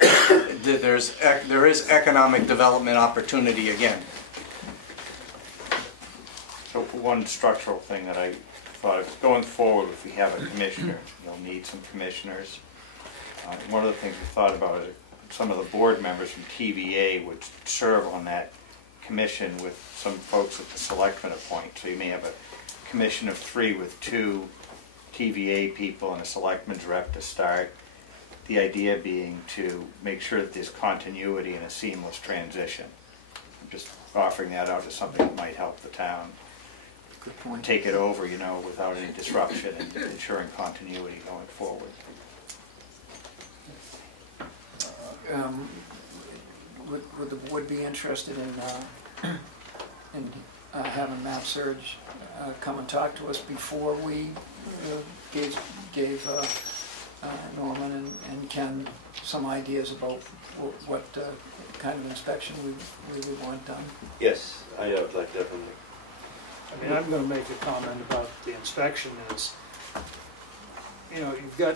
There is economic development opportunity again. So one structural thing that I thought of, going forward, if we have a commissioner, you'll need some commissioners. One of the things we thought about is some of the board members from TVA would serve on that commission with some folks that the selectmen appoint. So you may have a commission of 3 with 2 TVA people and a selectman's rep to start. The idea being to make sure that there's continuity and a seamless transition. I'm just offering that out as something that might help the town. Good point. Take it over, you know, without any disruption and ensuring continuity going forward. Would the board be interested in having Matt Surge come and talk to us before we gave Norman and Ken some ideas about what kind of inspection we would want done? Yes, I would like definitely. I mean, I'm going to make a comment about the inspection is, you know, you've got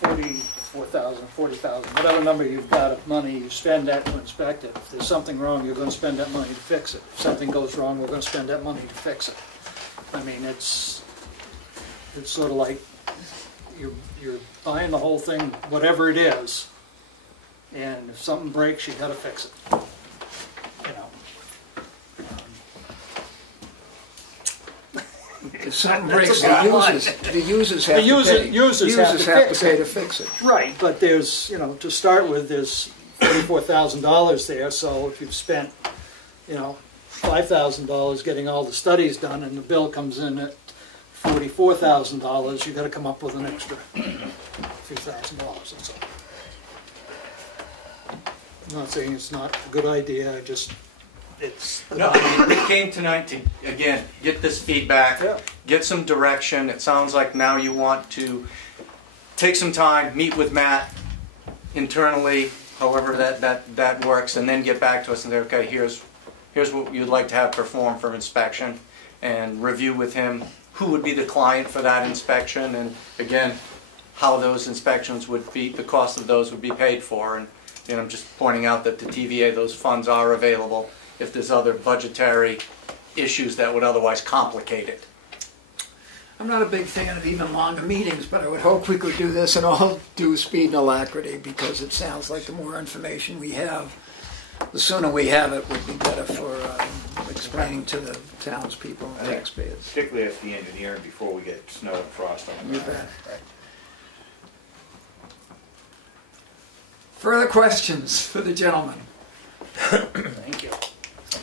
40,000, whatever number you've got of money, you spend that to inspect it. If there's something wrong, you're going to spend that money to fix it. If something goes wrong, we're going to spend that money to fix it. I mean, it's sort of like you're buying the whole thing, whatever it is, and if something breaks, you got to fix it. You know. If something breaks, the users have to pay to fix it. Right, but there's, you know, to start with, there's $34,000 there, so if you've spent, you know, $5,000 getting all the studies done and the bill comes in at $44,000, you've got to come up with an extra few $1,000, that's all. I'm not saying it's not a good idea, No, I mean, we came tonight to, again, get this feedback, get some direction. It sounds like now you want to take some time, meet with Matt internally, however that works, and then get back to us and say, okay, here's what you'd like to have performed for inspection, and review with him who would be the client for that inspection, and again, how those inspections would be, the cost of those would be paid for. And I'm just pointing out that the TVA, those funds are available if there's other budgetary issues that would otherwise complicate it. I'm not a big fan of even longer meetings, but I would hope we could do this in all due speed and alacrity, because it sounds like the more information we have, the sooner we have it would be better for explaining to the townspeople and taxpayers. Particularly if the engineering before we get snow and frost on the ground. Further questions for the gentleman? Thank you.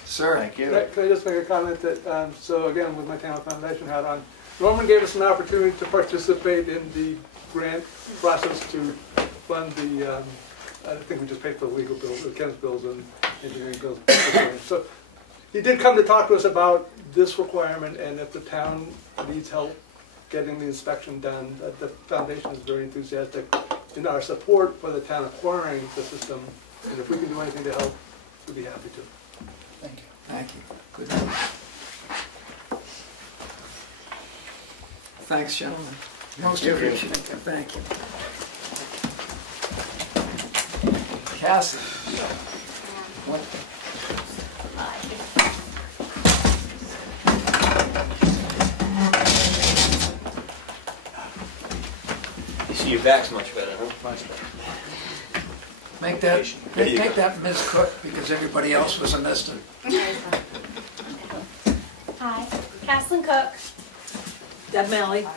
Sir. Thank you. Can I just make a comment that, so again, with my Town Foundation hat on, Norman gave us an opportunity to participate in the grant process to fund the, I think we just paid for the legal bills, Ken's bills and engineering bills. So he did come to talk to us about this requirement, and if the town needs help getting the inspection done, the foundation is very enthusiastic in our support for the town acquiring the system, and if we can do anything to help, we'd be happy to. Thank you. Thank you. Good. Thanks, gentlemen. Most appreciated. Thank you. Cassie. What? You see your back's much better, huh? Much better. Make that Ms. Cook, because everybody else was a mister. Hi, Caslin Cook. Deb Malley.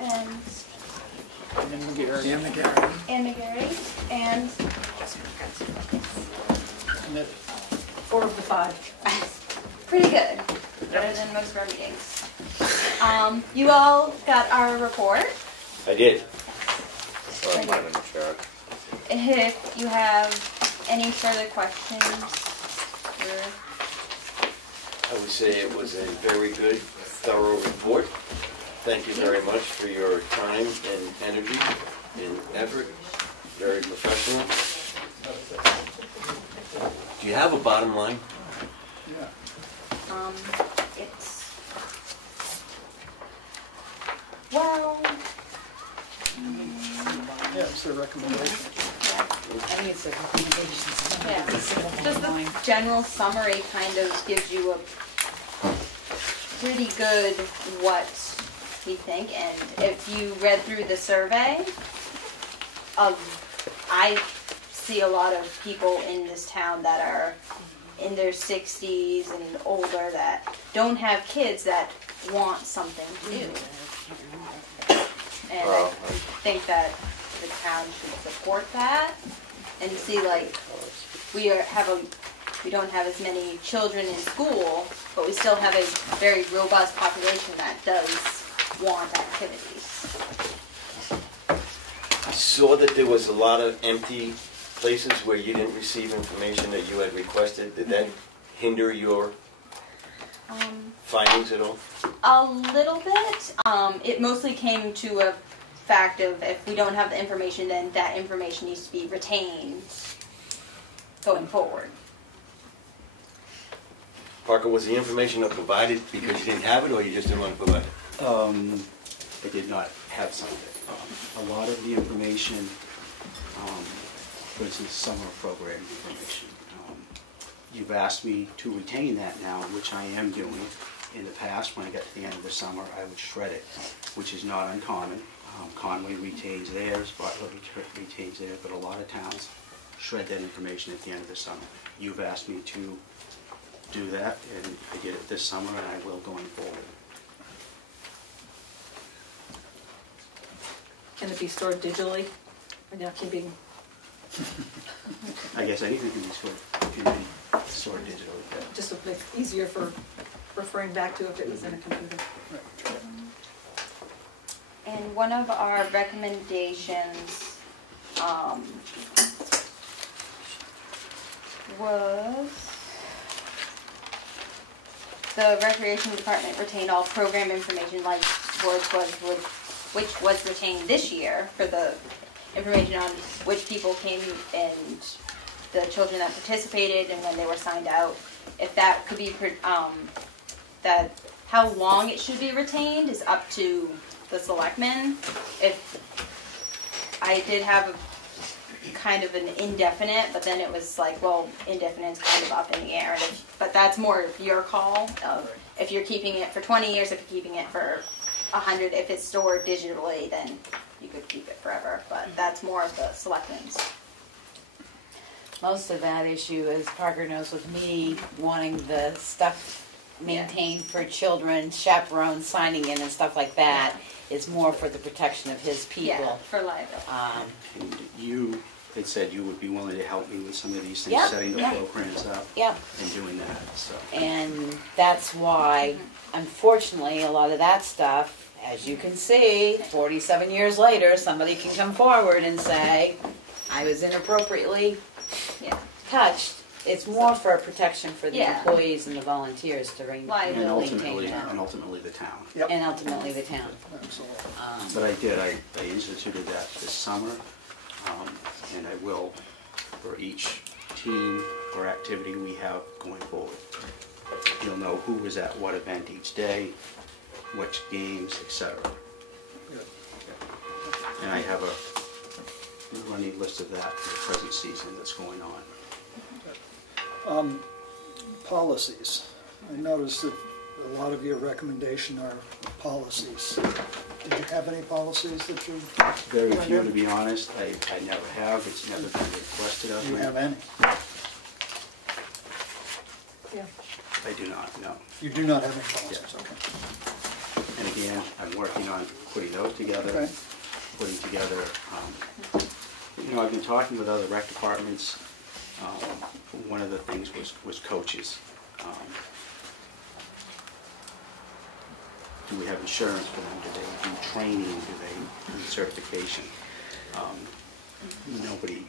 And Ann McGarry. Ann McGarry. And 4 of the 5. pretty good. Better than most of our meetings. You all got our report. I did. Or it might have been the truck. If you have any further questions, I would say it was a very good, thorough report. Thank you very much for your time and energy and effort. Very professional. Do you have a bottom line? it's well. Yeah, it's a recommendation. I think it's a recommendation. Yeah, just the general summary kind of gives you a pretty good what we think, and if you read through the survey, I see a lot of people in this town that are in their 60s and older that don't have kids that want something to do. And I think that the town should support that and see, like, we don't have as many children in school, but we still have a very robust population that does want activities. I saw that there was a lot of empty places where you didn't receive information that you had requested. Did that hinder your findings at all? A little bit. It mostly came to a fact of if we don't have the information, then that information needs to be retained going forward. Parker, was the information not provided because you didn't have it, or you just didn't want to provide it? I did not have some of it. A lot of the information, for instance, summer program information, you've asked me to retain that now, which I am doing. In the past, when I got to the end of the summer, I would shred it, which is not uncommon. Conway retains theirs, Bartlett retains theirs, but a lot of towns shred that information at the end of the summer. You've asked me to do that, and I did it this summer, and I will going forward. Can it be stored digitally? Or not keeping? I guess anything can be stored digitally. Yeah. Just to make it easier for referring back to if it was in a computer. And one of our recommendations was the Recreation Department retain all program information like sports, was which was retained this year for the information on which people came and the children that participated and when they were signed out. If that could be, that how long it should be retained is up to the selectmen. If I did have a kind of an indefinite, but then it was like, well, indefinite is kind of up in the air. But that's more of your call of if you're keeping it for 20 years, if you're keeping it for 100, if it's stored digitally, then you could keep it forever. But that's more of the selectmen's. Most of that issue, as Parker knows with me, wanting the stuff maintained for children, chaperones signing in and stuff like that, is more for the protection of his people. Yeah, for liability. And you had said you would be willing to help me with some of these things, Yep, setting the yep. programs up Yep. and doing that. So. And that's why, unfortunately, a lot of that stuff, as you can see, 47 years later, somebody can come forward and say, I was inappropriately touched. It's more for protection for the employees and the volunteers to maintain that. And ultimately the town. And ultimately the town. But I instituted that this summer, and I will for each team or activity we have going forward. You'll know who was at what event each day, which games, etc. And I have a running list of that for the present season that's going on. Policies. I noticed that a lot of your recommendation are policies. Did you have any policies that you? Very few, to be honest. I never have. It's never been requested of me. Do you have any? Yeah. I do not, no. You do not have any policies, Yes. okay. And again, I'm working on putting those together, Okay. putting together, I've been talking with other rec departments. One of the things was coaches. Do we have insurance for them? Do they do training? Do they do certification? Nobody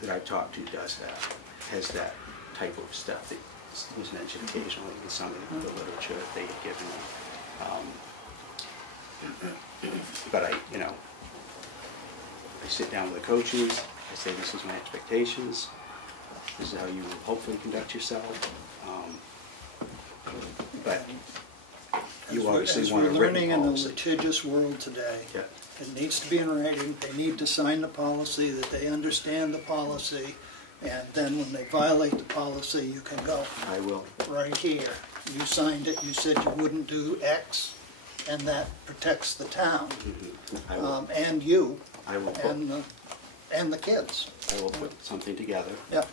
that I've talked to does that, has that type of stuff that was mentioned occasionally in some of the literature that they had given me. But I sit down with the coaches, I say this is my expectations, this is how you will hopefully conduct yourself. But you obviously want a As we're written learning in the policy. litigious world today, Yeah. it needs to be in writing, they need to sign the policy, that they understand the policy, and then when they violate the policy, you can go. I will. Right here, you signed it, you said you wouldn't do X, and that protects the town, I will. and you, I will put, and the kids. I will put something together. Yeah.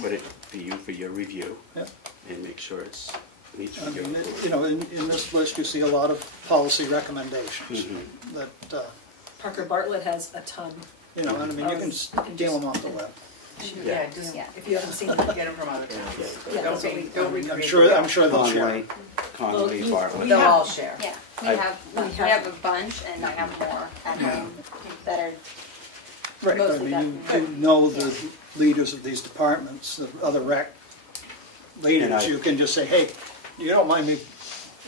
Put it for you for your review. Yeah. And make sure it's meets I with your mean, approval. in this list, you see a lot of policy recommendations that, Parker Bartlett has a ton. you know, and I mean, you can steal them off the web. Yeah, just, if you haven't seen them, get them from other towns. Yeah, Don't recreate. I'm sure they'll share. Conway, Bartlett. They'll all share. Yeah, we I- have a bunch, and I have more at home that are Right, I mostly mean, that. you know the leaders of these departments, the other rec leaders, you can just say, hey, you don't mind me,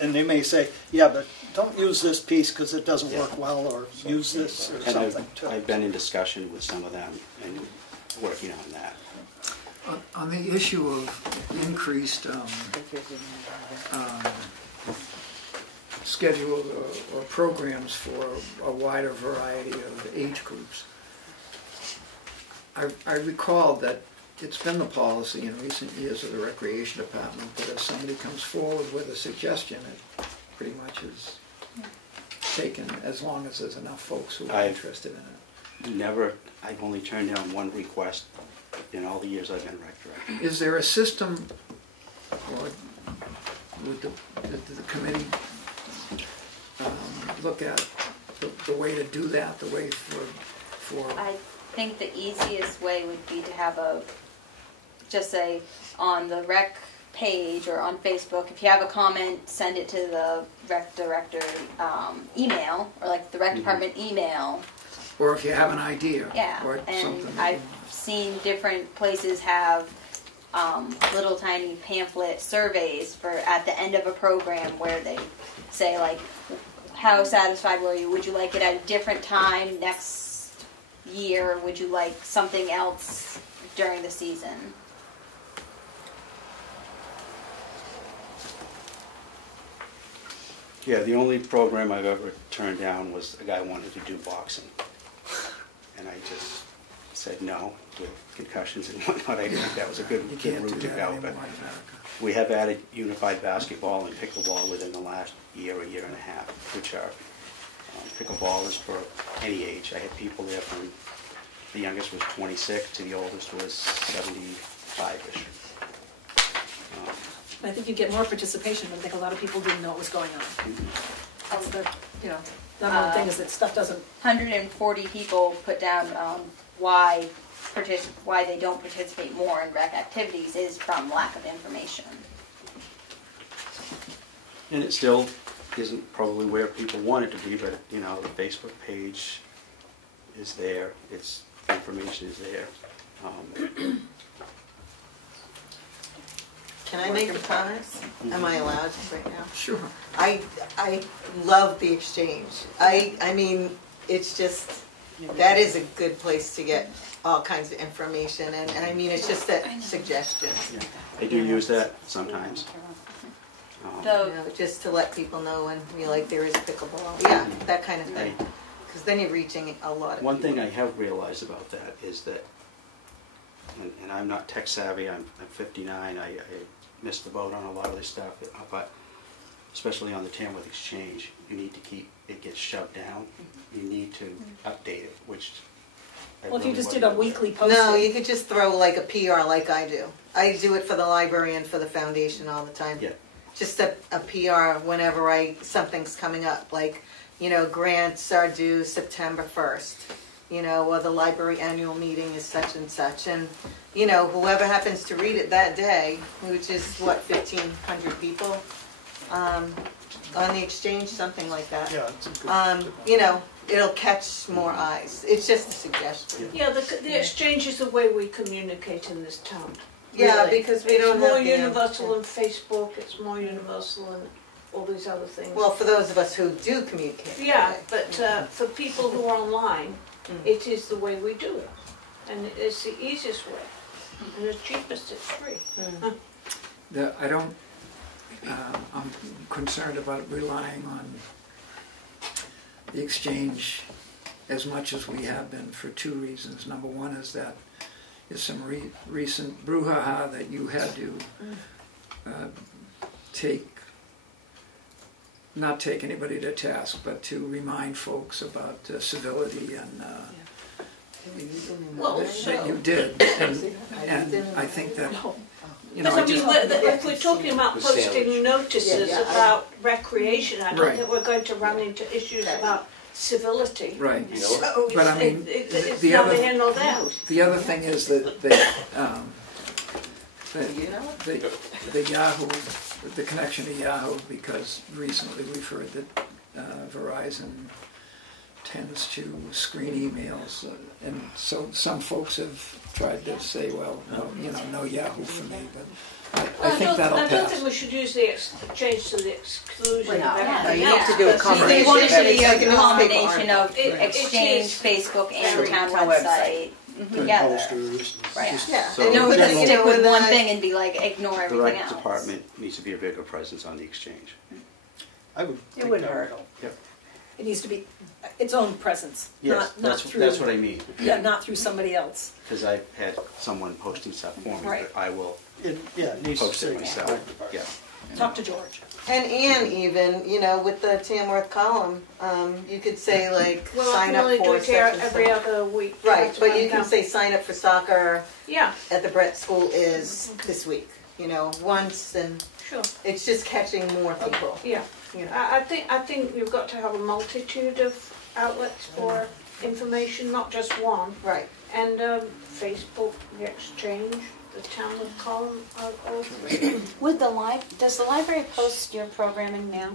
and they may say, yeah, but don't use this piece because it doesn't work well, or use this or And something too. I've been in discussion with some of them and working on that. On the issue of increased schedule or programs for a wider variety of age groups, I recall that it's been the policy in recent years of the Recreation Department that if somebody comes forward with a suggestion, it pretty much is taken as long as there's enough folks who are interested in it. I've only turned down one request in all the years I've been rec director. Is there a system, or would the committee look at the way to do that, the way for I think the easiest way would be to have just say on the rec page or on Facebook, if you have a comment, send it to the rec director email, or like the rec department email. Or if you have an idea. Yeah, or and something. I've seen different places have little tiny pamphlet surveys for at the end of a program where they say like, how satisfied were you? Would you like it at a different time next year? Would you like something else during the season? Yeah, the only program I've ever turned down was a guy wanted to do boxing. And I just said no, with concussions and whatnot. I didn't think that was a good route to go. But we have added unified basketball and pickleball within the last year or year and a half, which are pickleball is for any age. I had people there from, the youngest was 26 to the oldest was 75-ish. I think you get more participation, but I think a lot of people didn't know what was going on. That's the, number one thing is that stuff doesn't. 140 people put down why they don't participate more in rec activities is from lack of information. And it still isn't probably where people want it to be, but the Facebook page is there. Its information is there. Can I make a comment? Am I allowed right now? Sure. I love the exchange. I mean, it's just, that is a good place to get all kinds of information, and I mean, it's just that suggestion. Yeah. I do use that sometimes. Just to let people know when there is pickleball. Yeah, that kind of thing. Because then you're reaching a lot of One people. thing I have realized about that is that, and I'm not tech savvy, I'm 59, I missed the boat on a lot of this stuff, but especially on the Tamworth Exchange, you need to keep, it gets shoved down. You need to update it, which Well, if you just did a weekly posting. No, you could just throw like a PR like I do. I do it for the library and for the foundation all the time. Yeah. Just a PR whenever something's coming up, like, grants are due September 1st, or the library annual meeting is such and such, and, whoever happens to read it that day, which is, 1,500 people, on the exchange, something like that. Yeah, it's a good it'll catch more eyes. It's just a suggestion. Yeah, the exchange is the way we communicate in this town. Yeah, because we don't It's more have the, universal than Facebook, it's more universal than all these other things. Well, for those of us who do communicate. Yeah, but for people who are online, it is the way we do it. And it's the easiest way. And the cheapest, it's free. I'm concerned about relying on the exchange as much as we have been for two reasons. Number one is that there's some recent brouhaha that you had to not take anybody to task, but to remind folks about civility and that you did. And I think that, if we're talking about posting notices about recreation, I don't think we're going to run into issues about civility. Right. But I mean, it's neither here nor there. The other thing is that the Yahoo, the connection to Yahoo, because recently we've heard that Verizon tends to screen emails, and so some folks have tried to say, well, no Yahoo for me, but I think that'll pass. I don't think we should use the change to the exclusion of everything you else. have to do a combination. They want it to be a combination of It Exchange, is Facebook, and town website together. Right. Yeah. So no one's going to stick with one thing and be like, ignore The everything rec else. department needs to be a bigger presence on the exchange. It wouldn't hurt. Yep. It needs to be its own presence, Yes, not through. that's what I mean. Yeah, not through somebody else. Because I've had someone posting stuff for me, Right. but I will it needs post to it myself. Yeah. Talk to George. And even, with the Tamworth column, you could say sign up I can for only do it here such and every such. other week. Right, but you can say sign up for soccer Yeah. at the Brett School is this week, once, and Sure. it's just catching more people. Yeah. I think you've got to have a multitude of outlets for information, not just one. Right. And Facebook, the Exchange, the Tamworth column, all three. Does the library post your programming now?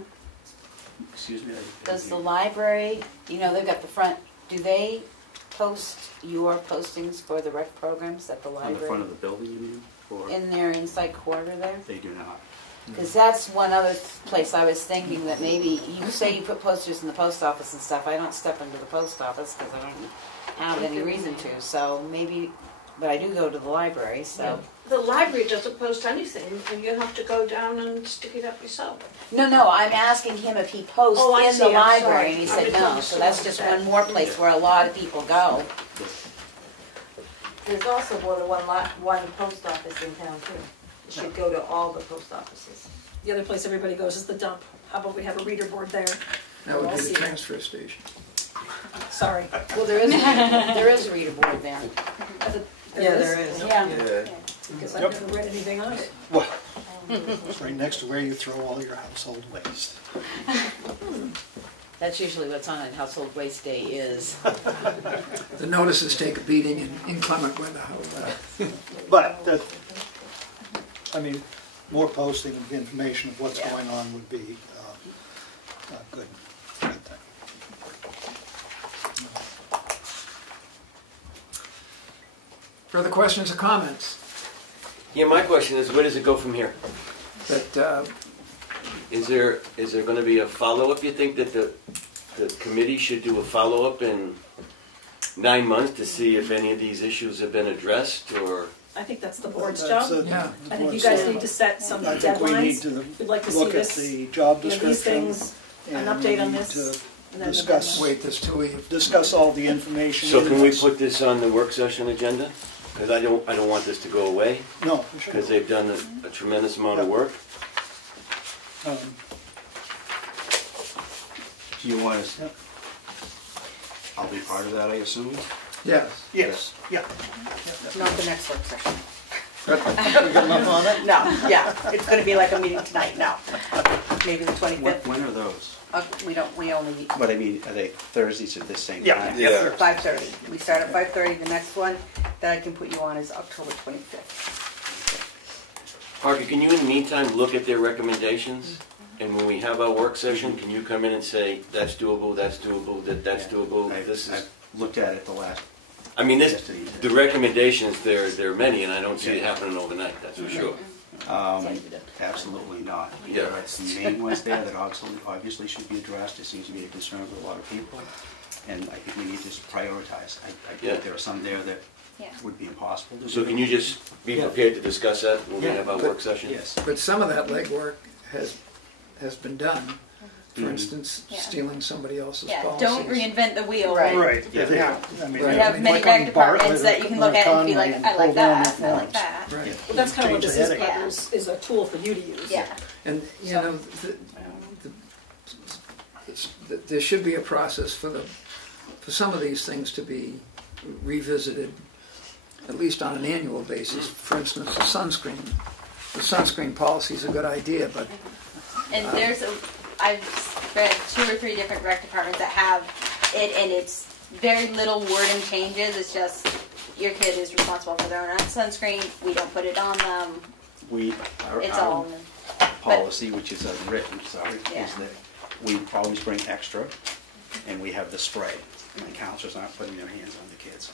Excuse me? Does the library, they've got the front, do they post your postings for the rec programs at the library? On the front of the building, you mean? Or In their inside quarter there? they do not. Because that's one other place I was thinking that maybe, you say you put posters in the post office and stuff, I don't step into the post office because I don't have any reason to, so maybe, but I do go to the library, so. The library doesn't post anything, and you have to go down and stick it up yourself. No, I'm asking him if he posts Oh, I in see, the I'm library, sorry. and he I said no, misunderstood so that's what just you said. one more place where a lot of people go. There's also more than one post office in town too. It should go to all the post offices. The other place everybody goes is the dump. How about we have a reader board there? That would I'll be see the it. transfer station. Sorry. Well, there is a reader board there. There is. Yeah. Because I've never read anything on it. Well, it's right next to where you throw all your household waste. That's usually what's on it, Household Waste Day is. The notices take a beating in inclement weather, however. But, I mean, more posting of information of what's going on would be a good thing. Further questions or comments? Yeah, my question is, where does it go from here? That Is there going to be a follow-up? You think that the committee should do a follow-up in 9 months to see if any of these issues have been addressed, or? I think that's the board's That's job. Yeah. I think you guys need to set some I think we need deadlines. to We'd like to see look at this, the job these description. things, an and update we on need this. to and then the discuss- deadline. wait, this till we Discuss all the information. So can we It's- put this on the work session agenda? Because I don't want this to go away, No, we should. because they've done a tremendous amount of work. Do you want us, Yep. I'll be part of that, I assume? yes. Yes, yeah. Not the next work session. We got enough on it? No, yeah, it's gonna be like a meeting tonight, no. Maybe the 25th. When are those? We only, But I mean, are they Thursdays at the same Yeah. time? Yeah. 5:30. We start at 5:30. The next one that I can put you on is October 25th. Parker, can you in the meantime look at their recommendations? And when we have our work session, can you come in and say, that's doable, that's doable, that's doable, this is... I've looked at it the last, I mean, yesterday. the recommendations, there are many, and I don't see it happening overnight, that's for sure. Absolutely not. Yeah. There are some main ones there that obviously should be addressed. It seems to be a concern for a lot of people, and I think we need to prioritize. I think there are some there that would be impossible to do. So can you just be prepared to discuss that when we have our work session? Yes. But some of that legwork has been done. For instance, stealing somebody else's policies. Don't reinvent the wheel. Right. Yeah. I mean, We have many rec departments that you can look at and be like, I like that, I like that. Right. Well, that's kind of what Change this the is, heading. is a tool for you to use. Yeah. And, you know, there should be a process for some of these things to be revisited, at least on an annual basis. For instance, the sunscreen policy is a good idea, but And I've read 2 or 3 different rec departments that have it, and it's very little wording changes. It's just your kid is responsible for their own sunscreen. We don't put it on them. It's all. Policy, which is unwritten, Yeah. is that we always bring extra, and we have the spray. And counselors aren't putting their hands on the kids.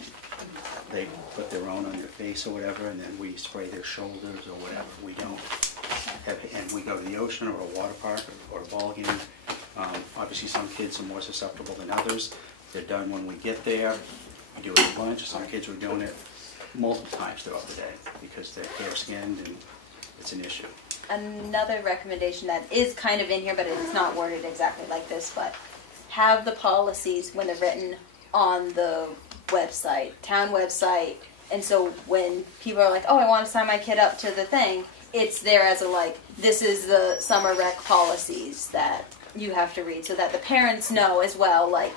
They put their own on their face or whatever, and then we spray their shoulders or whatever. We don't have, and we go to the ocean or a water park or a ball game. Obviously, some kids are more susceptible than others. They're done when we get there. We do it at lunch. Some kids are doing it multiple times throughout the day because they're fair-skinned and it's an issue. Another recommendation that is kind of in here, but it's not worded exactly like this, but have the policies when they're written on the website, town website, and so when people are like, oh, I want to sign my kid up to the thing, it's there as a like, this is the summer rec policies that you have to read, so that the parents know as well, like,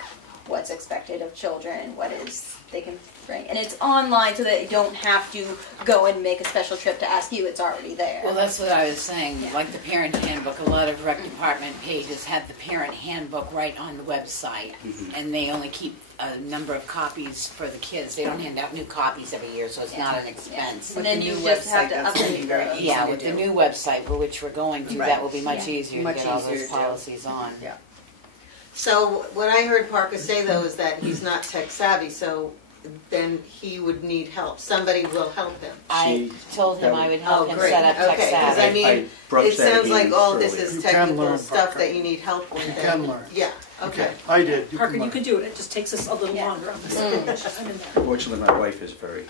what's expected of children, what is they can bring. And it's online so that you don't have to go and make a special trip to ask you, it's already there. Well, that's what I was saying. Like the parent handbook, a lot of rec department pages have the parent handbook right on the website, and they only keep a number of copies for the kids. They don't hand out new copies every year, so it's not an expense. And then you just have to update them. Yeah, with the new website, for which we're going to, that will be much easier to get all those to do. policies on. So what I heard Parker say though is that he's not tech savvy, so then he would need help. Somebody will help him. I told him I would help him great. set up tech Okay, 'cause savvy. I mean, it sounds like all this is You can technical learn, stuff Parker. that you need help with. You can learn. Yeah, okay. I did. You Parker, can you learn. can do it, it just takes us a little longer on this. I'm in there. Fortunately, my wife is very.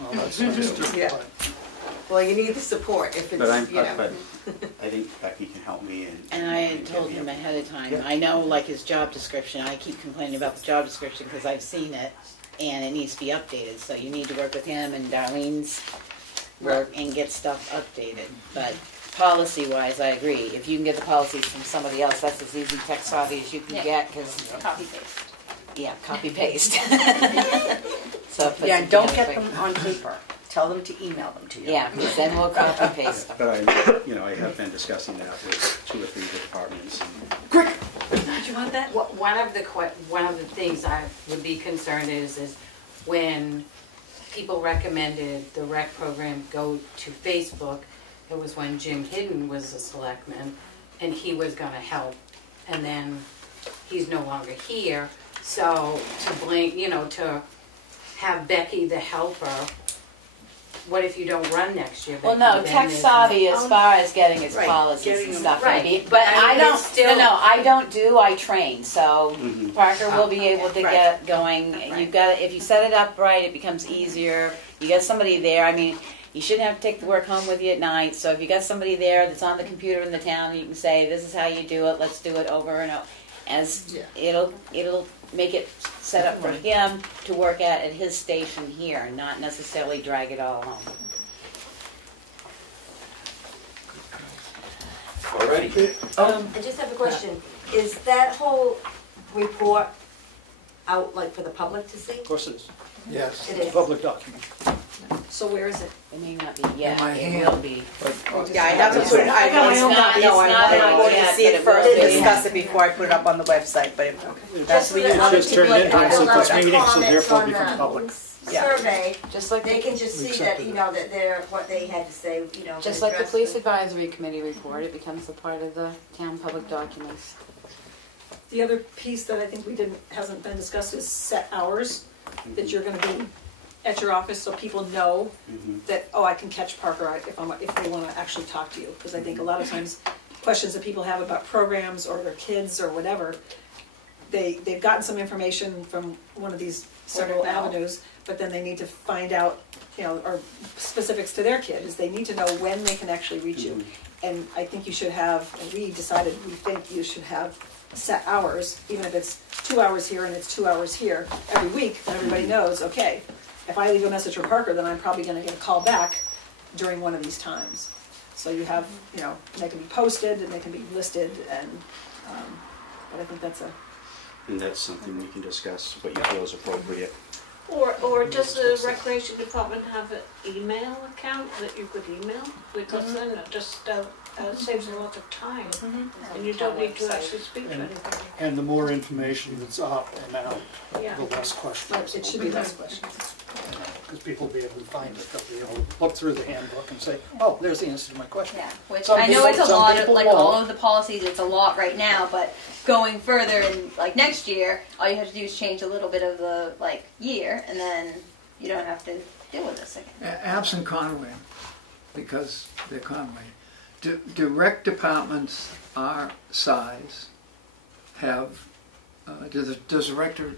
Well, that's nice too. Yeah. Well, you need the support if it's, But I'm, you know. but I think Becky can help me And I had told him ahead of time, I know like his job description, I keep complaining about the job description because I've seen it and it needs to be updated. So you need to work with him and Darlene's work and get stuff updated. But policy-wise, I agree. If you can get the policies from somebody else, that's as easy tech savvy as you can get because... Copy paste. Yeah, copy paste. So it puts Yeah, it don't together get quick. them on paper. Tell them to email them to you. Yeah, because then we'll copy paste them. But I have been discussing that with 2 or 3 departments. Did you want that? One of the things I would be concerned is when people recommended the rec program go to Facebook, it was when Jim Hidden was a selectman and he was going to help, and then he's no longer here. So to blame, to have Becky the helper, what if you don't run next year? Well, Becky? no, Then tech there's savvy as far as getting its Right, policies getting and them- stuff, right. maybe. But I mean, I don't. it's still- I don't do. I train. So Parker will be able to Right. get going. You've got if you set it up right, it becomes easier. You got somebody there. I mean, you shouldn't have to take the work home with you at night. So if you got somebody there that's on the computer in the town, you can say, "This is how you do it. Let's do it over and over." As it'll make it set up for him to work at his station here, and not necessarily drag it all home. Alrighty. I just have a question. Is that whole report out like for the public to see? Of course it is. Yes. It It's a is. public document. So where is it? It may not be yet. my It hand. will be. Yeah, I haven't put it, I got my it's own not, copy. no, It's I not out wanted to yet, see but it it first will and be. discuss it before I put it up on the website, but that's Just what so you that want. other Just turned people that into it filled at out this the meeting, so comments therefore on become the public. survey, Just like they can just We see that, accepted that they're, what they had to say, Just to like the address police advisory committee report, it becomes a part of the town public documents. The other piece that I think hasn't been discussed is set hours that you're gonna be at your office so people know that, I can catch Parker if they wanna actually talk to you. Because I think a lot of times, questions that people have about programs or their kids or whatever, they've gotten some information from one of these several avenues, but then they need to find out, or specifics to their kid, is they need to know when they can actually reach you. And I think you should have, and we think you should have set hours, even if it's 2 hours here and it's 2 hours here every week, then everybody knows, okay, if I leave a message for Parker, then I'm probably gonna get a call back during one of these times. So you have, they can be posted and they can be listed and, but I think that's And that's something we can discuss, what you feel is appropriate. Or does the recreation department have an email account that you could email? Because then it just saves a lot of time, and you don't need to actually speak to anybody. And the more information that's up and out, Yeah. the less questions. it should be less questions. Because people will be able to find it, they'll be able to look through the handbook and say, oh, there's the answer to my question. Yeah, which Some I know people- it's a some lot of, people like won't. all of the policies, it's a lot right now, but going further and like next year, all you have to do is change a little bit of the year and then you don't have to deal with this again. Absent Conway, because they're Conway, do rec departments our size have, does the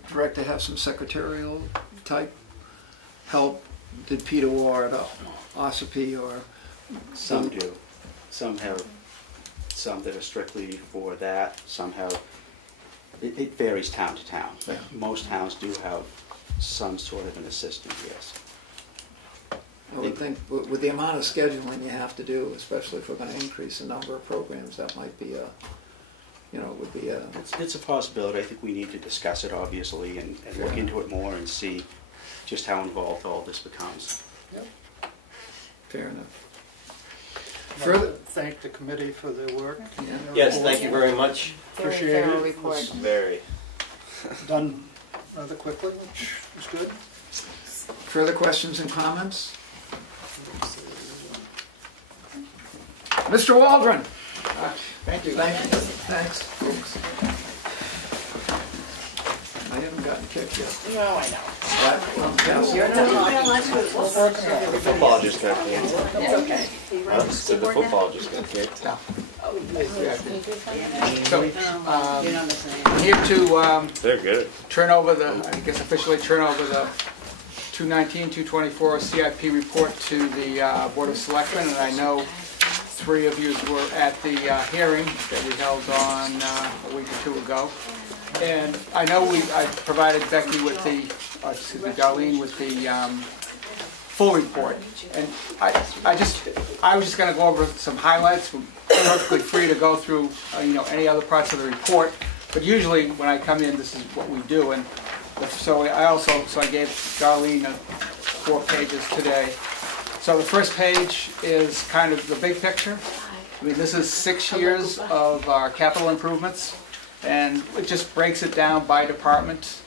director have some secretarial type help? Did Peter Ward or Ossipee or? Some do. Some have some that are strictly for that. Some have, it varies town to town. But most towns do have some sort of an assistant, yes. I would think with the amount of scheduling you have to do, especially if we're going to increase the number of programs, that might be would be a... It's a possibility. I think we need to discuss it, obviously, and look into it more and see just how involved all this becomes. Yep. Fair enough. Further, thank the committee for their work. Yes, thank you very much. Appreciate Very thorough it. report. It's Very. done rather quickly, which is good. Further questions and comments? Mr. Waldron. Thank you. Thanks, folks. I haven't got gotten kicked yet. No, I know. Yes. You're not The football just got kicked. It's okay. Huh? So the football just got kicked. Yeah. So, I'm here to They're good. turn over I guess officially turn over the 219-224 CIP report to the Board of Selectmen, and I know 3 of you were at the hearing that we held on a week or 2 ago. And I know I provided Becky with Darlene with the full report. And I was just going to go over some highlights. We're perfectly free to go through any other parts of the report. But usually when I come in, this is what we do. And so I gave Darlene 4 pages today. So the first page is kind of the big picture. I mean, this is 6 years of our capital improvements, and it just breaks it down by department.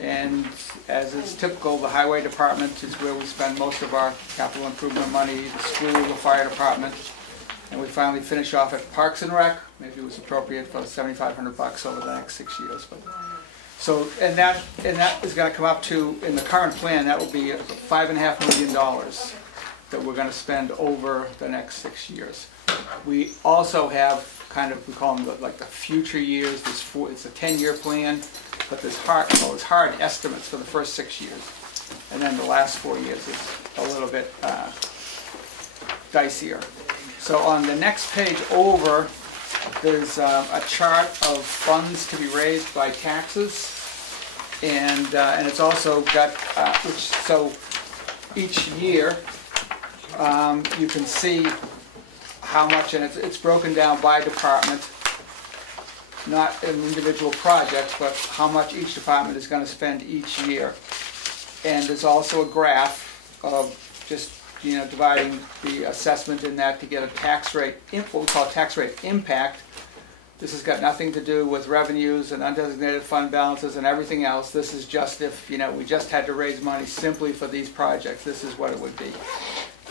And as is typical, the highway department is where we spend most of our capital improvement money, the school, the fire department, and we finally finish off at Parks and Rec. Maybe it was appropriate for $7,500 over the next 6 years. But so, and that is going to come up to, in the current plan, that will be $5.5 million that we're going to spend over the next 6 years. We also have kind of, we call them like the future years. It's a 10-year plan, but there's hard estimates for the first 6 years, and then the last 4 years is a little bit dicier. So on the next page over, there's a chart of funds to be raised by taxes, and it's also got so each year you can see how much, and it's broken down by department, not an individual project, but how much each department is going to spend each year. And there's also a graph of just dividing the assessment in that to get a tax rate, what we call tax rate impact. This has got nothing to do with revenues and undesignated fund balances and everything else. This is just if we just had to raise money simply for these projects, this is what it would be.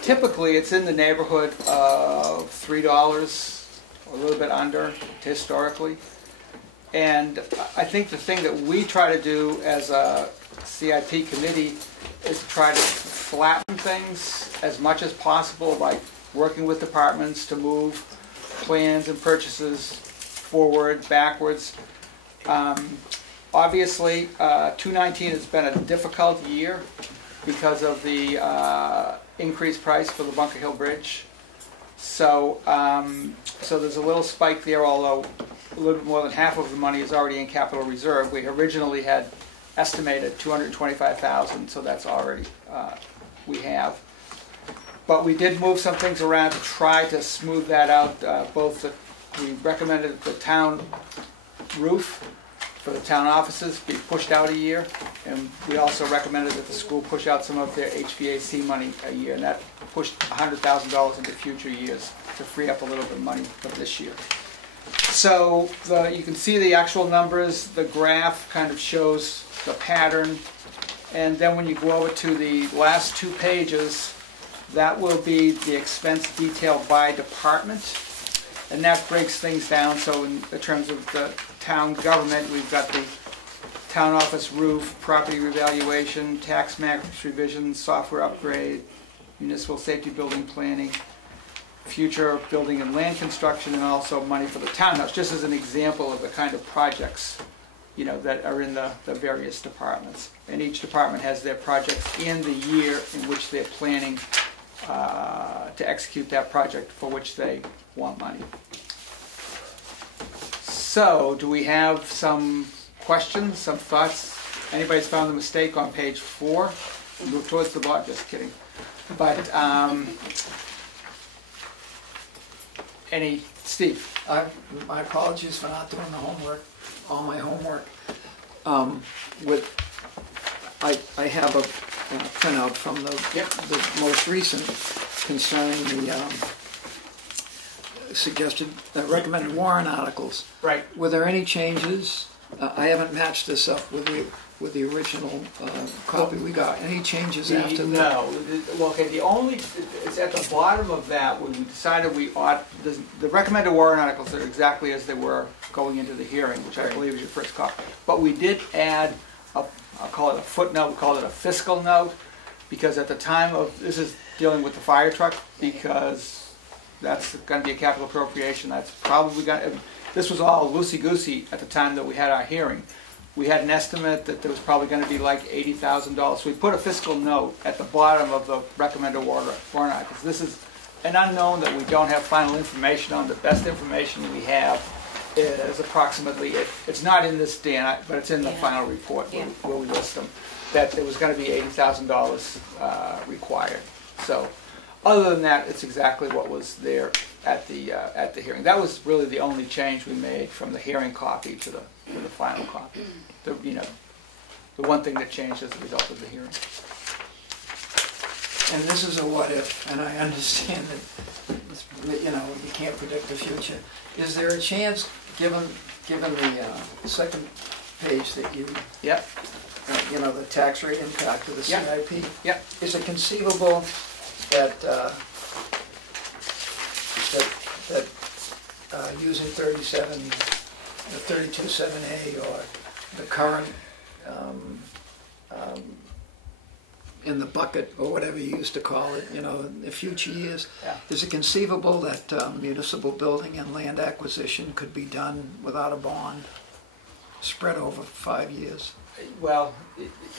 Typically, it's in the neighborhood of $3, or a little bit under, historically. And I think the thing that we try to do as a CIP committee is to try to flatten things as much as possible, like working with departments to move plans and purchases forward, backwards. Obviously, 2019 has been a difficult year because of the increased price for the Bunker Hill Bridge. So, so there's a little spike there, although a little bit more than half of the money is already in capital reserve. We originally had estimated $225,000, so that's already we have. But we did move some things around to try to smooth that out. We recommended the town roof for the town offices be pushed out a year, and we also recommended that the school push out some of their HVAC money a year, and that pushed $100,000 into future years to free up a little bit of money for this year. So you can see the actual numbers. The graph kind of shows the pattern, and then when you go over to the last 2 pages, that will be the expense detail by department, and that breaks things down. So in terms of the town government, we've got the town office roof, property revaluation, tax max revisions, software upgrade, municipal safety building planning, future building and land construction, and also money for the townhouse, just as an example of the kind of projects that are in the various departments. And each department has their projects in the year in which they're planning to execute that project for which they want money. So, do we have some questions, some thoughts? Anybody's found the mistake on page 4? Move towards the bottom, just kidding. But, Steve? My apologies for not doing the homework, all my homework. I have a printout from the most recent concerning the suggested, recommended warrant articles. Right. Were there any changes? I haven't matched this up with the original copy we got. Any changes after that? No. Well, okay, it's at the bottom of that when we decided we ought, the recommended warrant articles are exactly as they were going into the hearing, which I believe is your first copy. But we did add I'll call it a footnote, we call it a fiscal note, because at the time of, this is dealing with the fire truck, because that's going to be a capital appropriation. That's probably going to, this was all loosey-goosey at the time that we had our hearing. We had an estimate that there was probably going to be like $80,000. So we put a fiscal note at the bottom of the recommended warrant articles. This is an unknown that we don't have final information on. The best information we have is approximately, it's not in this, Dan, but it's in the final report where we list them, that there was going to be $80,000 required. So other than that, it's exactly what was there at the hearing. That was really the only change we made from the hearing copy to the final copy. The one thing that changed as a result of the hearing. And this is a what if, and I understand that you can't predict the future. Is there a chance, given the second page that you, the tax rate impact of the CIP, is it conceivable that using 32.7A or the current in the bucket or whatever you used to call it, in the future years, is it conceivable that municipal building and land acquisition could be done without a bond, spread over 5 years? Well,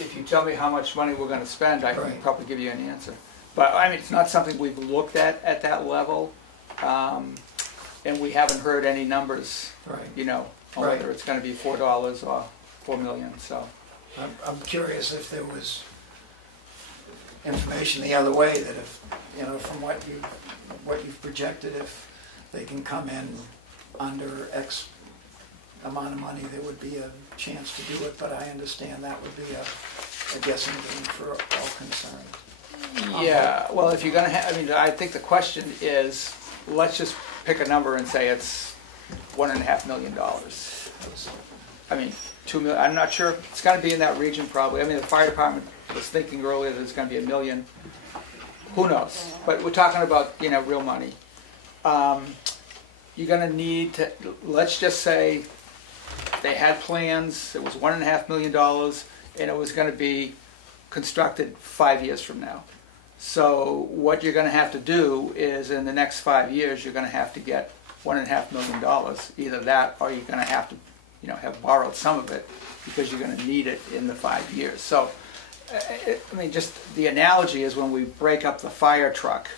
if you tell me how much money we're going to spend, I can probably give you an answer. But I mean, it's not something we've looked at that level, and we haven't heard any numbers, on whether it's going to be $4 or $4 million. So I'm curious if there was information the other way, that if from what you've projected, if they can come in under X amount of money, there would be a chance to do it. But I understand that would be a guessing game for all concerned. Yeah, well, if you're going to have, I think the question is, let's just pick a number and say it's $1.5 million. $2 million. I'm not sure. It's going to be in that region probably. The fire department was thinking earlier that it's going to be $1 million. Who knows? But we're talking about real money. You're going to need to. Let's just say they had plans. It was $1.5 million, and it was going to be constructed 5 years from now. So what you're going to have to do is, in the next 5 years, you're going to have to get $1.5 million. Either that, or you're going to have to, have borrowed some of it, because you're going to need it in the 5 years. So, just the analogy is, when we break up the fire truck,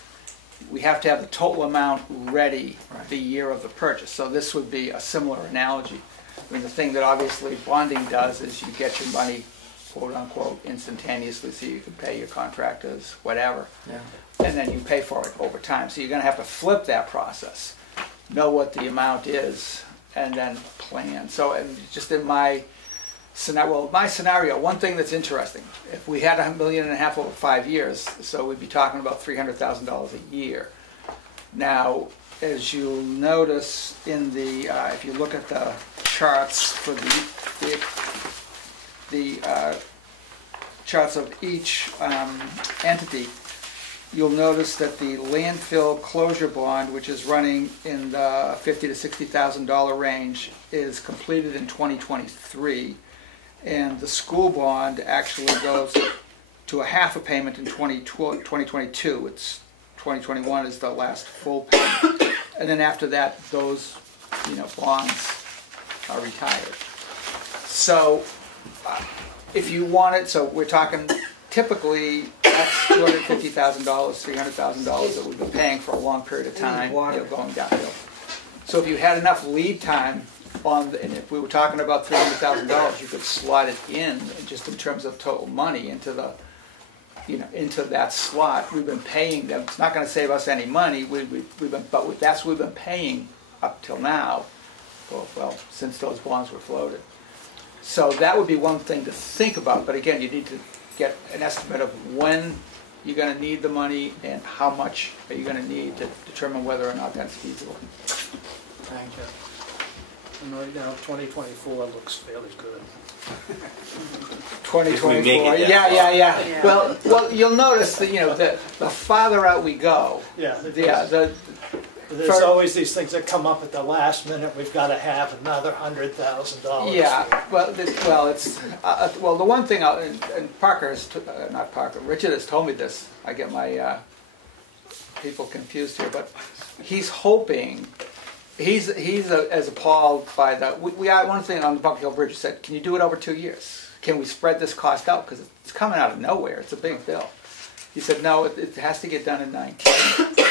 we have to have the total amount ready the year of the purchase. So this would be a similar analogy. The thing that obviously bonding does is you get your money, quote unquote, instantaneously, so you can pay your contractors, whatever, and then you pay for it over time. So you're going to have to flip that process, know what the amount is, and then plan. So, and just in my scenario, one thing that's interesting, if we had $1.5 million over 5 years, so we'd be talking about $300,000 a year. Now, as you'll notice in the, if you look at the charts for the charts of each entity, you'll notice that the landfill closure bond, which is running in the $50,000 to $60,000 range, is completed in 2023, and the school bond actually goes to a half a payment in 2022. It's 2021 is the last full payment, and then after that, those bonds are retired. So if you want it, so we're talking typically that's $250,000, $300,000 that we've been paying for a long period of time, going downhill. So if you had enough lead time and if we were talking about $300,000, you could slot it in just in terms of total money into the, into that slot. We've been paying them. It's not going to save us any money. That's what we've been paying up till now. Well, since those bonds were floated. So that would be one thing to think about. But again, you need to get an estimate of when you're going to need the money and how much are you going to need to determine whether or not that's feasible. Thank you. And right now, 2024 looks fairly good. 2024. Yeah. Well, you'll notice that the farther out we go, There's always these things that come up at the last minute. We've got to have another $100,000. Yeah, well, the one thing, and Parker has, not Parker, Richard has told me this. I get my people confused here, but he's hoping, he's as appalled by the, we had one thing on the Bunker Hill Bridge, said, can you do it over 2 years? Can we spread this cost out? Because it's coming out of nowhere. It's a big bill. He said, no, it has to get done in 19.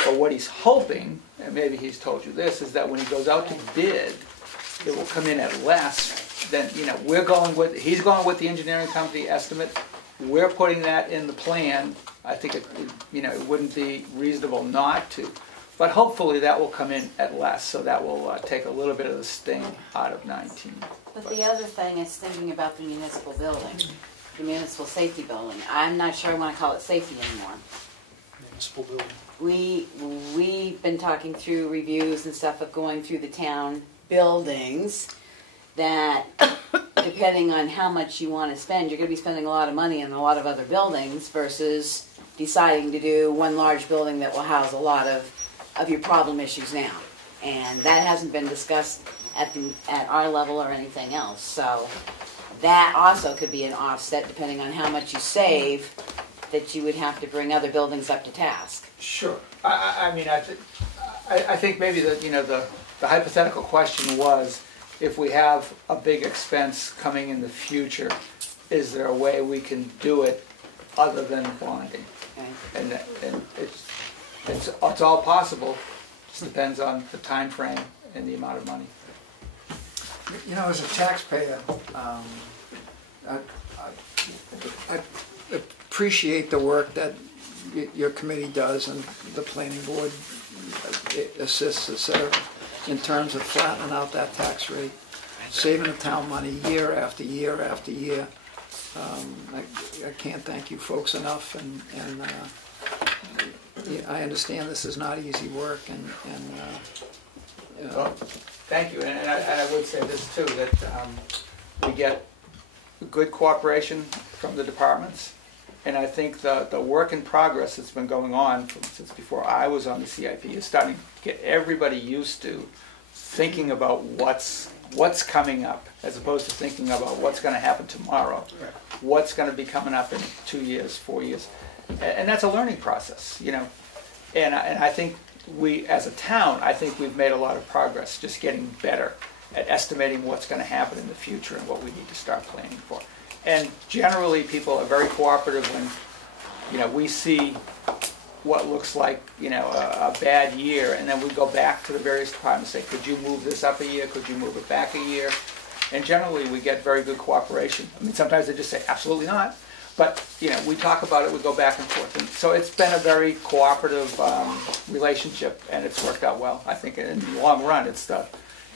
But what he's hoping, and maybe he's told you this, is that when he goes out to bid, it will come in at less than, he's going with the engineering company estimate. We're putting that in the plan. I think it wouldn't be reasonable not to. But hopefully that will come in at less, so that will take a little bit of the sting out of 19. But the other thing is thinking about the municipal building, the municipal safety building. I'm not sure I want to call it safety anymore. Municipal building. We've been talking through reviews and stuff of going through the town buildings that depending on how much you want to spend, you're going to be spending a lot of money in a lot of other buildings versus deciding to do one large building that will house a lot of your problem issues now. And that hasn't been discussed at our level or anything else. So that also could be an offset depending on how much you save, that you would have to bring other buildings up to task. Sure. I think maybe the hypothetical question was, if we have a big expense coming in the future, is there a way we can do it other than bonding? Okay. And it's all possible. It just depends on the time frame and the amount of money. As a taxpayer, I appreciate the work that your committee does and the planning board assists, etc., in terms of flattening out that tax rate, saving the town money year after year after year. I can't thank you folks enough, and I understand this is not easy work, Well, thank you, and I would say this too, that we get good cooperation from the departments, and I think the work in progress that's been going on since before I was on the CIP is starting to get everybody used to thinking about what's coming up, as opposed to thinking about what's going to happen tomorrow, what's going to be coming up in 2 years, 4 years, and that's a learning process, and I think we, as a town, I think we've made a lot of progress just getting better at estimating what's going to happen in the future and what we need to start planning for. And generally, people are very cooperative when, we see what looks like, a bad year, and then we go back to the various departments and say, could you move this up a year? Could you move it back a year? And generally, we get very good cooperation. Sometimes they just say, absolutely not. But, we talk about it, we go back and forth. And so it's been a very cooperative relationship, and it's worked out well. I think in the long run, it's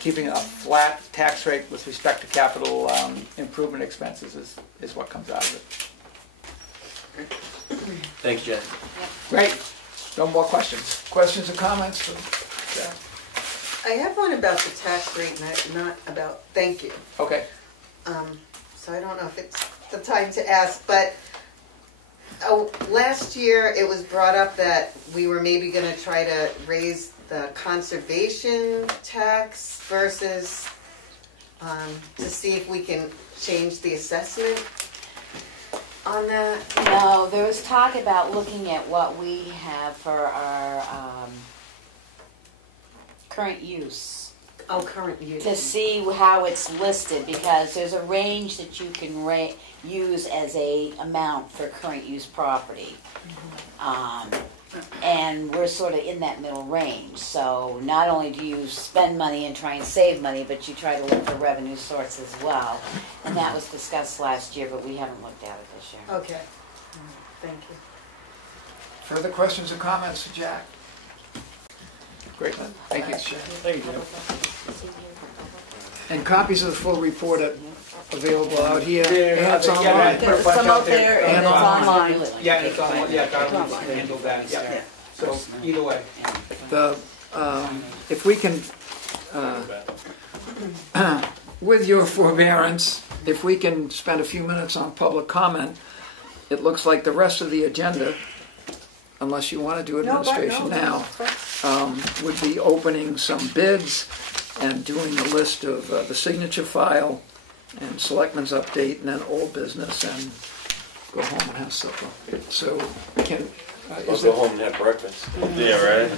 keeping a flat tax rate with respect to capital improvement expenses is what comes out of it. Thanks, Jen. Great. No more questions. Questions or comments? I have one about the tax rate, not about, thank you. Okay. So I don't know if it's the time to ask, but last year it was brought up that we were maybe going to try to raise the conservation tax versus to see if we can change the assessment on that. No, there was talk about looking at what we have for our current use. Oh, current use. To see how it's listed, because there's a range that you can use as a amount for current use property. And we're sort of in that middle range. So not only do you spend money and try and save money, but you try to look for revenue source as well. And that was discussed last year, but we haven't looked at it this year. Okay. Thank you. Further questions or comments for Jack? Great. Thank you. Thank you. And copies of the full report are available out here. And it's online. There's some out there and it's online. Yeah, it's online. Yeah, Darlene's handled that. Yeah. So either way. If we can, with your forbearance, if we can spend a few minutes on public comment, it looks like the rest of the agenda, unless you want to do administration now, would be opening some bids and doing a list of the signature file and selectmen's update and then old business and go home and have supper. So, I'll go home and have breakfast. Yeah, right?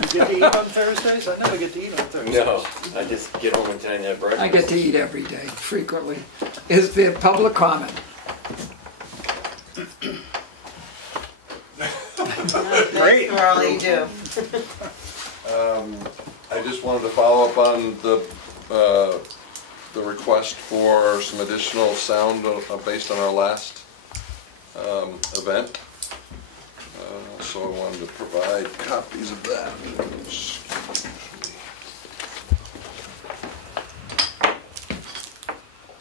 You get to eat on Thursdays? I never get to eat on Thursdays. No, I just get home in time and have breakfast. I get to eat every day, frequently. Is there public comment? Great. For all you do. I just wanted to follow up on the request for some additional sound based on our last event. So I wanted to provide copies of that.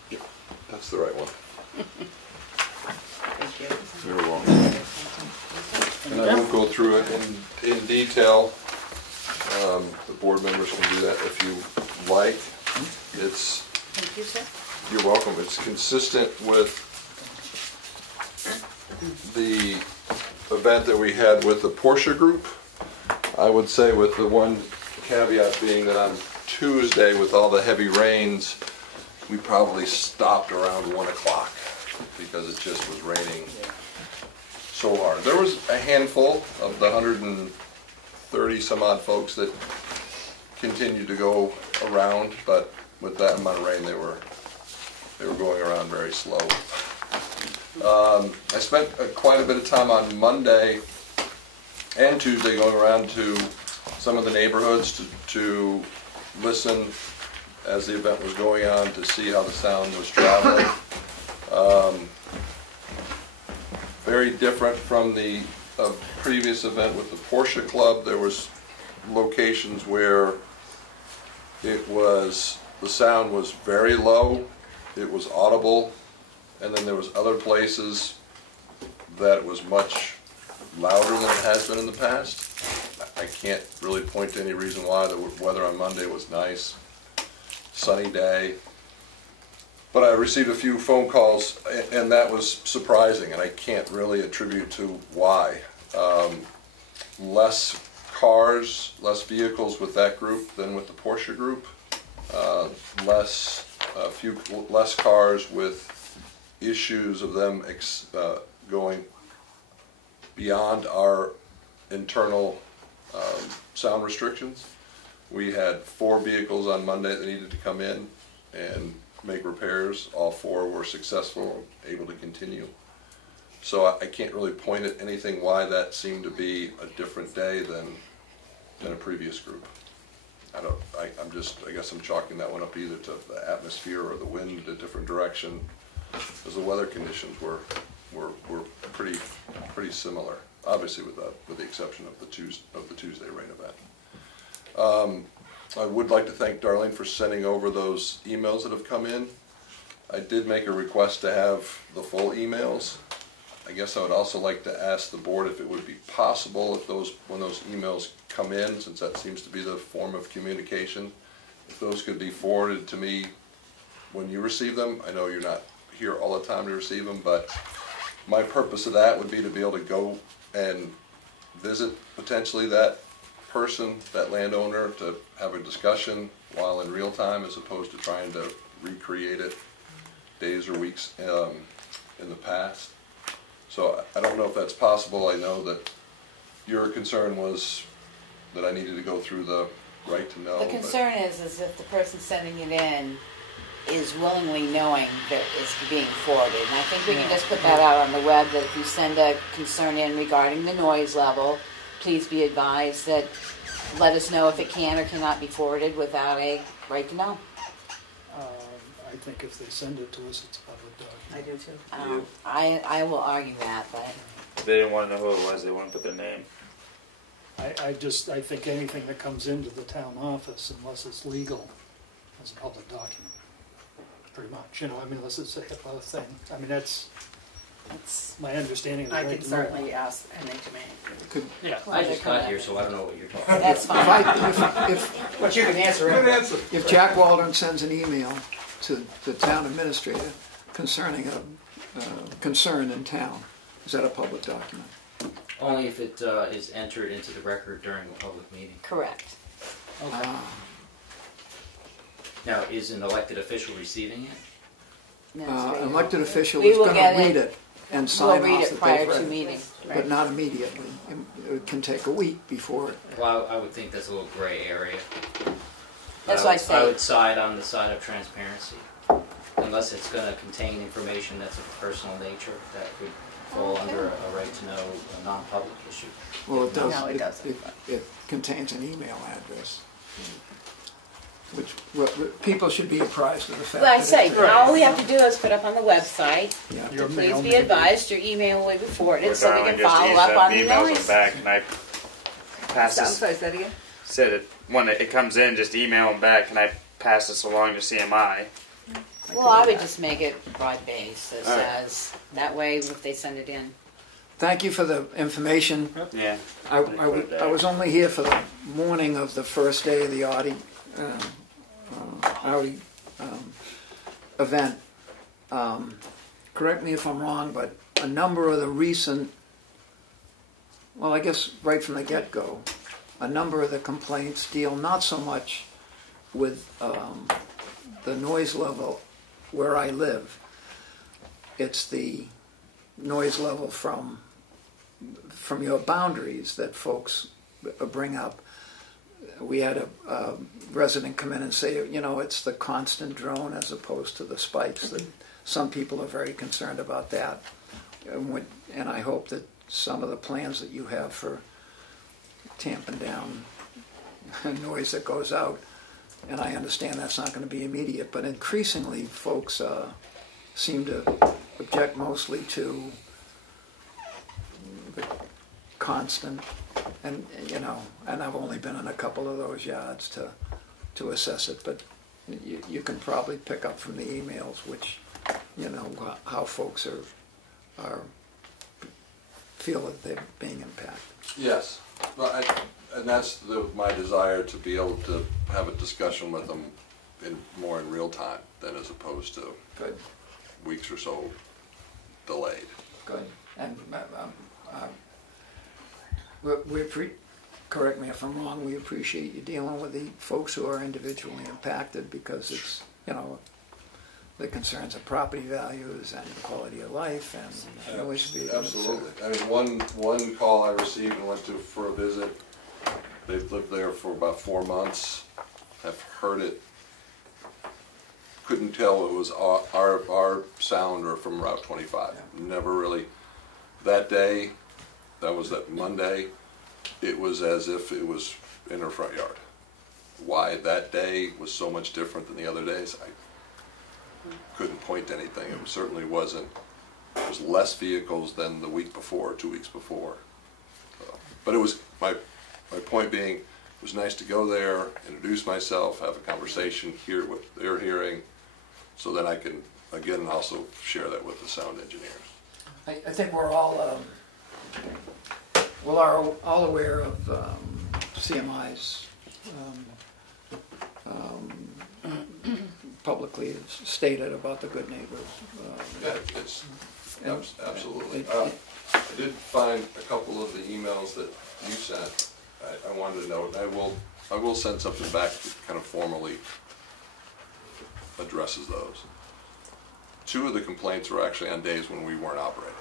Yep, that's the right one. Thank you. You're welcome. And I won't go through it in detail. The board members can do that if you like. It's. Thank you, sir. You're welcome. It's consistent with the event that we had with the Porsche group. I would say with the one caveat being that on Tuesday with all the heavy rains, we probably stopped around 1 o'clock because it just was raining so hard. There was a handful of the 130 some odd folks that continued to go around, but with that amount of rain they were going around very slow. I spent quite a bit of time on Monday and Tuesday going around to some of the neighborhoods to listen as the event was going on to see how the sound was traveling. Very different from the previous event with the Porsche Club. There was locations where the sound was very low, it was audible, and then there was other places that it was much louder than it has been in the past. I can't really point to any reason why. The weather on Monday was nice, sunny day. But I received a few phone calls, and that was surprising, and I can't really attribute to why. Less cars, less vehicles with that group than with the Porsche group. Less cars with issues of them going beyond our internal sound restrictions. We had 4 vehicles on Monday that needed to come in and make repairs. All 4 were successful, able to continue. So I can't really point at anything why that seemed to be a different day than a previous group. I guess I'm chalking that one up either to the atmosphere or the wind in a different direction, because the weather conditions were pretty similar. Obviously, with the exception of the Tuesday rain event. I would like to thank Darlene for sending over those emails that have come in. I did make a request to have the full emails. I guess I would also like to ask the board if it would be possible if when those emails come in, since that seems to be the form of communication, if those could be forwarded to me when you receive them. I know you're not here all the time to receive them, but my purpose of that would be to be able to go and visit potentially that person, that landowner, to have a discussion while in real time as opposed to trying to recreate it days or weeks in the past. So I don't know if that's possible. I know that your concern was that I needed to go through the right to know. The concern is if the person sending it in is willingly knowing that it's being forwarded. And I think we can just put that out on the web, that if you send a concern in regarding the noise level, please be advised that let us know if it can or cannot be forwarded without a right to know. I think if they send it to us, it's public document. I do too. I will argue that, but They didn't want to know who it was. They want to put their name. I think anything that comes into the town office, unless it's legal, is a public document. Pretty much, unless it's a HIPAA thing. I mean, that's my understanding of the I right can to know. certainly ask NHMA. Yeah. I just got here, so I don't know what you're talking about. that's fine. But you can answer Good it. answer. If Jack Waldron sends an email to the town administrator concerning a concern in town, is that a public document? Only if it is entered into the record during a public meeting. Correct. Okay. Now, is an elected official receiving it? Elected official We is will going get to read it. it and sign We'll read off it that prior they've to read it, meeting, but right. not immediately. It can take a week before it. Well, I would think that's a little gray area. That's But why I I say- would side on the side of transparency. Unless it's going to contain information that's of personal nature that would fall under a right to know a non-public issue. Well, it does. No, it doesn't. It contains an email address, which people should be apprised of the fact. Well, I that say, it's- all we have to do is put up on the website. Yeah. Your Please mail be may advised, your email will be forwarded Or so we Darlene can just follow up on the emails them noise. back, and I pass I'm this. sorry, say that again? Said it when it comes in, just email them back, and I pass this along to CMI. Well, I would just make it broad-based, that All right. says, that way if they send it in. Thank you for the information. Yeah. I was only here for the morning of the first day of the Audi event. Correct me if I'm wrong, but a number of the recent, well, I guess right from the get-go, a number of the complaints deal not so much with the noise level where I live. It's the noise level from your boundaries that folks bring up. We had a resident come in and say, you know, it's the constant drone as opposed to the spikes. That some people are very concerned about that. And I hope that some of the plans that you have for tamping down noise that goes out, and I understand that's not going to be immediate, but increasingly folks seem to object mostly to the constant, and you know, and I've only been in a couple of those yards to assess it, but you can probably pick up from the emails which, you know, how folks are feel that they're being impacted. Yes, well, and that's my desire, to be able to have a discussion with them more in real time than as opposed to Good. weeks or so delayed. Good. And correct me if I'm wrong, we appreciate you dealing with the folks who are individually impacted, because it's, you know, the concerns of property values and quality of life and noise. Absolutely. I mean, one call I received and went to for a visit, they've lived there for about 4 months, have heard it, couldn't tell it was our sound or from Route 25. Never really. That day, that was that Monday, it was as if it was in her front yard. Why that day was so much different than the other days, I couldn't point to anything. It certainly wasn't. There was less vehicles than the week before, 2 weeks before. But it was, my point being, it was nice to go there, introduce myself, have a conversation, hear what they're hearing, so then I can, again, also share that with the sound engineers. I think we're all all aware of CMI's publicly stated about the good neighbors. Yeah, it's absolutely. I did find a couple of the emails that you sent. I wanted to note, and I will send something back that kind of formally addresses those. 2 of the complaints were actually on days when we weren't operating.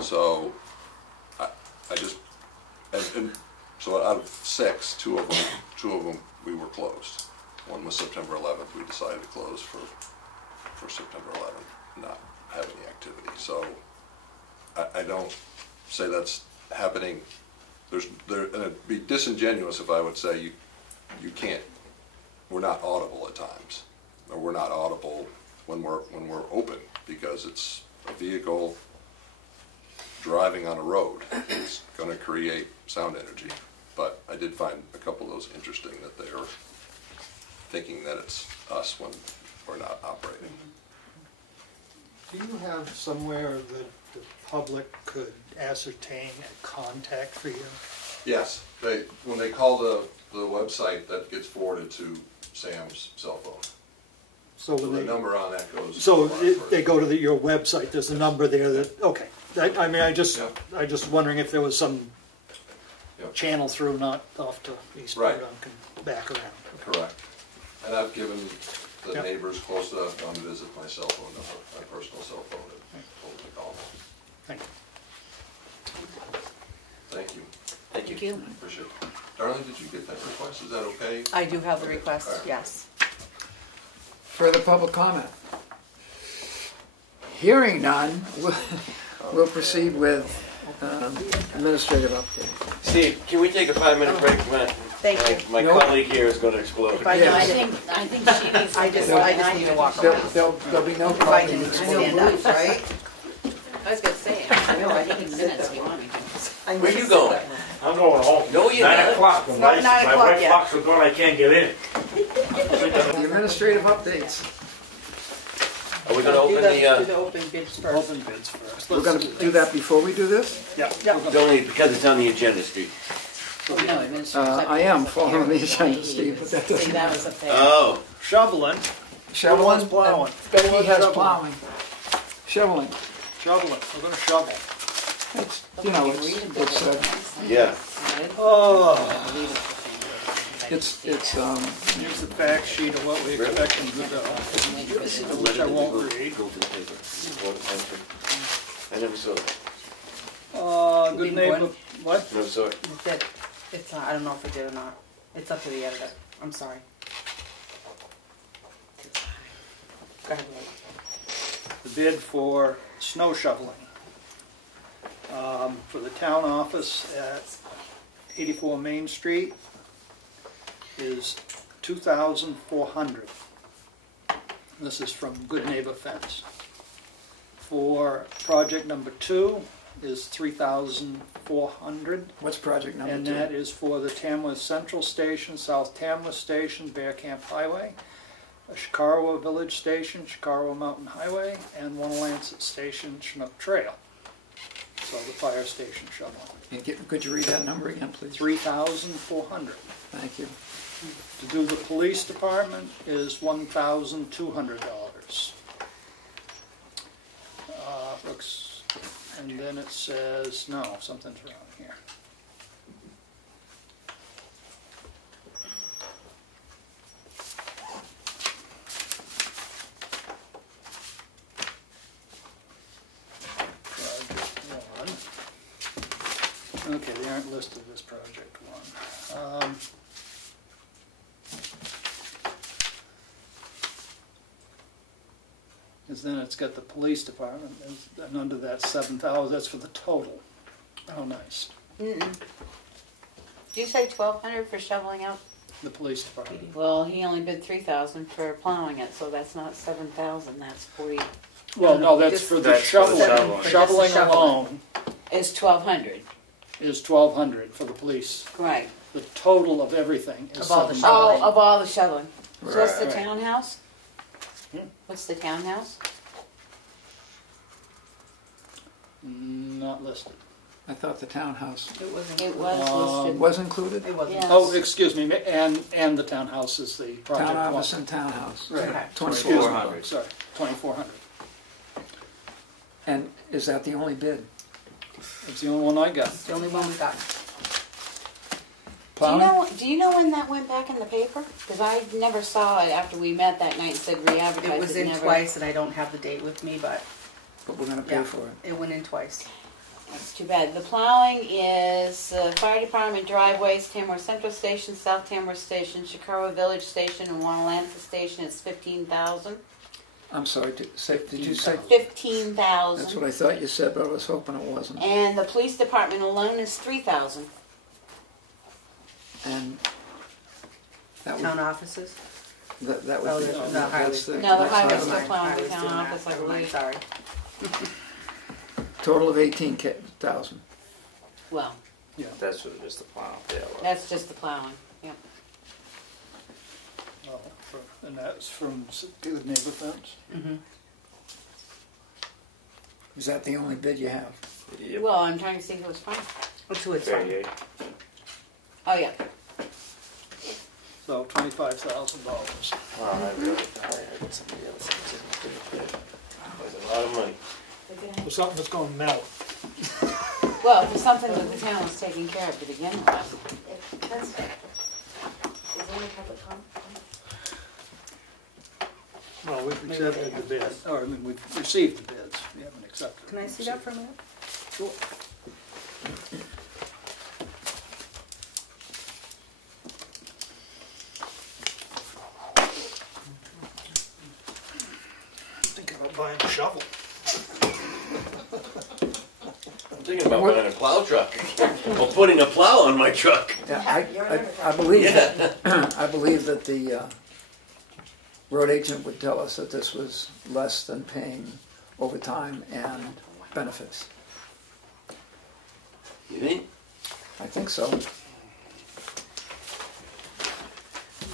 So I just, and so out of 6, 2 of them we were closed. One was September 11th. We decided to close for September 11th, not have any activity. So I don't say that's happening. And it'd be disingenuous if I would say you can't. We're not audible at times, or we're not audible when we're open, because it's a vehicle driving on a road. It's going to create sound energy. But I did find a couple of those interesting, that they are thinking that it's us when we're not operating. Do you have somewhere that the public could ascertain a contact for you? Yes, when they call the website, that gets forwarded to Sam's cell phone. So the number on that goes. So they go to your website. There's a number there that. Okay. I mean, I just wondering if there was some Yep. channel through, not off to East Right. Podunk and back around. Correct. And I've given the Yep. neighbors close enough to come visit my cell phone number, my personal cell phone, and told them to call me. Thank you. Thank you. Thank you. Appreciate it. Darlene, did you get that request? Is that okay? I do have the Okay. request, All right. yes. Further public comment? Hearing none, we'll proceed with administrative update. Steve, can we take a 5-minute break? Thank you. My colleague here is going to explode. If I Yes. I think she needs to I just need to walk There'll, around. there'll be no If I problem can in stand up, right? I was gonna say, I know, I think in minutes if you want me to. Where you going? I'm going home. No, you're 9 not. o'clock. It's not 9 My o'clock wife yet. locks the door, I can't get in. The administrative updates. Are we going to open Do the, the open bids first. Open bids first. We're gonna do that before we do this? Yeah. only because it's on the agenda, Steve? No, administrative. I am following the agenda, Steve, but that See, doesn't. that was up there. Oh. Shoveling. Shoveling, plowing. and Becky has Shoveling. plowing. Shoveling. Shoveling. We're gonna shovel. It's, you know, it's, Yeah. Oh. it's, Here's the fact sheet of what we expect them to do, which I won't read. Go to the paper. I never saw it. Good Leave neighbor, one. what? Never saw it. That, it's, I don't know if it did or not. It's up to the editor. I'm sorry. Go ahead, Lloyd. The bid for snow shoveling. For the town office at 84 Main Street is $2,400. This is from Good Neighbor Fence. For project number 2 is $3,400. what's project number 2? And that is for the Tamworth Central Station, South Tamworth Station, Bear Camp Highway, Chicago Village Station, Chicago Mountain Highway, and Lancet Station, Chinook Trail. So the fire station shoveling. And could you read that number again, please? $3,400. Thank you. To do the police department is $1,200. Looks, and then it says, no, something's wrong here. Project 1. Okay, they aren't listed as project 1. Because then it's got the police department, and under that 7,000, that's for the total. Oh, nice. Did you say 1,200 for shoveling out? The police department. Well, he only bid 3,000 for plowing it, so that's not 7,000. That's 40. Well, no, that's for the shoveling. Shoveling alone Is 1,200. is 1,200 for the police. Right. The total of everything is Of all the 7,000. Oh, of all the shoveling. So what's the Right. townhouse? Hmm? What's the townhouse? Not listed. I thought the townhouse It wasn't. It was listed. was included? It wasn't. Yes. Oh, excuse me, and the townhouse is the project Town one. office and townhouse. Right. Okay. 2,400. Sorry, 2,400. And is that the only bid? That's the only one I got. It's the only one we got. Plowing? Do you know when that went back in the paper? Because I never saw it after we met that night and said re-advertise. It was in never- twice, and I don't have the date with me, but But we're gonna pay yeah, for it. it went in twice. That's too bad. The plowing is fire department driveways, Tamworth Central Station, South Tamworth Station, Chicago Village Station, and Lancet Station. It's 15,000. I'm sorry, did you say? 15,000. That's what I thought you said, but I was hoping it wasn't. And the police department alone is 3,000. And that would, Town offices? that Oh, would be. the that's highways. the- No, the that's highway's highway. still plowing the Highway's town doing that. office, I Never mind, believe. sorry. Total of 18,000. Well, Yeah. That's for just the plow. Yeah. Well. that's just the plowing. Yep. Well, and that's from Good Neighbor Fence. Mm-hmm. Is that the only bid you have? Yep. Well, I'm trying to see who it's from. What's who it's from? 38. Oh, yeah. So $25,000. Wow, I really thought I heard somebody else. That was a lot of money. For something that's going to melt. Well, if it's something that the town was taking care of to begin with. That's, is there any public comment? Well, we've accepted the bid, or I mean, we've received the bids, we haven't accepted. Can I see that for a minute? Sure. Thinking about buying a shovel. I'm thinking about buying a plow truck, or putting a plow on my truck. Yeah, I believe that, I believe that the road agent would tell us that this was less than paying overtime and benefits. You think? I think so.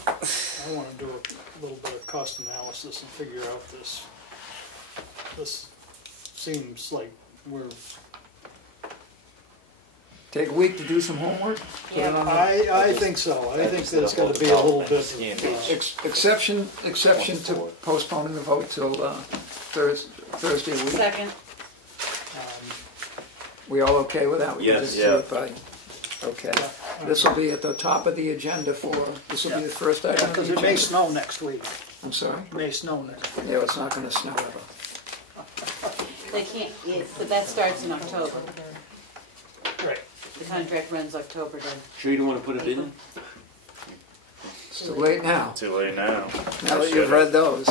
I want to do a little bit of cost analysis and figure out this. This seems like we're. Take a week to do some homework? I think so. I think that it's going to be a little bit of, Exception to postponing the vote till Thursday week. Second. We all okay with that? We can Yes. just do it by, okay. This will be at the top of the agenda this will be the first item. because it may snow next week. I'm sorry? It may snow next week. Yeah, it's not gonna snow ever. They can't, but that starts in October. Right. The contract runs October to. Sure you don't want to put a bid in? It's too late now. Too late now. Now that you've read those.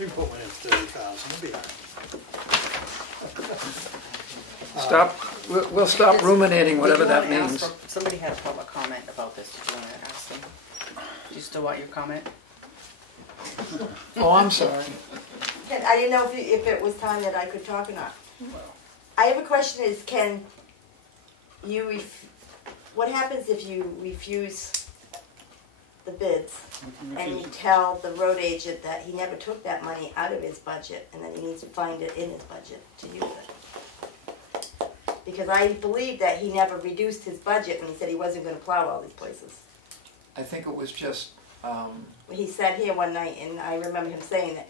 We can put one in 30,000, it'll be all right. Stop, we'll stop ruminating, whatever that means. Somebody had a public comment about this. Did you want to ask them? Do you still want your comment? Oh, I'm sorry. I didn't know if it was time that I could talk or not. I have a question is, can you, what happens if you refuse the bids and you tell the road agent that he never took that money out of his budget and then he needs to find it in his budget to use it? Because I believe that he never reduced his budget when he said he wasn't going to plow all these places. I think it was just, He sat here one night and I remember him saying that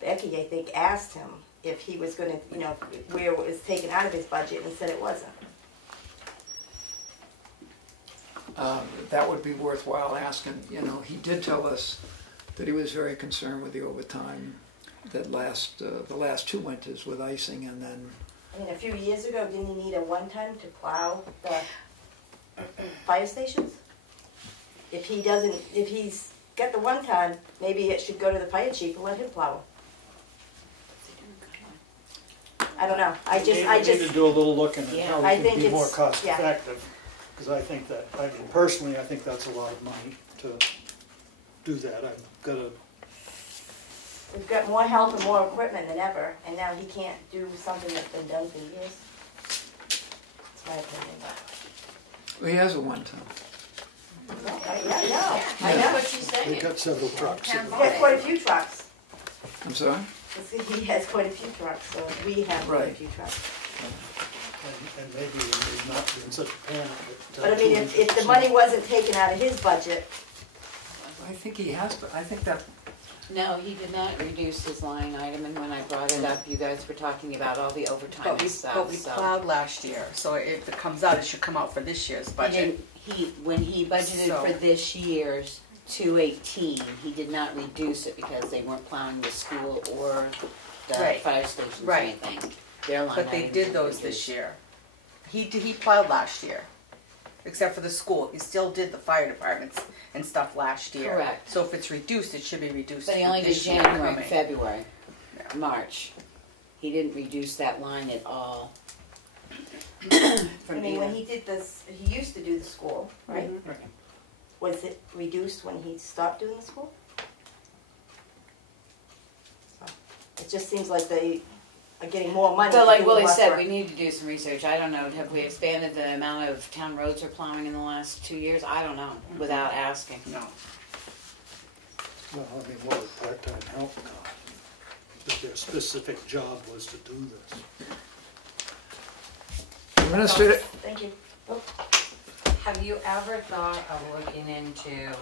Becky, I think, asked him if he was going to, you know, where it was taken out of his budget, and he said it wasn't. that would be worthwhile asking. You know, he did tell us that he was very concerned with the overtime that the last 2 winters with icing, and then. I mean, a few years ago, didn't he need a one-time to plow the fire stations? If he's got the one-time, maybe it should go to the fire chief and let him plow. I don't know. I just need to do a little looking at how I we think can be it's- more cost yeah. effective. Because I think that, I mean, personally, I think that's a lot of money to do that. I've got to. We've got more help and more equipment than ever, and now he can't do something that's been done for years. That's my opinion. Well, he has a one-time. I know. what she's saying. We've got several trucks. He has quite a few trucks. I'm sorry? He has quite a few trucks, so we have quite a Right. few trucks. And maybe he's not in such a panic. But I mean, if the money wasn't taken out of his budget, I think he has, but I think that. No, he did not reduce his line item, and when I brought it up, you guys were talking about all the overtime But we, and stuff. but we so. plowed last year, so if it comes out, it should come out for this year's budget. When he budgeted So- for this year's 218, he did not reduce it because they weren't plowing the school or the Right. fire stations or Right. anything. Their line But they items did were those this reduced. year. He plowed last year, except for the school. He still did the fire departments and stuff last year. Correct. So if it's reduced, it should be reduced But he for only did this year January and coming. February, March. He didn't reduce that line at all. I mean, when he did this, he used to do the school, right? Mhm. Was it reduced when he stopped doing the school? So, it just seems like they are getting more money. So for like doing Willie less said, work. we need to do some research. I don't know, have we expanded the amount of town roads we're plowing in the last 2 years? I don't know, without asking. No. Well, I mean, what would part-time help cost? If their specific job was to do this. Administrator. Thank you. Have you ever thought of looking into,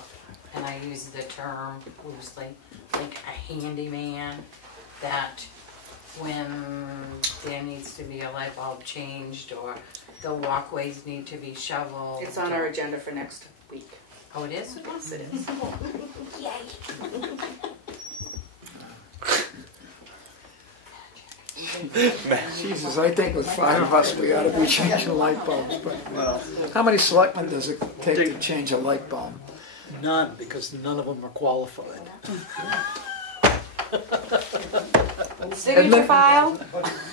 and I use the term loosely, like a handyman that when there needs to be a light bulb changed or the walkways need to be shoveled? It's on our agenda for next week. Oh, it is? Yes, it is. Jesus, I think with 5 of us, we ought to be changing light bulbs, but how many selectmen does it take to change a light bulb? None, because none of them are qualified. Signature file?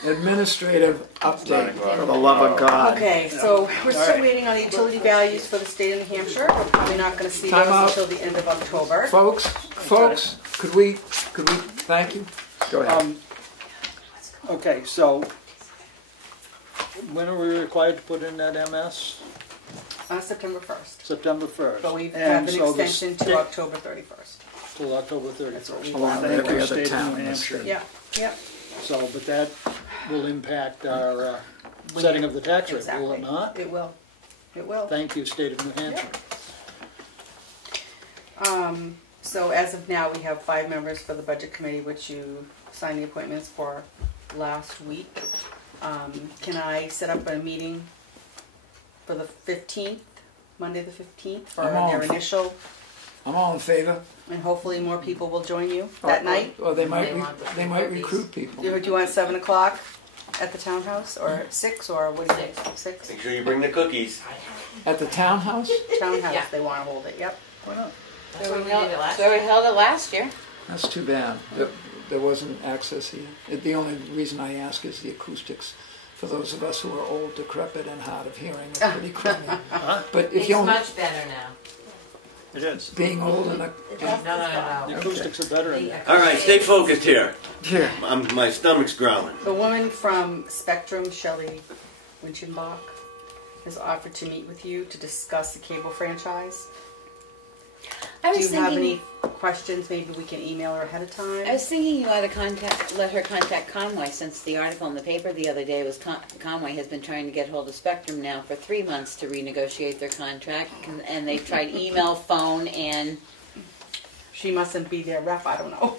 Administrative update, for the love of God. Okay, so we're still waiting on the utility values for the state of New Hampshire. We're probably not gonna see Time those out. until the end of October. Folks, could we, thank you? Go ahead. Okay, so when are we required to put in that MS? September 1st. September 1st. But we And have an so the extension to state- October 31st. Till October 31st. Along with Thank every you, other State of town New in the Hampshire. state. Yeah, yeah. So, but that will impact our setting of the tax rate, will it not? It will. It will. Thank you, State of New Hampshire. So as of now, we have 5 members for the budget committee, which you signed the appointments for last week. Can I set up a meeting for the 15th, Monday the 15th, for their initial? I'm all in favor. And hopefully more people will join you that night? Or they might recruit people. Do you want 7 o'clock at the townhouse, or 6, or what do you think, 6? Make sure you bring the cookies. At the townhouse? Townhouse, Yeah. they want to hold it, yep. Why not? So we held it last year. That's too bad. There wasn't access here. The only reason I ask is the acoustics. For those of us who are old, decrepit, and hard of hearing, are pretty crummy. But if It's you only, much better now. It is. being old and No. The acoustics are better in there. All right, stay focused here. Here. My stomach's growling. The woman from Spectrum, Shelley Winchenbach, has offered to meet with you to discuss the cable franchise. I was Do you have thinking- any questions? Maybe we can email her ahead of time. I was thinking you ought to let her contact Conway, since the article in the paper the other day was Conway has been trying to get hold of Spectrum now for 3 months to renegotiate their contract, and they've tried email, phone, and... She mustn't be their rep, I don't know.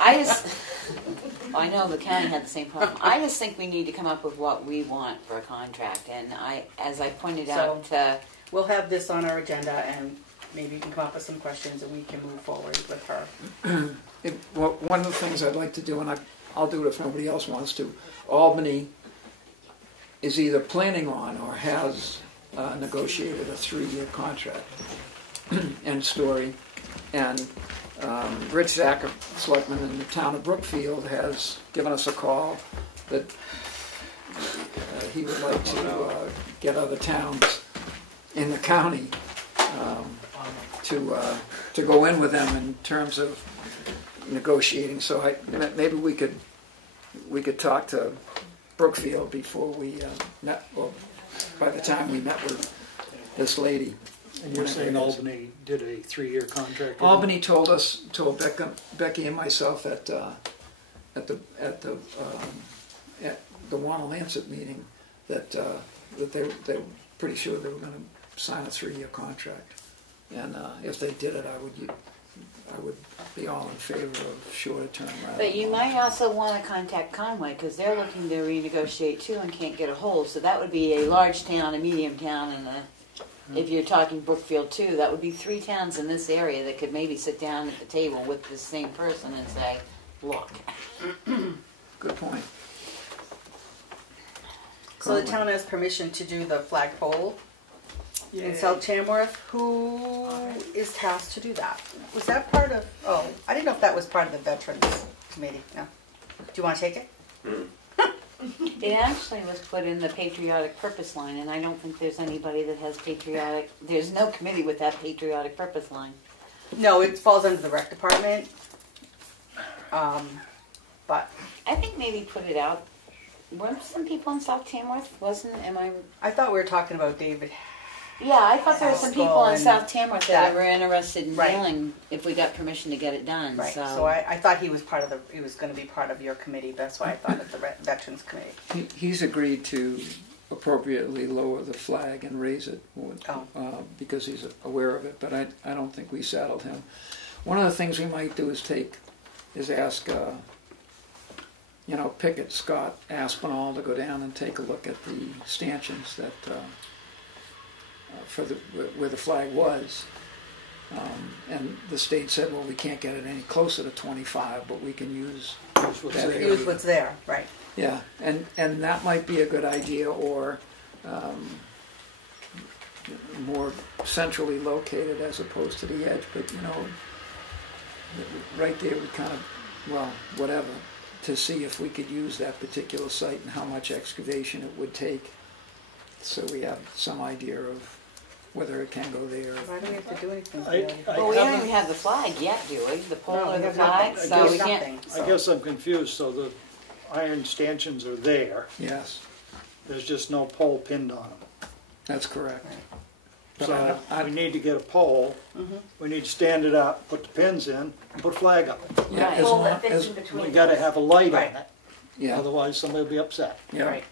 I know the county had the same problem. I just think we need to come up with what we want for a contract, and as I pointed out to... We'll have this on our agenda, and maybe you can come up with some questions and we can move forward with her. One of the things I'd like to do, and I'll do it if nobody else wants to, Albany is either planning on or has negotiated a 3-year contract. End story. And Rich Zack, a selectman in the town of Brookfield, has given us a call that he would like to get other towns in the county to go in with them in terms of negotiating. So maybe we could talk to Brookfield before we met. Well, by the time we met with this lady. And you're saying Albany did a 3-year contract? Albany told Becky and myself at the Wanna-Lancet meeting that they were pretty sure they were going to sign a 3-year contract, and if they did it, I would be all in favor of shorter term. But you might also want to contact Conway, because they're looking to renegotiate too and can't get a hold. So that would be a large town, a medium town, and if you're talking Brookfield too, that would be 3 towns in this area that could maybe sit down at the table with the same person and say, look. Good point. So the town has permission to do the flagpole in South Tamworth. Who is tasked to do that? Was that part of, I didn't know if that was part of the Veterans Committee. No. Do you want to take it? It actually was put in the patriotic purpose line, and I don't think there's anybody that has there's no committee with that patriotic purpose line. No, it falls under the rec department. But I think maybe put it out. Weren't some people in South Tamworth? I thought we were talking about David. Yeah, I thought there were some people in South Tamworth that were interested in Right. dealing if we got permission to get it done. Right. So I thought he was he was going to be part of your committee. That's why I thought of the Veterans Committee. He's agreed to appropriately lower the flag and raise it because he's aware of it, but I don't think we saddled him. One of the things we might do is ask you know, Pickett, Scott, Aspinall to go down and take a look at the stanchions that for where the flag was. And the state said, well, we can't get it any closer to 25, but we can use what's there, right? Yeah, and that might be a good idea, or more centrally located as opposed to the edge. But you know, right there would kind of, well, whatever, to see if we could use that particular site and how much excavation it would take, so we have some idea of whether it can go there. Why do we have to do anything? Well, we don't even have the flag yet, do we? The pole or the flag? So we can't. I guess I'm confused, so the iron stanchions are there. Yes. There's just no pole pinned on them. That's correct. But So we need to get a pole, we need to stand it up, put the pins in, and put a flag up. Yeah, Right. as long as, We gotta have a light on it, yeah. otherwise somebody will be upset. Yeah. Right.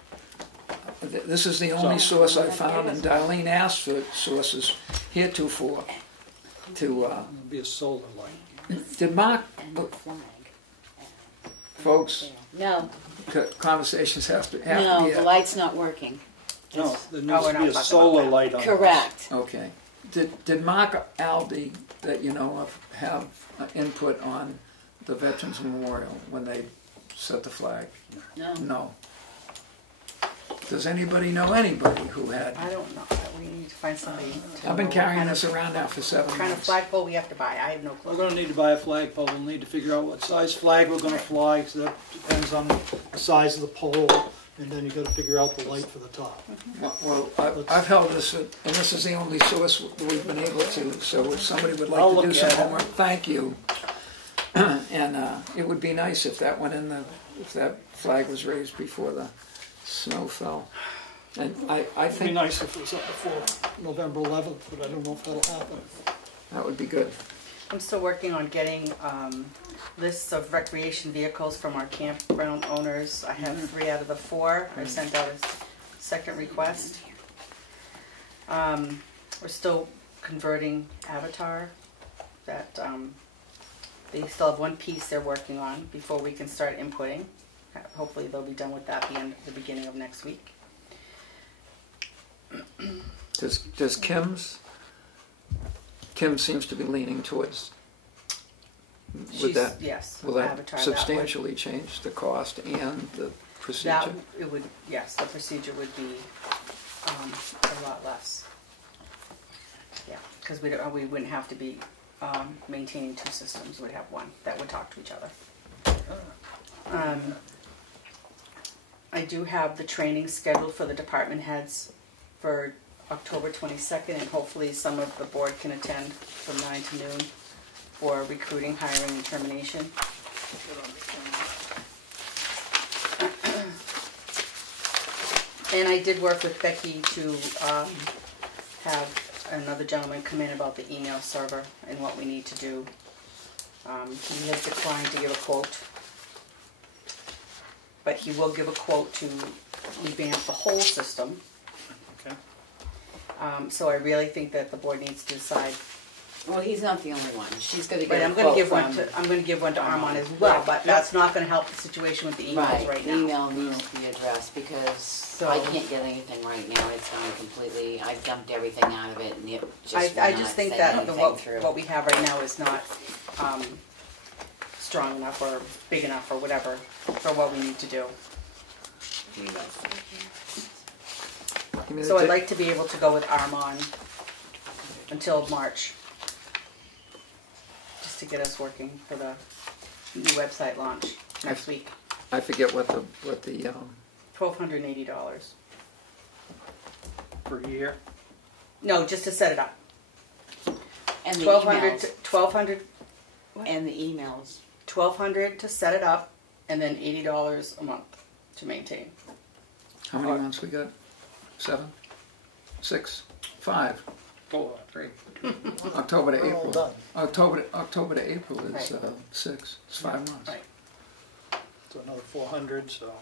This is the only source I found, and Darlene asked for sources heretofore to. It'll be a solar light. Did Mark, folks? No. Conversations have to be. No, the light's not working. No, there needs to be a solar light on it. Correct. Okay. Did Mark Aldi, that you know of, have input on the Veterans Memorial when they set the flag? No. No. Does anybody know anybody who had? I don't know. We need to find somebody. I've been carrying this around now for 7 months. What kind of flagpole we have to buy? I have no clue. We're gonna need to buy a flagpole, we'll need to figure out what size flag we're gonna fly, so that depends on the size of the pole, and then you gotta figure out the light for the top. Well, I've held this, and this is the only source we've been able to, so if somebody would like to do some homework, thank you. And it would be nice if that went in if that flag was raised before the snow fell. And I think... It'd be nice if it was up before November 11th, but I don't know if that'll happen. That would be good. I'm still working on getting lists of recreation vehicles from our campground owners. I have 3 out of the 4. I sent out a second request. We're still converting Avatar. That they still have one piece they're working on before we can start inputting. Hopefully they'll be done with that the beginning of next week. Does Kim seems to be leaning towards, yes, will that Avatar, substantially change the cost and the procedure? It would, yes, the procedure would be a lot less. Yeah, because we wouldn't have to be maintaining 2 systems. We'd have one that would talk to each other. I do have the training scheduled for the department heads for October 22nd, and hopefully some of the board can attend from 9 to noon for recruiting, hiring, and termination. And I did work with Becky to have another gentleman come in about the email server and what we need to do. He has declined to give a quote, but he will give a quote to revamp the whole system. Okay. So I really think that the board needs to decide. Well, he's not the only one. She's going to But get I'm going to give one to Armand as well, but that's not going to help the situation with the emails right now. The email needs to be addressed because I can't get anything right now. It's gone completely. I've dumped everything out of it, and it just I just think that what we have right now is not strong enough or big enough or whatever for what we need to do. So I'd like to be able to go with Armand until March, just to get us working for the new website launch next week. I forget what the $1,280 per year. No, just to set it up. And the $1,200 and the emails. $1,200 to set it up, and then $80 a month to maintain. How many months we got? 7? 6? 5? 4, 3. October to We're all April. done. October to April is Right. 6. It's 5 months. Right. So another 400, so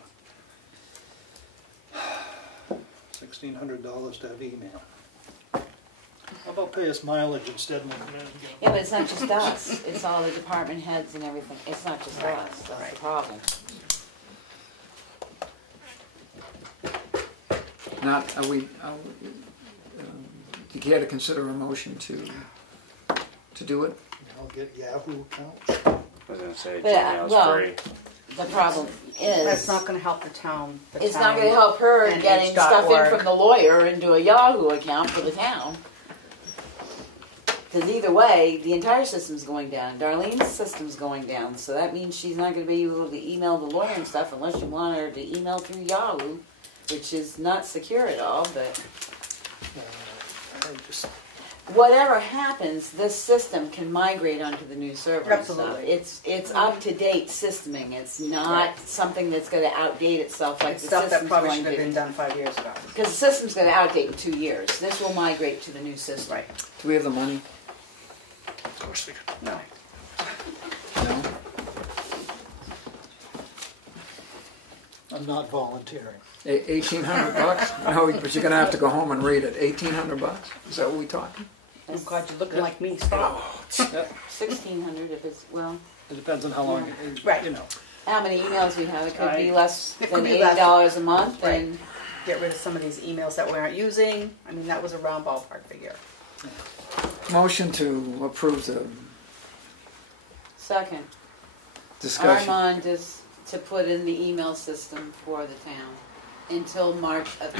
$1,600 to have email. How about pay us mileage instead? Yeah, but it's not just us. It's all the department heads and everything. It's not just us. That's the problem. not, do you care to consider a motion to do it? I'll get Yahoo account. I was gonna say But, Gmail's well, free. the problem is. That's not gonna help the town. It's not gonna help her getting stuff in from the lawyer into a Yahoo account for the town. Because either way, the entire system's going down. Darlene's system's going down, so that means she's not going to be able to email the lawyer and stuff unless you want her to email through Yahoo, which is not secure at all. But whatever happens, this system can migrate onto the new server. Absolutely. And stuff. It's up to date systeming. It's not something that's going to outdate itself like It's the stuff that system's probably going should have to. been done 5 years ago. Because the system's going to outdate in 2 years. This will migrate to the new system. Right. Do we have the money? Of course we do. No. No? I'm not volunteering. $1,800? No, but you're gonna have to go home and read it. $1,800? Is that what we talking? Oh God, you're looking like me. Stop. 1,600 if it's, well, It depends on how long, Right. you know. how many emails we have. It could be Right. less It than could be less. $80 a month. Right. And Get rid of some of these emails that we aren't using. I mean, that was a round ballpark figure. Motion to approve the second, discussion. Armand is to put in the email system for the town until March of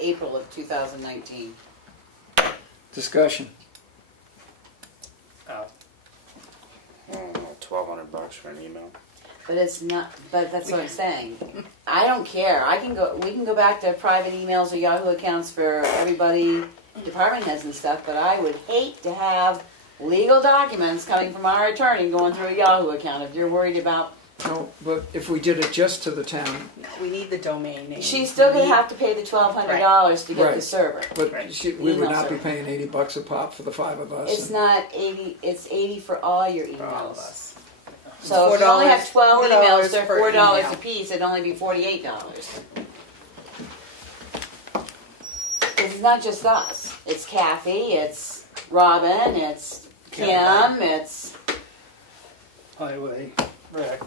April of 2019. Discussion. $1,200 for an email. But it's not. But that's what I'm saying. I don't care. We can go back to private emails or Yahoo accounts for everybody, department heads and stuff. But I would hate to have legal documents coming from our attorney going through a Yahoo account. If you're worried about. No, but if we did it just to the town. No, we need the domain name. She's still going to have to pay the $1,200 to get Right. the server. But we would Email not be server. paying $80 a pop for the 5 of us. It's not 80. It's 80 for all your emails. For all of us. So if you only have 12 emails, they're per $4 email. a piece. It'd only be $48. It's not just us. It's Kathy. It's Robin. It's Kim. It's Highway, rec.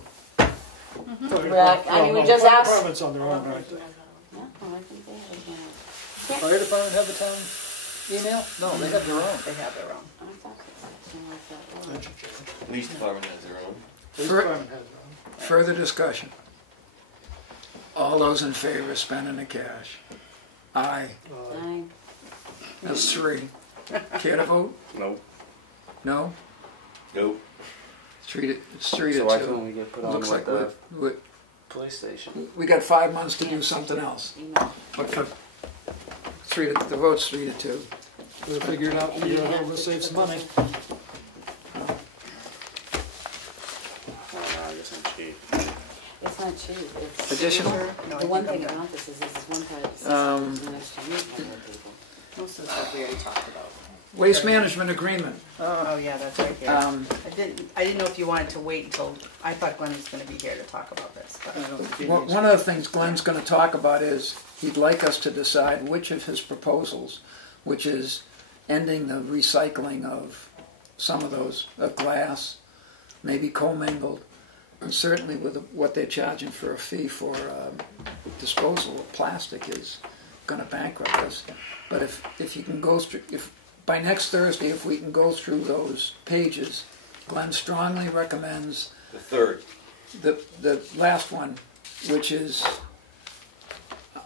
Rec. I mean, we just asked. Departments on their own right there. No, I think they have accounts. Fire department have a town email? No, they have their own. They have their own. I thought something like that was. Police department has their own. Police department has their own. Further discussion. All those in favor of spending the cash? Aye. Aye. That's 3. Care to vote? Nope. No? Nope. It's 3 to 2. So why can't we get put on Looks with like the police station? we got 5 months to do something else. Email. But for the vote's 3 to 2. We'll figure it out. Figure out how to save some money. Oh, no, I guess I'm cheap. It's not cheap. It's Additional? The one thing about this is one part of the system is next to you, people. Most of the stuff we already talked about. Waste management agreement. Oh yeah, that's right here. I didn't know if you wanted to wait until, I thought Glenn was going to be here to talk about this. But One of the things Glenn's going to talk about is he'd like us to decide which of his proposals, which is ending the recycling of some of those, of glass, maybe commingled, and certainly with what they're charging for a fee for disposal of plastic is going to bankrupt us. But if you can go through, by next Thursday, if we can go through those pages, Glenn strongly recommends The third. the last one, which is,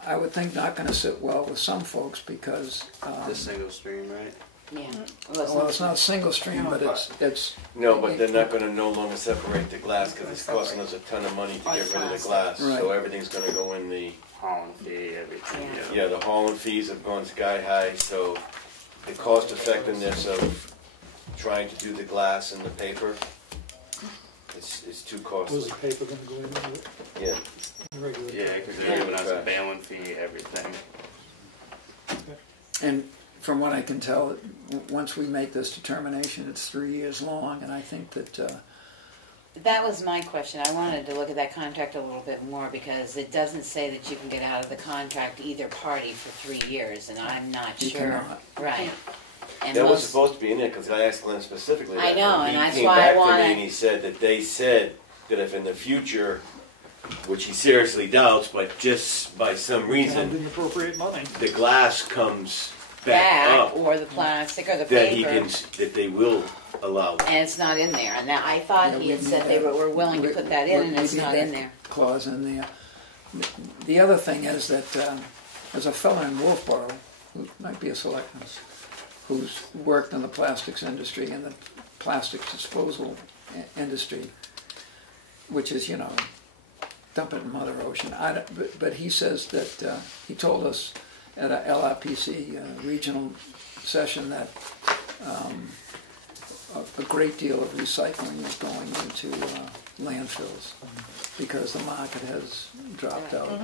I would think, not going to sit well with some folks because The single stream, right? Yeah. well, it's not single stream, but it's No, but they're not going to no longer separate the glass because it's costing us a ton of money to get rid of the glass. Right. So everything's going to go in the Hauling fee, everything. yeah. The hauling fees have gone sky high. So the cost effectiveness of trying to do the glass and the paper is too costly. Was the paper gonna go into it? Yeah. Regular. Yeah, because they're giving us a bailing fee, everything. and from what I can tell, once we make this determination, it's 3 years long, and I think that That was my question. I wanted to look at that contract a little bit more because it doesn't say that you can get out of the contract either party for 3 years, and I'm not You sure. cannot. Right. And That was most, supposed to be in there because I asked Glenn specifically. I that. know, He and that's came why I back to wanna- me and he said that they said that if in the future which he seriously doubts, but just by some reason, the appropriate money. the glass comes back up, or the plastic, or the that paper. that they will allow. And it's not in there. And I thought he had said they were willing to put that in, and it's not in there. Clause in there. The other thing is that there's a fellow in Wolfboro, who might be a selectman, who's worked in the plastics industry and the plastics disposal industry, which is, you know, dump it in Mother Ocean. But he says that he told us at a LRPC regional session that a great deal of recycling is going into landfills because the market has dropped out.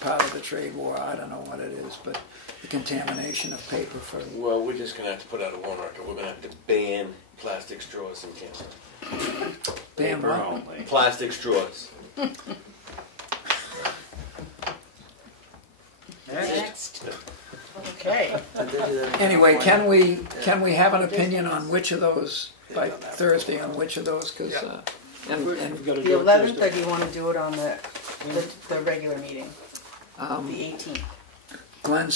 Part of the trade war, I don't know what it is, but the contamination of paper for... Well, we're just going to have to put out a warrant article. We're going to have to ban plastic straws in town. Ban Paper what? only. Plastic straws. Next. Okay. Anyway, can we have an opinion on which of those by Thursday on which of those? Because The 11th, or do you want to do it on the regular meeting? The 18th. Glenn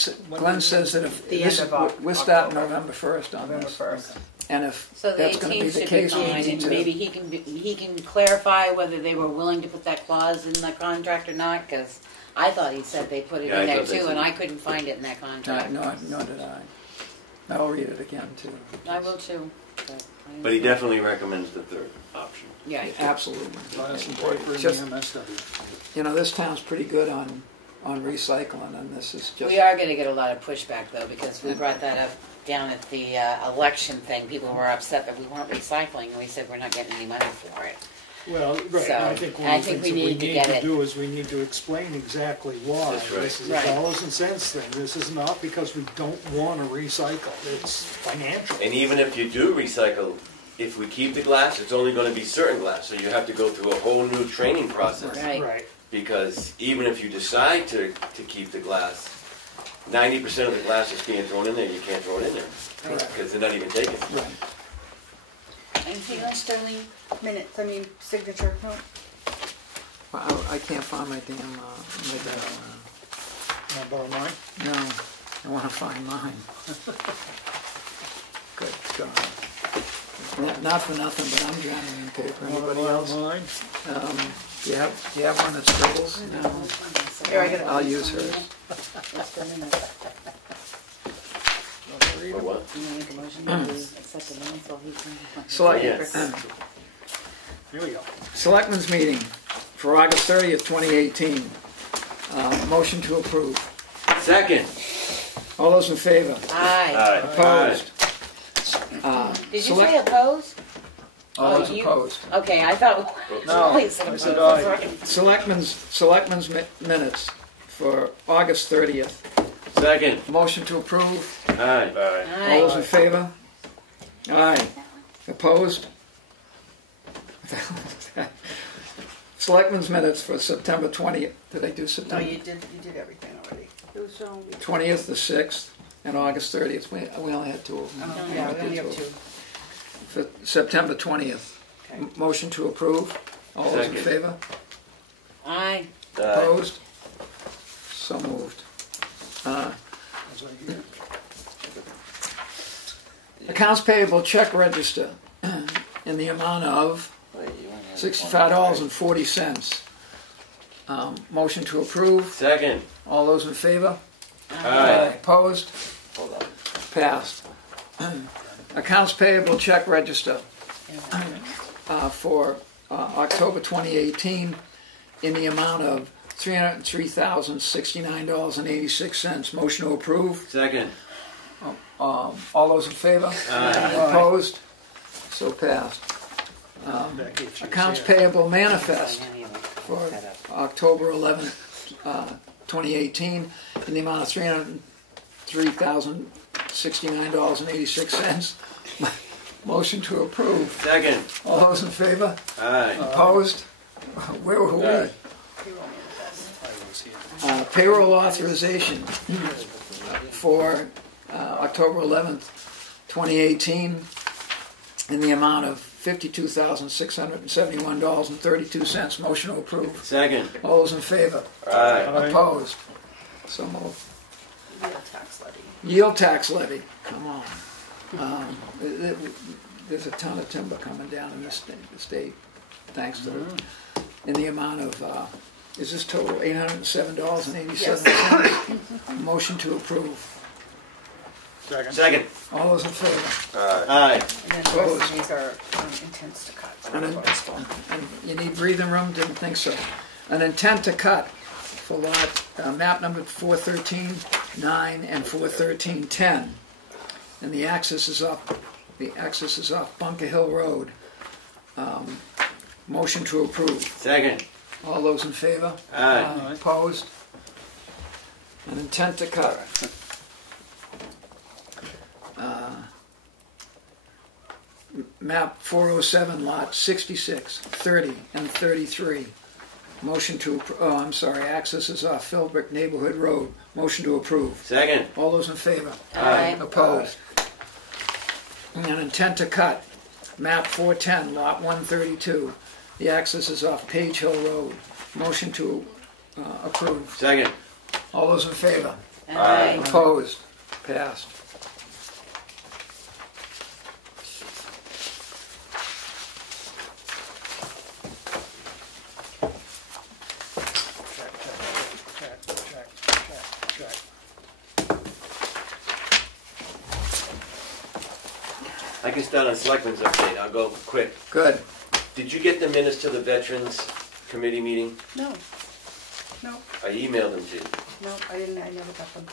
says that if The this, end of we're starting November 1st on November this, 1st. and if So the that's going to 18th be the should be case, we fine, need and to. maybe he can clarify whether they were willing to put that clause in the contract or not, because I thought he said they put it Yeah, in I there thought they too, did. and I couldn't find it in that contract. Nor did I. I'll read it again too. I will too. But he definitely recommends the third option. Yeah, Absolutely. Glass and paper and Just- the MSW. You know, this town's pretty good on recycling, and this is just. We are going to get a lot of pushback though, because we brought that up down at the election thing. People were upset that we weren't recycling, and we said we're not getting any money for it. Well, right, So, and I think one I of the think things we that we need to need get to it. do is we need to explain exactly why. That's right. This is Right. a dollars and cents thing. This is not because we don't want to recycle. It's financial. And even if you do recycle, if we keep the glass, it's only going to be certain glass. So you have to go through a whole new training process. Right. Because even if you decide to keep the glass, 90% of the glass that's being thrown in there, you can't throw it in there. Because they're not even taking it. Right. Anything else, Darlene? Minutes, signature. No. I can't find my damn. Can I borrow mine? No, I want to find mine. Good God. Not for nothing, but I'm drowning in paper. Anybody else? Mine? Do you have one that scribbles? No. Here, I got it. I'll use hers. That's for minutes. For what? You want to make a motion to accept the minutes while he's in? Select, Yes. Here we go. Selectmen's meeting for August 30th, 2018. Motion to approve. Second. All those in favor? Aye. Opposed? Did you say opposed? All those you- opposed. Okay, I thought. No, Wait, said I said opposed. aye. Selectmen's minutes for August 30th. Second. Motion to approve. Aye. All those in favor? Aye. Opposed? Selectmen's minutes for September 20th. Did I do No, September? you did everything already. It was 20th, the 6th, and August 30th. We only had two of them. yeah, we only have two. For September 20th. Okay. Motion to approve. All those in Second. favor? Aye. Opposed? So moved. Was I here? Accounts payable check register in the amount of $65.40. Motion to approve. Second. All those in favor? Aye. Opposed? Passed. Accounts payable check register for October 2018 in the amount of $303,069.86. Motion to approve. Second. All those in favor? Aye. Opposed? So passed. Becky, if she was Accounts here. payable manifest for October 11th, 2018 in the amount of $303,069.86. Motion to approve. Second. All those in favor? Aye. Opposed? Where were we? I was here. Payroll authorization for October 11th, 2018 in the amount of $52,671.32. Motion to approve. Second. All those in favor? Aye. Opposed? So moved. Yield tax levy. Yield tax levy, come on. There's a ton of timber coming down in the state, thanks to, in the amount of, is this total $807.87? Motion to approve. Second. All those in favor? Aye. And then the rest of these are intents to cut. And you need breathing room? Didn't think so. An intent to cut for lot, map number 413-9 and 413-10. And the access is off Bunker Hill Road. Motion to approve. Second. All those in favor? Aye. Opposed? An intent to cut. Map 407, lot 66, 30, and 33. Motion to, access is off Philbrook Neighborhood Road. Motion to approve. Second. All those in favor? Aye. Opposed? And an intent to cut. Map 410, lot 132. The access is off Page Hill Road. Motion to approve. Second. All those in favor? Aye. Opposed? Passed. I can start on Selectmen's update. I'll go quick. Good. Did you get the minutes to the Veterans Committee meeting? No. No. I emailed them to you. No, I didn't. I never got them.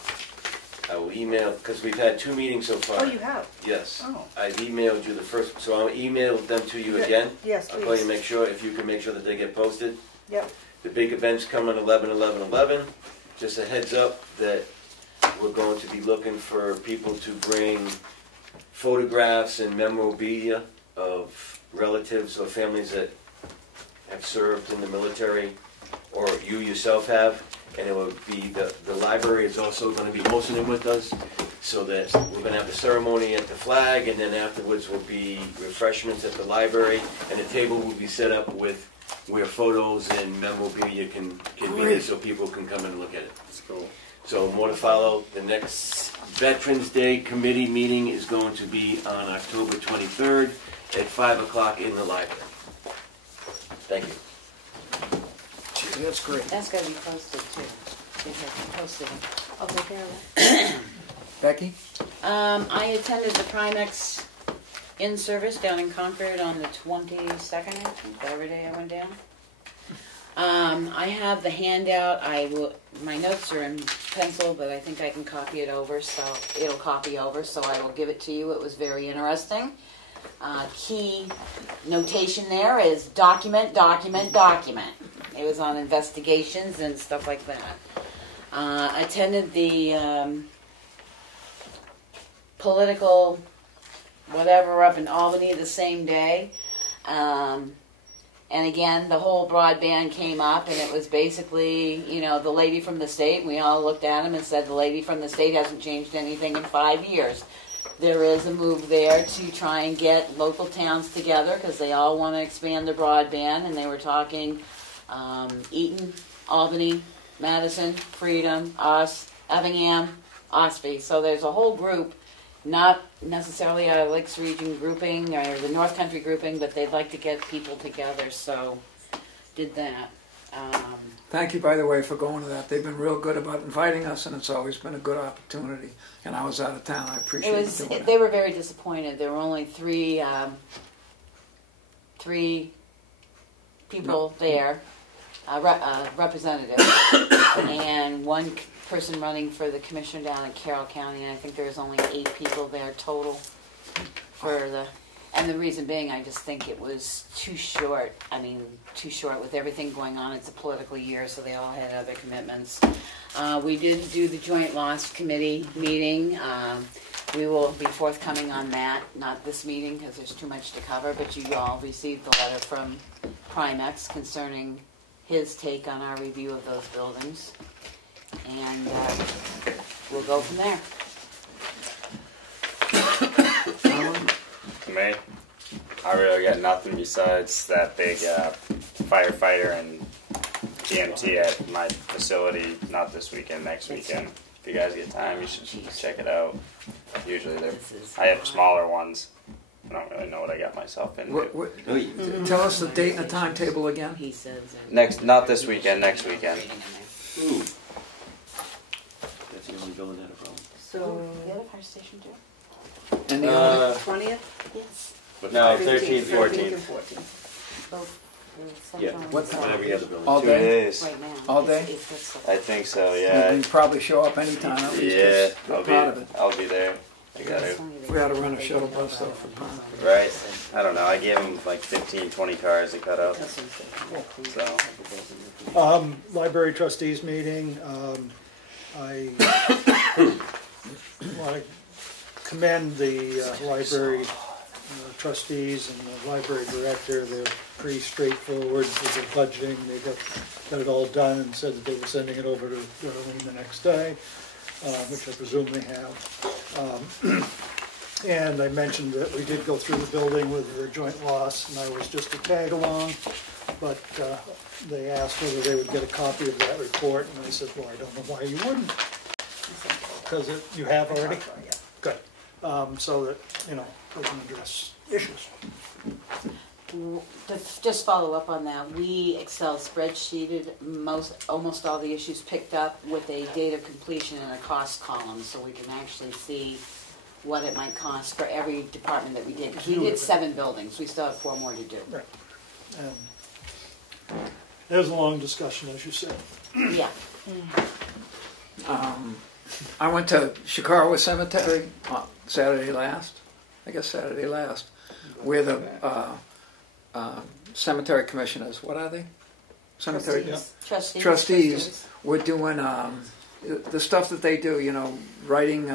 I will email, because we've had 2 meetings so far. Oh, you have? Yes. Oh. I've emailed you the first, so I'll email them to you again. Yes, I'll call you please. and make sure, if you can make sure that they get posted. Yep. The big events come on 11/11/11. Just a heads up that we're going to be looking for people to bring photographs and memorabilia of relatives or families that have served in the military, or you yourself have. And it will be, the library is also going to be hosting it with us, so that we're going to have the ceremony at the flag, and then afterwards will be refreshments at the library, and the table will be set up with where photos and memorabilia can be, so people can come and look at it. That's cool. So more to follow. The next Veterans Day Committee meeting is going to be on October 23rd at 5 o'clock in the library. Thank you. Gee, that's great. That's gotta be posted too. They have posted them. I'll take care of that. Becky? I attended the Primex in-service down in Concord on the 22nd, I think, whatever day I went down. I have the handout. My notes are in pencil, but I think I can copy it over, so it'll copy over, so I will give it to you. It was very interesting. Key notation there is document, document, document. It was on investigations and stuff like that. Attended the political whatever up in Albany the same day. And again, the whole broadband came up, and it was basically, the lady from the state. We all looked at him and said, the lady from the state hasn't changed anything in 5 years. There is a move there to try and get local towns together, because they all want to expand the broadband, and they were talking Eaton, Albany, Madison, Freedom, us, Effingham, Ospey. So there's a whole group, not necessarily a Lakes Region grouping or the North Country grouping, but they'd like to get people together, so did that. Thank you, by the way, for going to that. They've been real good about inviting us, and it's always been a good opportunity. And I was out of town. I appreciate it. They were very disappointed. There were only three people there, representatives, and one person running for the commissioner down in Carroll County, and I think there was only 8 people there total for the. And the reason being, I just think it was too short. I mean, too short with everything going on. It's a political year, so they all had other commitments. We did do the Joint Loss Committee meeting. We will be forthcoming on that, not this meeting because there's too much to cover, but you all received the letter from Primex concerning his take on our review of those buildings. And we'll go from there. May I really got nothing besides that big firefighter and GMT at my facility. Not this weekend, next weekend. If you guys get time, you should check it out. Usually I have smaller ones. I don't really know what I got myself into. Tell us the date and the timetable again. He says. Not this weekend, next weekend. Ooh. That's the only building that had a problem. So, The other fire station too? And the only 20th? Yes. But No, 13th, 14th. 14th. Both. yeah, What time? whatever you have the building. All 2 day? days. Right now. All day? I think so, You yeah. can probably show up anytime at least. Yeah, We're proud of it. I'll be there. I gotta, We ought to run a shuttle bus though for Farnum. right? I don't know, I gave them like 15, 20 cars to cut up. So, Library trustees meeting, I want to commend the library trustees and the library director. They're pretty straightforward with their budgeting. They got it all done and said that they were sending it over to Darlene the next day, which I presume they have. And I mentioned that we did go through the building with the joint loss, and I was just a tag along, but they asked whether they would get a copy of that report, and I said, well, I don't know why you wouldn't. Because you have already? Good. So that, we can address issues. To just follow up on that, we Excel spreadsheeted almost all the issues picked up with a date of completion and a cost column, so we can actually see what it might cost for every department that we did. Because we did 7 buildings, we still have 4 more to do. Right. There's a long discussion, as you said. Yeah. I went to Shikawa Cemetery Saturday last, where the cemetery commissioners, what are they? Cemetery trustees were doing the stuff that they do, writing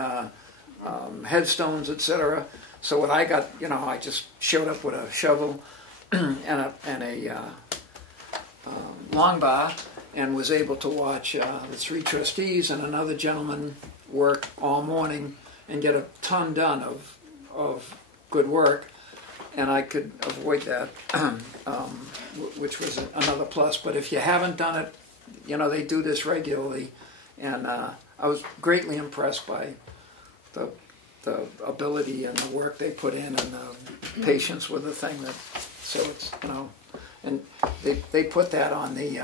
headstones, etc. So what I got, I just showed up with a shovel and a long bar, and was able to watch the 3 trustees and another gentleman work all morning and get a ton done of good work, and I could avoid that, which was another plus. But if you haven't done it, they do this regularly, and I was greatly impressed by the ability and the work they put in, and the patience with the thing. So it's and they put that on the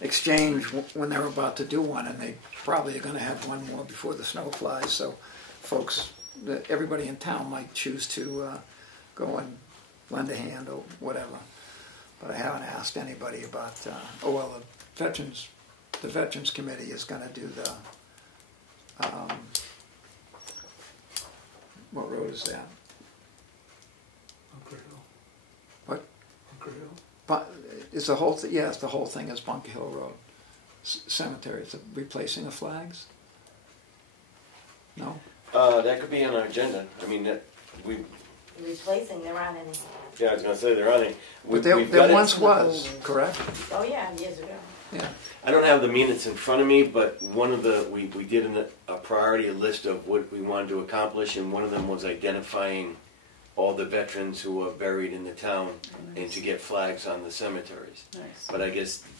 exchange when they're about to do one, and they probably are going to have one more before the snow flies. So folks, everybody in town might choose to go and lend a hand or whatever. But I haven't asked anybody about. The Veterans Committee is going to do the. What road is that? Bunker Hill. What? Bunker Hill. But it's the whole thing. Yes, the whole thing is Bunker Hill Road Cemetery. It's replacing the flags. No. That could be on our agenda. I mean, that we. Replacing, there aren't any. Yeah, I was going to say there aren't any. But there once was, correct? Oh yeah, years ago. Yeah. I don't have the minutes in front of me, but one of the we did a priority list of what we wanted to accomplish, and one of them was identifying all the veterans who are buried in the town and to get flags on the cemeteries. Nice.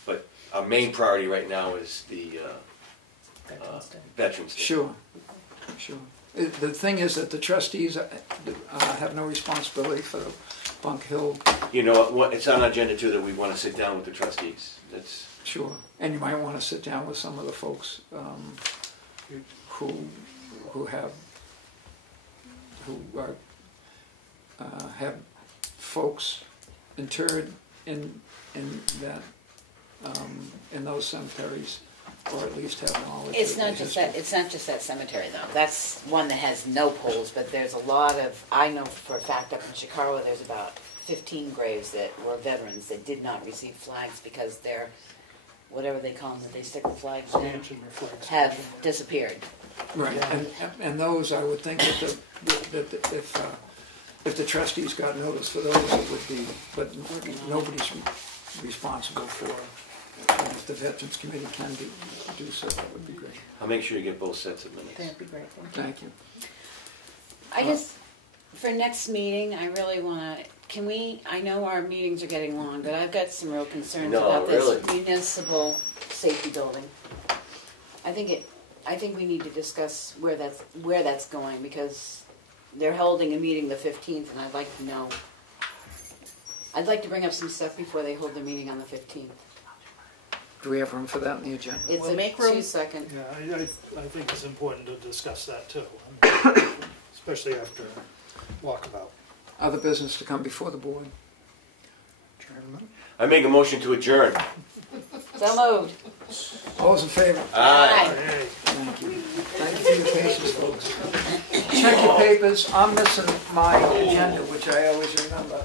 But our main priority right now is the Veterans Day. Sure. The thing is that the trustees have no responsibility for the Bunk Hill. It's on our agenda too that we want to sit down with the trustees. That's sure, and you might want to sit down with some of the folks who have folks interred in that in those cemeteries, or at least have knowledge. It's not just that cemetery though. That's one that has no poles, but there's a lot of. I know for a fact up in Chicago, there's about 15 graves that were veterans that did not receive flags because they're, whatever they call them, that they stick the flags in, have disappeared. Right, and those I would think that if the trustees got notice for those, it would be, but nobody's responsible for. And if the Veterans Committee can do so, that would be great. I'll make sure you get both sets of minutes. That'd be great. Thank you. I just for next meeting, I really wanna, can we, I know our meetings are getting long, but I've got some real concerns No, about this really? municipal safety building. I think we need to discuss where that's going, because they're holding a meeting the 15th, and I'd like to know. I'd like to bring up some stuff before they hold their meeting on the 15th. Do we have room for that in the agenda? It's Well, a make room. 2-second. Yeah, I think it's important to discuss that too, especially after walkabout. Other business to come before the board? Adjournment. I make a motion to adjourn. So moved. All those in favor? Aye. Hey. Thank you. Thank you for your patience, folks. Check your papers. I'm missing my agenda, which I always remember.